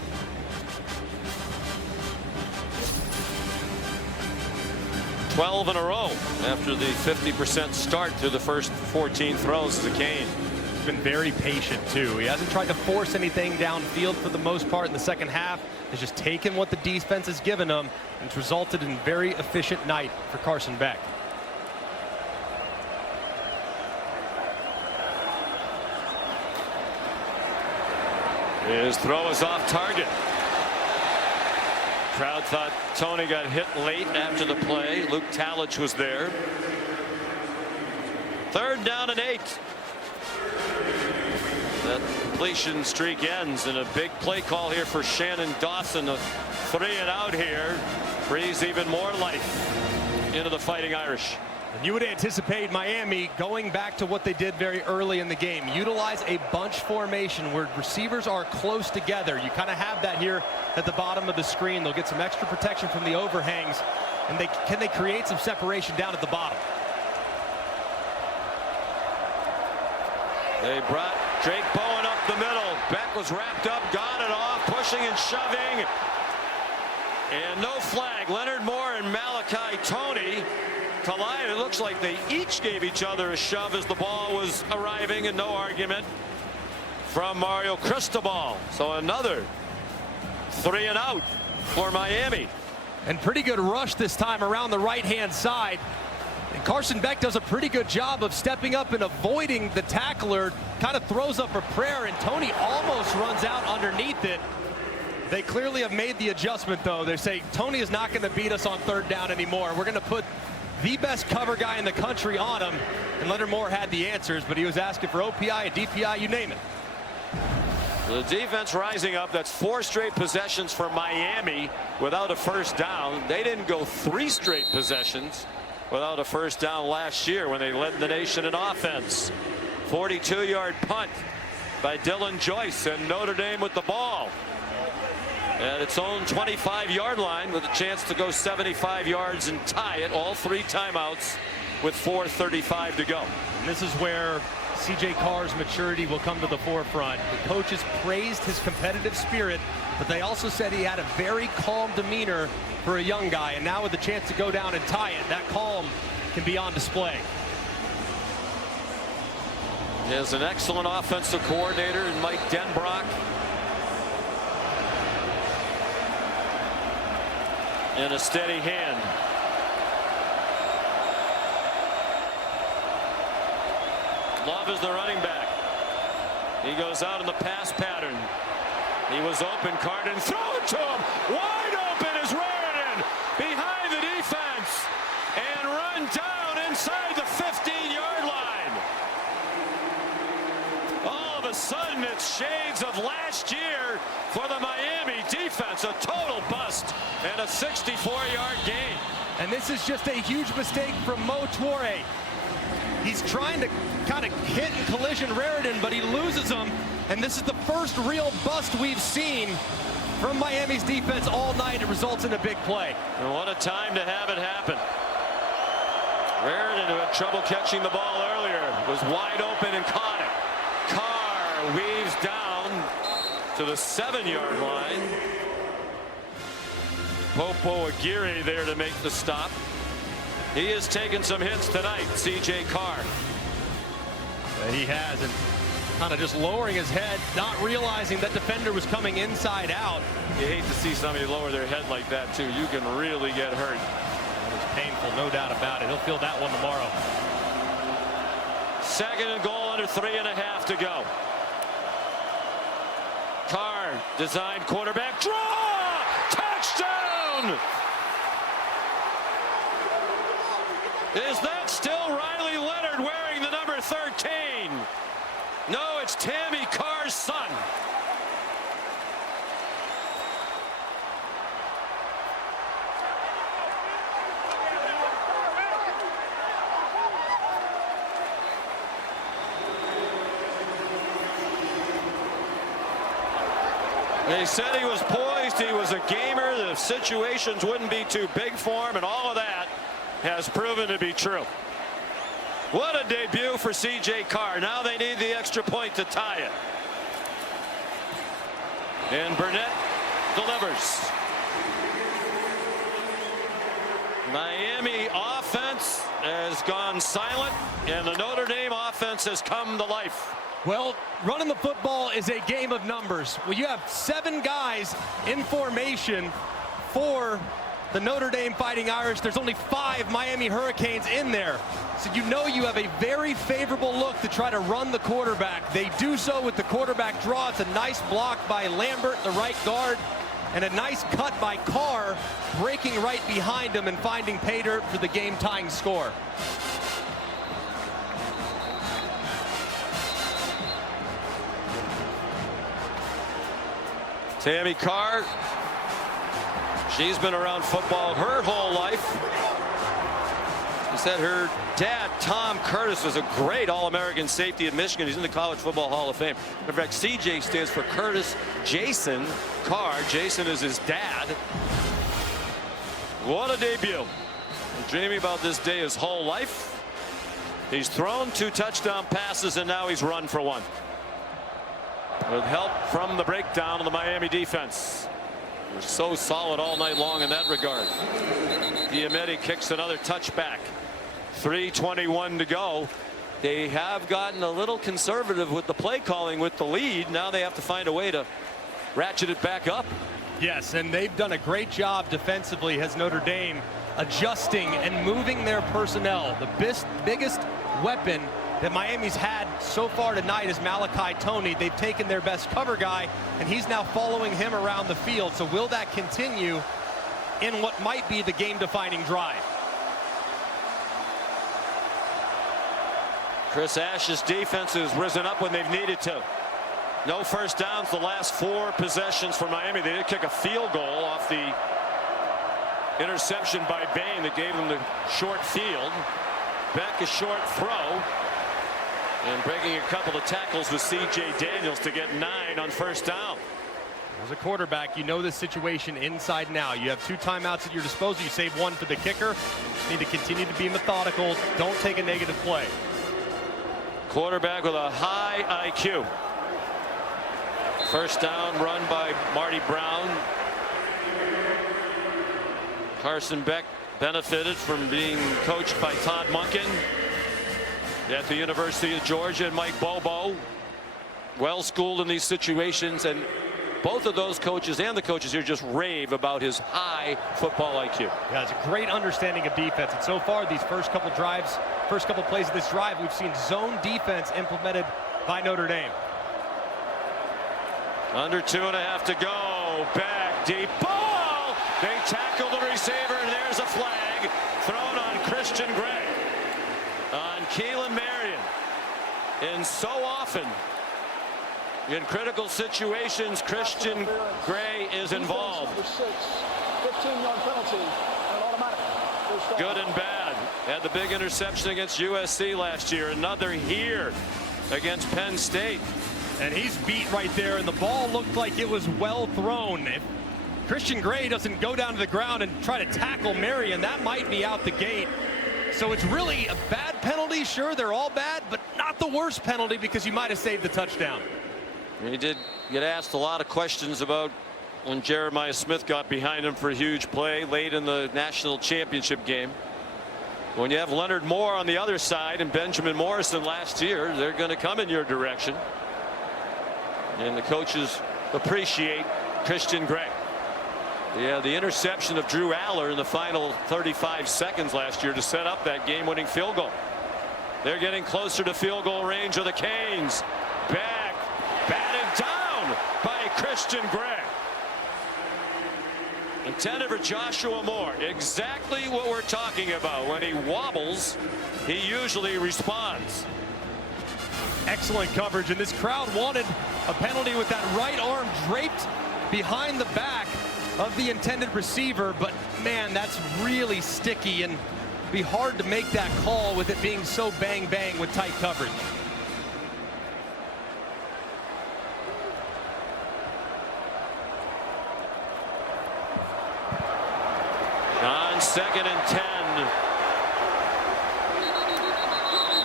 $12 in a row after the 50% start to the first 14 throws as a Cane. He's been very patient, too. He hasn't tried to force anything downfield for the most part in the second half. He's just taken what the defense has given him, and it's resulted in a very efficient night for Carson Beck. His throw is off target. Crowd thought Tony got hit late after the play. Luke Talich was there. 3rd down and 8. That completion streak ends, and a big play call here for Shannon Dawson. A 3 and out here. Breathes even more life into the Fighting Irish. And you would anticipate Miami going back to what they did very early in the game. Utilize a bunch formation where receivers are close together. You kind of have that here at the bottom of the screen. They'll get some extra protection from the overhangs. And can they create some separation down at the bottom? They brought Jake Bowen up the middle. Beck was wrapped up, got it off, pushing and shoving. And no flag. Leonard Moore and Malachi Tony collided. It looks like they each gave each other a shove as the ball was arriving, and no argument from Mario Cristobal. So another 3 and out for Miami. And pretty good rush this time around the right-hand side. And Carson Beck does a pretty good job of stepping up and avoiding the tackler. Kind of throws up a prayer, and Tony almost runs out underneath it. They clearly have made the adjustment, though. They say Tony is not going to beat us on 3rd down anymore. We're going to put the best cover guy in the country on him. And Leonard Moore had the answers, but he was asking for OPI, a DPI, you name it. The defense rising up. That's 4 straight possessions for Miami without a first down. They didn't go 3 straight possessions without a first down last year when they led the nation in offense. 42-yard punt by Dylan Joyce, and Notre Dame with the ball at its own 25-yard line with a chance to go 75 yards and tie it. All 3 timeouts with 4:35 to go. And this is where C.J. Carr's maturity will come to the forefront. The coaches praised his competitive spirit, but they also said he had a very calm demeanor for a young guy. And now with the chance to go down and tie it, that calm can be on display. He has an excellent offensive coordinator in Mike Denbrock. And a steady hand. Love is the running back. He goes out in the pass pattern. He was open. Carr didn't throw it to him. Wide open is Raritan behind the defense and run down inside the 15-yard line. All of a sudden, it's shades of last year for the Miami defense. A total bust and a 64-yard gain. And this is just a huge mistake from Notre. He's trying to kind of hit and collision Raritan, but he loses him. And this is the first real bust we've seen from Miami's defense all night. It results in a big play. And what a time to have it happen. Raritan, who had trouble catching the ball earlier, was wide open and caught it. Carr weaves down to the 7-yard line. Popo Aguirre there to make the stop. He has taken some hits tonight, C.J. Carr. He has, and kind of just lowering his head, not realizing that defender was coming inside out. You hate to see somebody lower their head like that, too. You can really get hurt. It was painful, no doubt about it. He'll feel that one tomorrow. 2nd and goal, under 3.5 to go. Carr, designed quarterback draw! Touchdown! Is that still Riley Leonard wearing the number 13? No, it's Tammy Carr's son. They said he was poised, he was a gamer, the situations wouldn't be too big for him, and all of that has proven to be true. What a debut for C.J. Carr. Now they need the extra point to tie it. And Burnett delivers. Miami offense has gone silent, and the Notre Dame offense has come to life. Well, running the football is a game of numbers. Well, you have 7 guys in formation for the Notre Dame Fighting Irish. There's only 5 Miami Hurricanes in there. So you know you have a very favorable look to try to run the quarterback. They do so with the quarterback draw. It's a nice block by Lambert, the right guard, and a nice cut by Carr, breaking right behind him and finding pay dirt for the game-tying score. Tammy Carr, she's been around football her whole life. She said her dad, Tom Curtis, was a great All-American safety at Michigan. He's in the College Football Hall of Fame. In fact, CJ stands for Curtis Jason Carr. Jason is his dad. What a debut. Been dreaming about this day his whole life. He's thrown 2 touchdown passes, and now he's run for 1. With help from the breakdown of the Miami defense. They're so solid all night long in that regard. Diamete kicks another touchback. 3:21 to go. They have gotten a little conservative with the play calling with the lead. Now they have to find a way to ratchet it back up. Yes, and they've done a great job defensively, has Notre Dame, adjusting and moving their personnel. The biggest weapon that Miami's had so far tonight is Malachi Toney. They've taken their best cover guy, and he's now following him around the field. So will that continue in what might be the game-defining drive? Chris Ash's defense has risen up when they've needed to. No first downs the last 4 possessions for Miami. They did kick a field goal off the interception by Bain that gave them the short field. Beck a short throw. And breaking a couple of tackles with C.J. Daniels to get 9 on first down. As a quarterback, you know this situation inside and out. You have 2 timeouts at your disposal. You save 1 for the kicker. You need to continue to be methodical. Don't take a negative play. Quarterback with a high IQ. First down run by Marty Brown. Carson Beck benefited from being coached by Todd Monken. at the University of Georgia, and Mike Bobo, well schooled in these situations, and both of those coaches and the coaches here just rave about his high football IQ. Yeah, it's a great understanding of defense, and so far these first couple drives, first couple plays of this drive, we've seen zone defense implemented by Notre Dame. Under 2.5 to go. Back deep ball. They tackle the receiver, and there's a flag thrown on Christian Gray. On Keelan Marion. And so often in critical situations, Christian Gray is involved. 15-yard penalty, and automatic. Good and bad. Had the big interception against USC last year. Another here against Penn State. And he's beat right there, and the ball looked like it was well thrown. If Christian Gray doesn't go down to the ground and try to tackle Marion, that might be out the gate. So it's really a bad penalty. Sure, they're all bad, but not the worst penalty because you might have saved the touchdown. He did get asked a lot of questions about when Jeremiah Smith got behind him for a huge play late in the national championship game. When you have Leonard Moore on the other side and Benjamin Morrison last year, they're going to come in your direction. And the coaches appreciate Christian Gray. Yeah, the interception of Drew Aller in the final 35 seconds last year to set up that game-winning field goal. They're getting closer to field goal range of the Canes. Back, batted down by Christian Gray. Intended for Joshua Moore. Exactly what we're talking about. When he wobbles, he usually responds. Excellent coverage, and this crowd wanted a penalty with that right arm draped behind the back of the intended receiver, but man, that's really sticky and be hard to make that call with it being so bang bang with tight coverage. On 2nd and 10,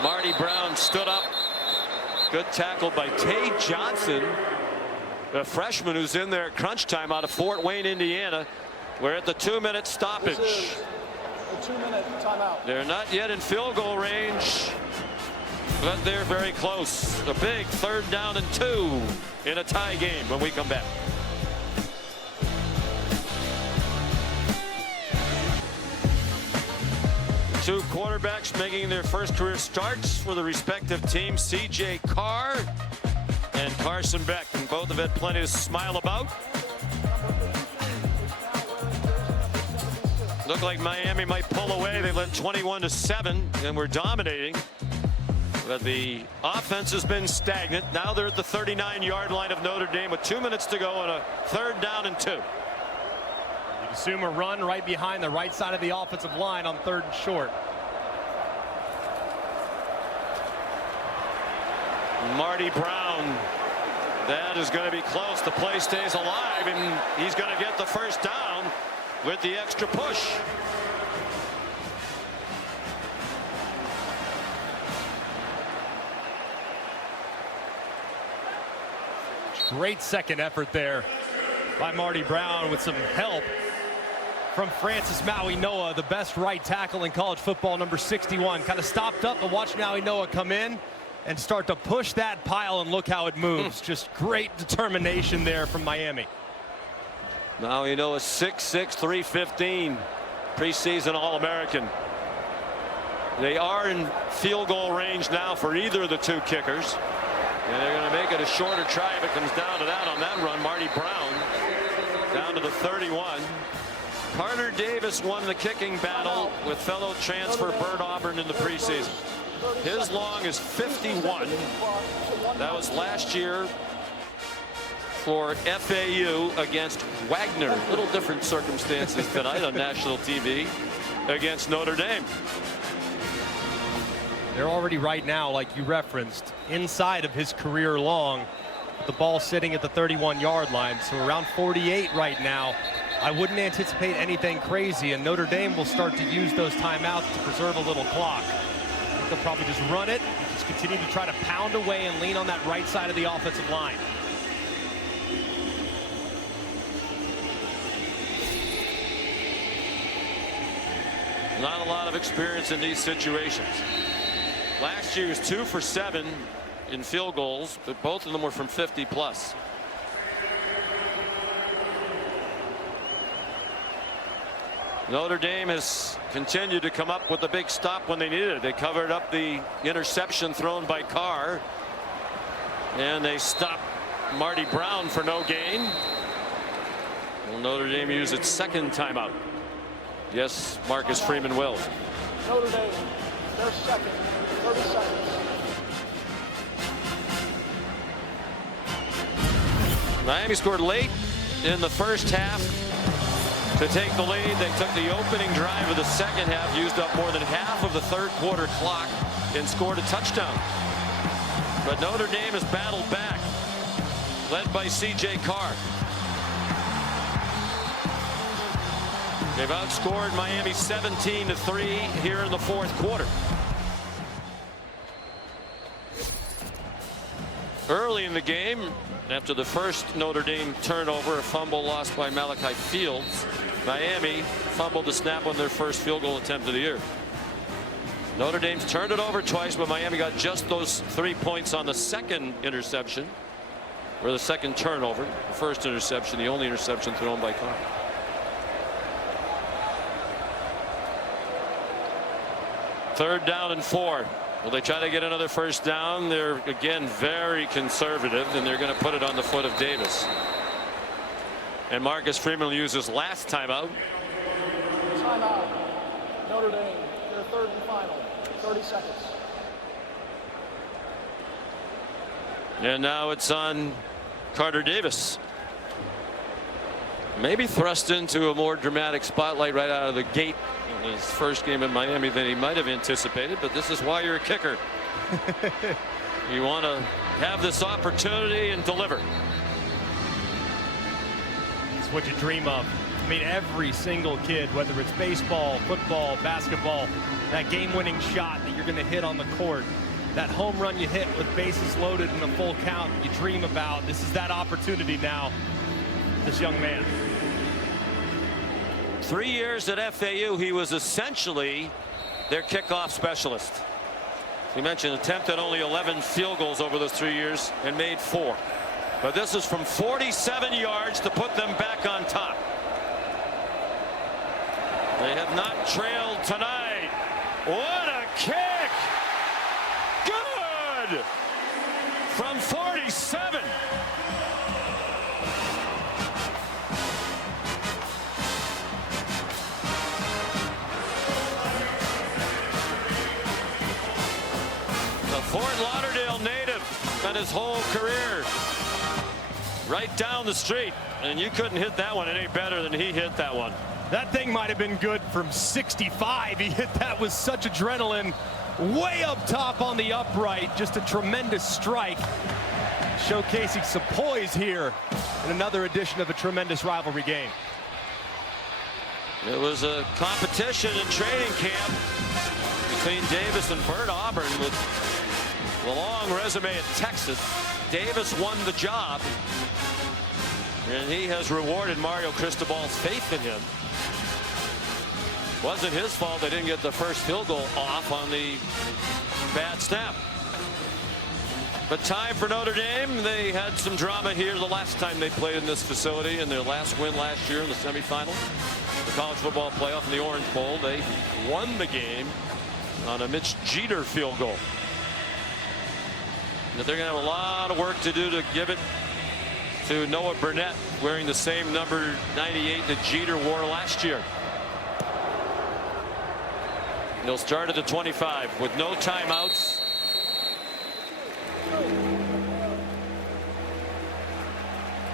Marty Brown stood up. Good tackle by Tay Johnson, a freshman who's in there at crunch time out of Fort Wayne, Indiana. We're at the 2-minute stoppage. This is a 2-minute timeout. They're not yet in field goal range, but they're very close. A big 3rd down and 2 in a tie game when we come back. Two quarterbacks making their first career starts for the respective teams, C.J. Carr and Carson Beck, and both have had plenty to smile about. Looked like Miami might pull away. They led 21-7 and were dominating. But the offense has been stagnant. Now they're at the 39-yard line of Notre Dame with 2 minutes to go on a 3rd down and 2. Assume a run right behind the right side of the offensive line on 3rd and short. Marty Brown. That is going to be close. The play stays alive, and he's going to get the 1st down with the extra push. Great second effort there by Marty Brown with some help from Francis Maui-Noah, the best right tackle in college football, number 61. Kind of stopped up and watched Maui-Noah come in and start to push that pile, and look how it moves. Just great determination there from Miami. Maui-Noah 6'6", 315, preseason All-American. They are in field goal range now for either of the two kickers. And they're going to make it a shorter try if it comes down to that on that run. Marty Brown down to the 31. Carter Davis won the kicking battle with fellow transfer Bert Auburn in the preseason. His long is 51. That was last year for FAU against Wagner. Little different circumstances tonight on national TV against Notre Dame. They're already right now, like you referenced, inside of his career long. The ball sitting at the 31-yard line, so around 48 right now. I wouldn't anticipate anything crazy, and Notre Dame will start to use those timeouts to preserve a little clock. I think they'll probably just run it, just continue to try to pound away and lean on that right side of the offensive line. Not a lot of experience in these situations. Last year he was 2 for 7 in field goals, but both of them were from 50 plus. Notre Dame has continued to come up with a big stop when they needed it. They covered up the interception thrown by Carr, and they stopped Marty Brown for no gain. Will Notre Dame use its second timeout? Yes, Marcus Freeman will. Notre Dame, their second, 30 seconds. Miami scored late in the first half to take the lead. They took the opening drive of the second half, used up more than half of the third quarter clock, and scored a touchdown. But Notre Dame has battled back, led by C.J. Carr. They've outscored Miami 17-3 here in the fourth quarter. Early in the game, after the first Notre Dame turnover, a fumble lost by Malachi Fields, Miami fumbled the snap on their first field goal attempt of the year. Notre Dame's turned it over twice, but Miami got just those 3 points on the second interception, or the second turnover. The first interception, the only interception thrown by Carr. Third down and 4. Will they try to get another first down? They're again very conservative, and they're going to put it on the foot of Davis. And Marcus Freeman will use his last timeout. Timeout. Notre Dame, their third and final. 30 seconds. And now it's on Carter Davis. Maybe thrust into a more dramatic spotlight right out of the gate in his first game in Miami than he might have anticipated, but this is why you're a kicker. You want to have this opportunity and deliver. It's what you dream of. I mean, every single kid, whether it's baseball, football, basketball, that game-winning shot that you're going to hit on the court, that home run you hit with bases loaded and a full count, you dream about. This is that opportunity now, this young man. 3 years at FAU, he was essentially their kickoff specialist. We mentioned attempted only 11 field goals over those 3 years and made 4. But this is from 47 yards to put them back on top. They have not trailed tonight. What a kick! Good! From 47. Fort Lauderdale native and his whole career right down the street, and you couldn't hit that one any better than he hit that one. That thing might have been good from 65. He hit that with such adrenaline, way up top on the upright. Just a tremendous strike, showcasing some poise here in another edition of a tremendous rivalry game. It was a competition in training camp between Davis and Bert Auburn. With the long resume at Texas, Davis won the job, and he has rewarded Mario Cristobal's faith in him. Wasn't his fault they didn't get the first field goal off on the bad snap. But time for Notre Dame. They had some drama here the last time they played in this facility in their last win last year in the semifinal, the college football playoff in the Orange Bowl. They won the game on a Mitch Jeter field goal. They're going to have a lot of work to do to give it to Noah Burnett, wearing the same number 98 that Jeter wore last year. They'll start at the 25 with no timeouts.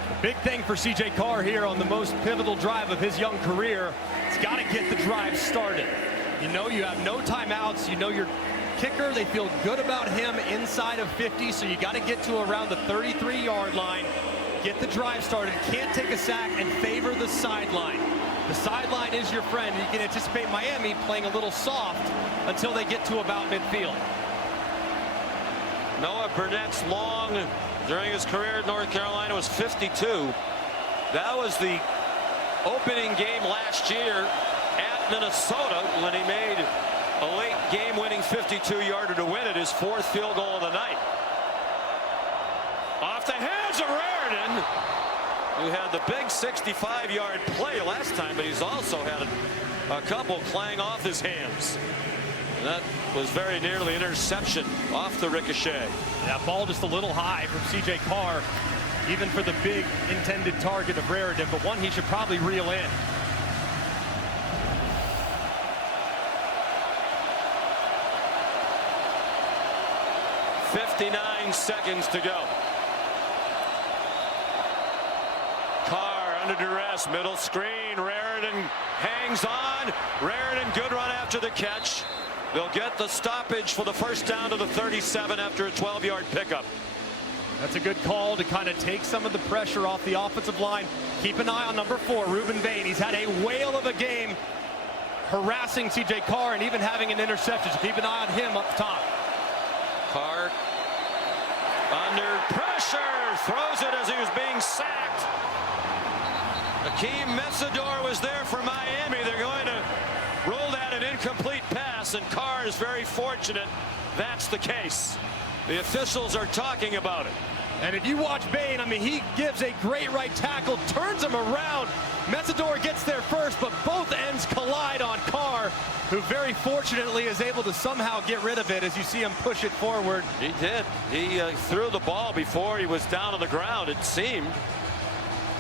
The big thing for C.J. Carr here on the most pivotal drive of his young career. He's got to get the drive started. You know you have no timeouts. You know your kicker, they feel good about him inside of 50, so you got to get to around the 33-yard line. Get the drive started. Can't take a sack and favor the sideline. The sideline is your friend. You can anticipate Miami playing a little soft until they get to about midfield. Noah Burnett's long during his career at North Carolina was 52. That was the opening game last year at Minnesota when he made A late game-winning 52-yarder to win it, his 4th field goal of the night. Off the hands of Raridan, who had the big 65-yard play last time, but he's also had a couple clang off his hands. And that was very nearly interception off the ricochet. That ball just a little high from C.J. Carr, even for the big intended target of Raridan, but one he should probably reel in. .59 seconds to go. Carr under duress, middle screen. Raridan hangs on. Raridan, good run after the catch. They'll get the stoppage for the first down to the 37 after a 12-yard pickup. That's a good call to kind of take some of the pressure off the offensive line. Keep an eye on number 4, Reuben Bain. He's had a whale of a game harassing C.J. Carr and even having an interception. So keep an eye on him up top. Carr under pressure, throws it as he was being sacked. Akeem Messidor was there for Miami. They're going to roll that an incomplete pass, and Carr is very fortunate that's the case. The officials are talking about it. And if you watch Bain, I mean, he gives a great right tackle, turns him around. Messidor gets there first, but both ends collide on Carr, who very fortunately is able to somehow get rid of it as you see him push it forward. He did. He threw the ball before he was down on the ground, it seemed.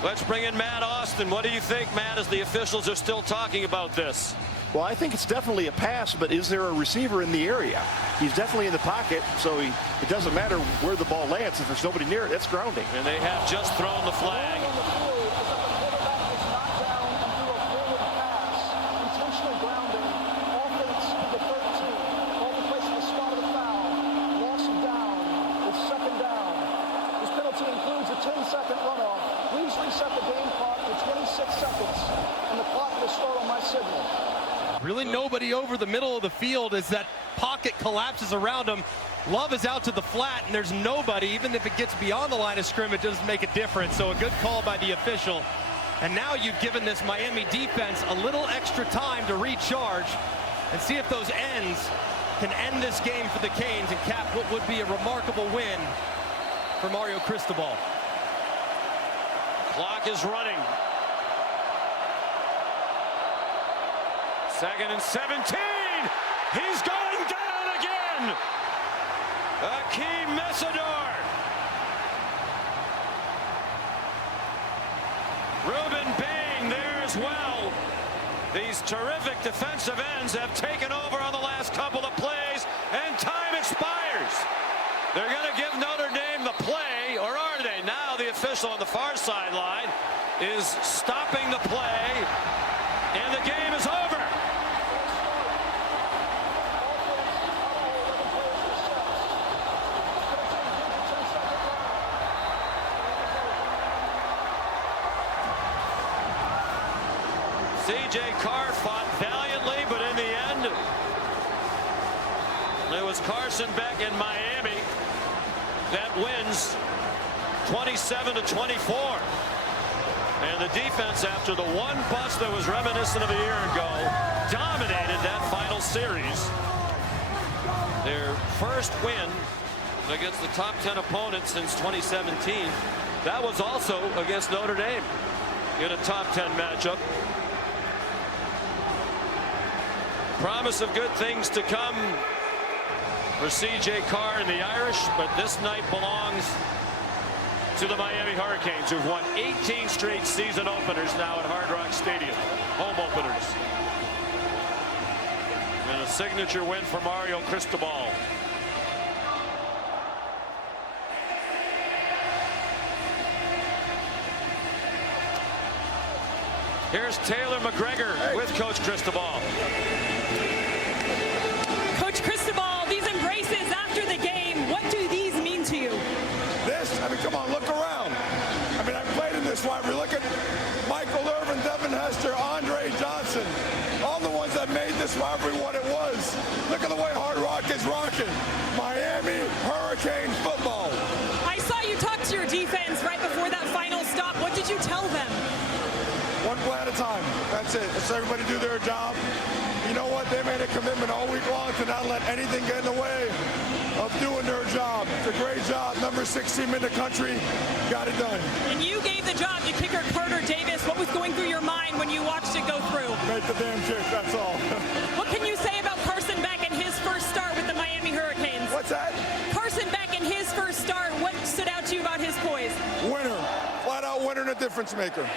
Let's bring in Matt Austin. What do you think, Matt, as the officials are still talking about this? Well, I think it's definitely a pass, but is there a receiver in the area? He's definitely in the pocket, so it doesn't matter where the ball lands. If there's nobody near it, that's grounding. And they have just thrown the flag. Really nobody over the middle of the field as that pocket collapses around him. Love is out to the flat, and there's nobody. Even if it gets beyond the line of scrimmage, it doesn't make a difference. So a good call by the official. And now you've given this Miami defense a little extra time to recharge and see if those ends can end this game for the Canes and cap what would be a remarkable win for Mario Cristobal. Clock is running. 2nd and 17. He's going down again. Akeem Messidor. Reuben Bain there as well. These terrific defensive ends have taken over on the last couple of plays, and time expires. They're going to give Notre Dame the play, or are they? Now the official on the far sideline is stopping the play, and the game is over. C.J. Carr fought valiantly, but in the end, it was Carson Beck in Miami that wins 27-24. And the defense, after the one bust that was reminiscent of a year ago, dominated that final series. Their first win against the top 10 opponent since 2017. That was also against Notre Dame in a top 10 matchup. Promise of good things to come for C.J. Carr and the Irish, but this night belongs to the Miami Hurricanes, who've won 18 straight season openers now at Hard Rock Stadium, home openers. And a signature win for Mario Cristobal. Here's Taylor McGregor with Coach Cristobal. Coach Cristobal, these embraces after the game, what do these mean to you? This, I mean, come on, look around. I mean, I played in this rivalry. Look at Michael Irvin, Devin Hester, Andre Johnson, all the ones that made this rivalry what it was. Look at the way Hard Rock is rocking. Miami Hurricane football. I saw you talk to your defense right before that final stop. What did you tell them? One play at a time. That's it. Let's everybody do their job. you know what? They made a commitment all week long to not let anything get in the way of doing their job. It's a great job. Number 6 team in the country got it done. And you gave the job to kicker Carter Davis. What was going through your mind when you watched it go through? Make the damn kick, that's all. What can you say about Carson Beck and his first start with the Miami Hurricanes? What's that? Carson Beck and his first start. What stood out to you about his poise? Winner. Flat out winner and a difference maker.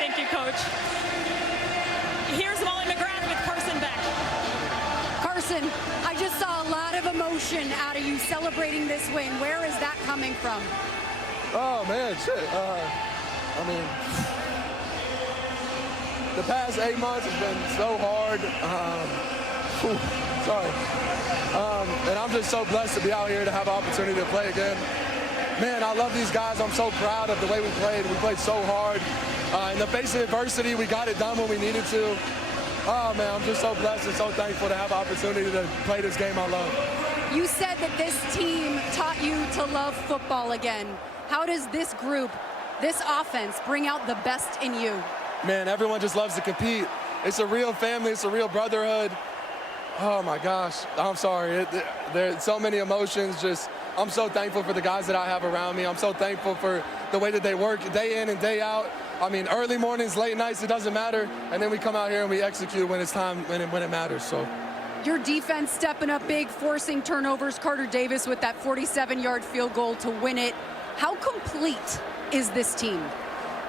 Thank you, Coach. Here's Molly McGrath with Carson Beck. Carson, I just saw a lot of emotion out of you celebrating this win. Where is that coming from? Oh, man, shit. I mean, the past 8 months has been so hard. And I'm just so blessed to be out here to have an opportunity to play again. Man, I love these guys. I'm so proud of the way we played. We played so hard. In the face of adversity, we got it done when we needed to. Oh, man, I'm just so blessed and so thankful to have an opportunity to play this game I love. You said that this team taught you to love football again. How does this group, this offense, bring out the best in you? Man, everyone just loves to compete. It's a real family. It's a real brotherhood. Oh, my gosh. I'm sorry. There's so many emotions. I'm so thankful for the guys that I have around me. I'm so thankful for the way that they work day in and day out. I mean, early mornings, late nights, it doesn't matter. And then we come out here and we execute when it's time, when it matters. So. Your defense stepping up big, forcing turnovers. Carter Davis with that 47-yard field goal to win it. How complete is this team?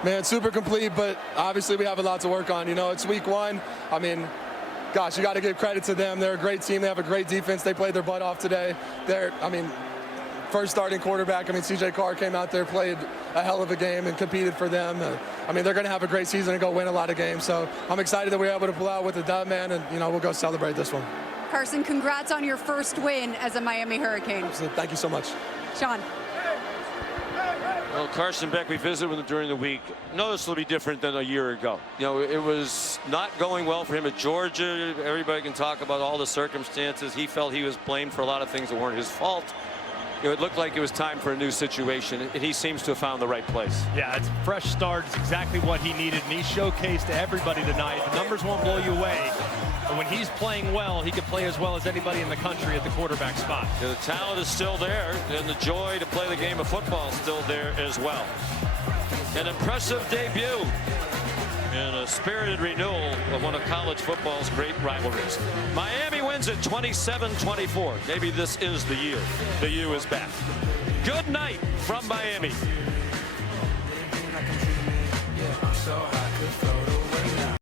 Man, super complete, but obviously we have a lot to work on. You know, it's week 1. I mean, gosh, you got to give credit to them. They're a great team. They have a great defense. They played their butt off today. First starting quarterback, CJ Carr came out there, played a hell of a game and competed for them. They're going to have a great season and go win a lot of games. So I'm excited that we were able to pull out with a dub, man, and, we'll go celebrate this one. Carson, congrats on your first win as a Miami Hurricane. Thank you so much. Sean. Well, Carson Beck, we visited with him during the week. Notice it'll be different than a year ago. It was not going well for him at Georgia. Everybody can talk about all the circumstances. He felt he was blamed for a lot of things that weren't his fault. It looked like it was time for a new situation, and he seems to have found the right place. Yeah, it's a fresh start. It's exactly what he needed, and he showcased to everybody tonight. The numbers won't blow you away, but when he's playing well, he can play as well as anybody in the country at the quarterback spot. Yeah, the talent is still there, and the joy to play the game of football is still there as well. An impressive debut and a spirited renewal of one of college football's great rivalries. Miami wins it 27-24. Maybe this is the year. The U is back. Good night from Miami.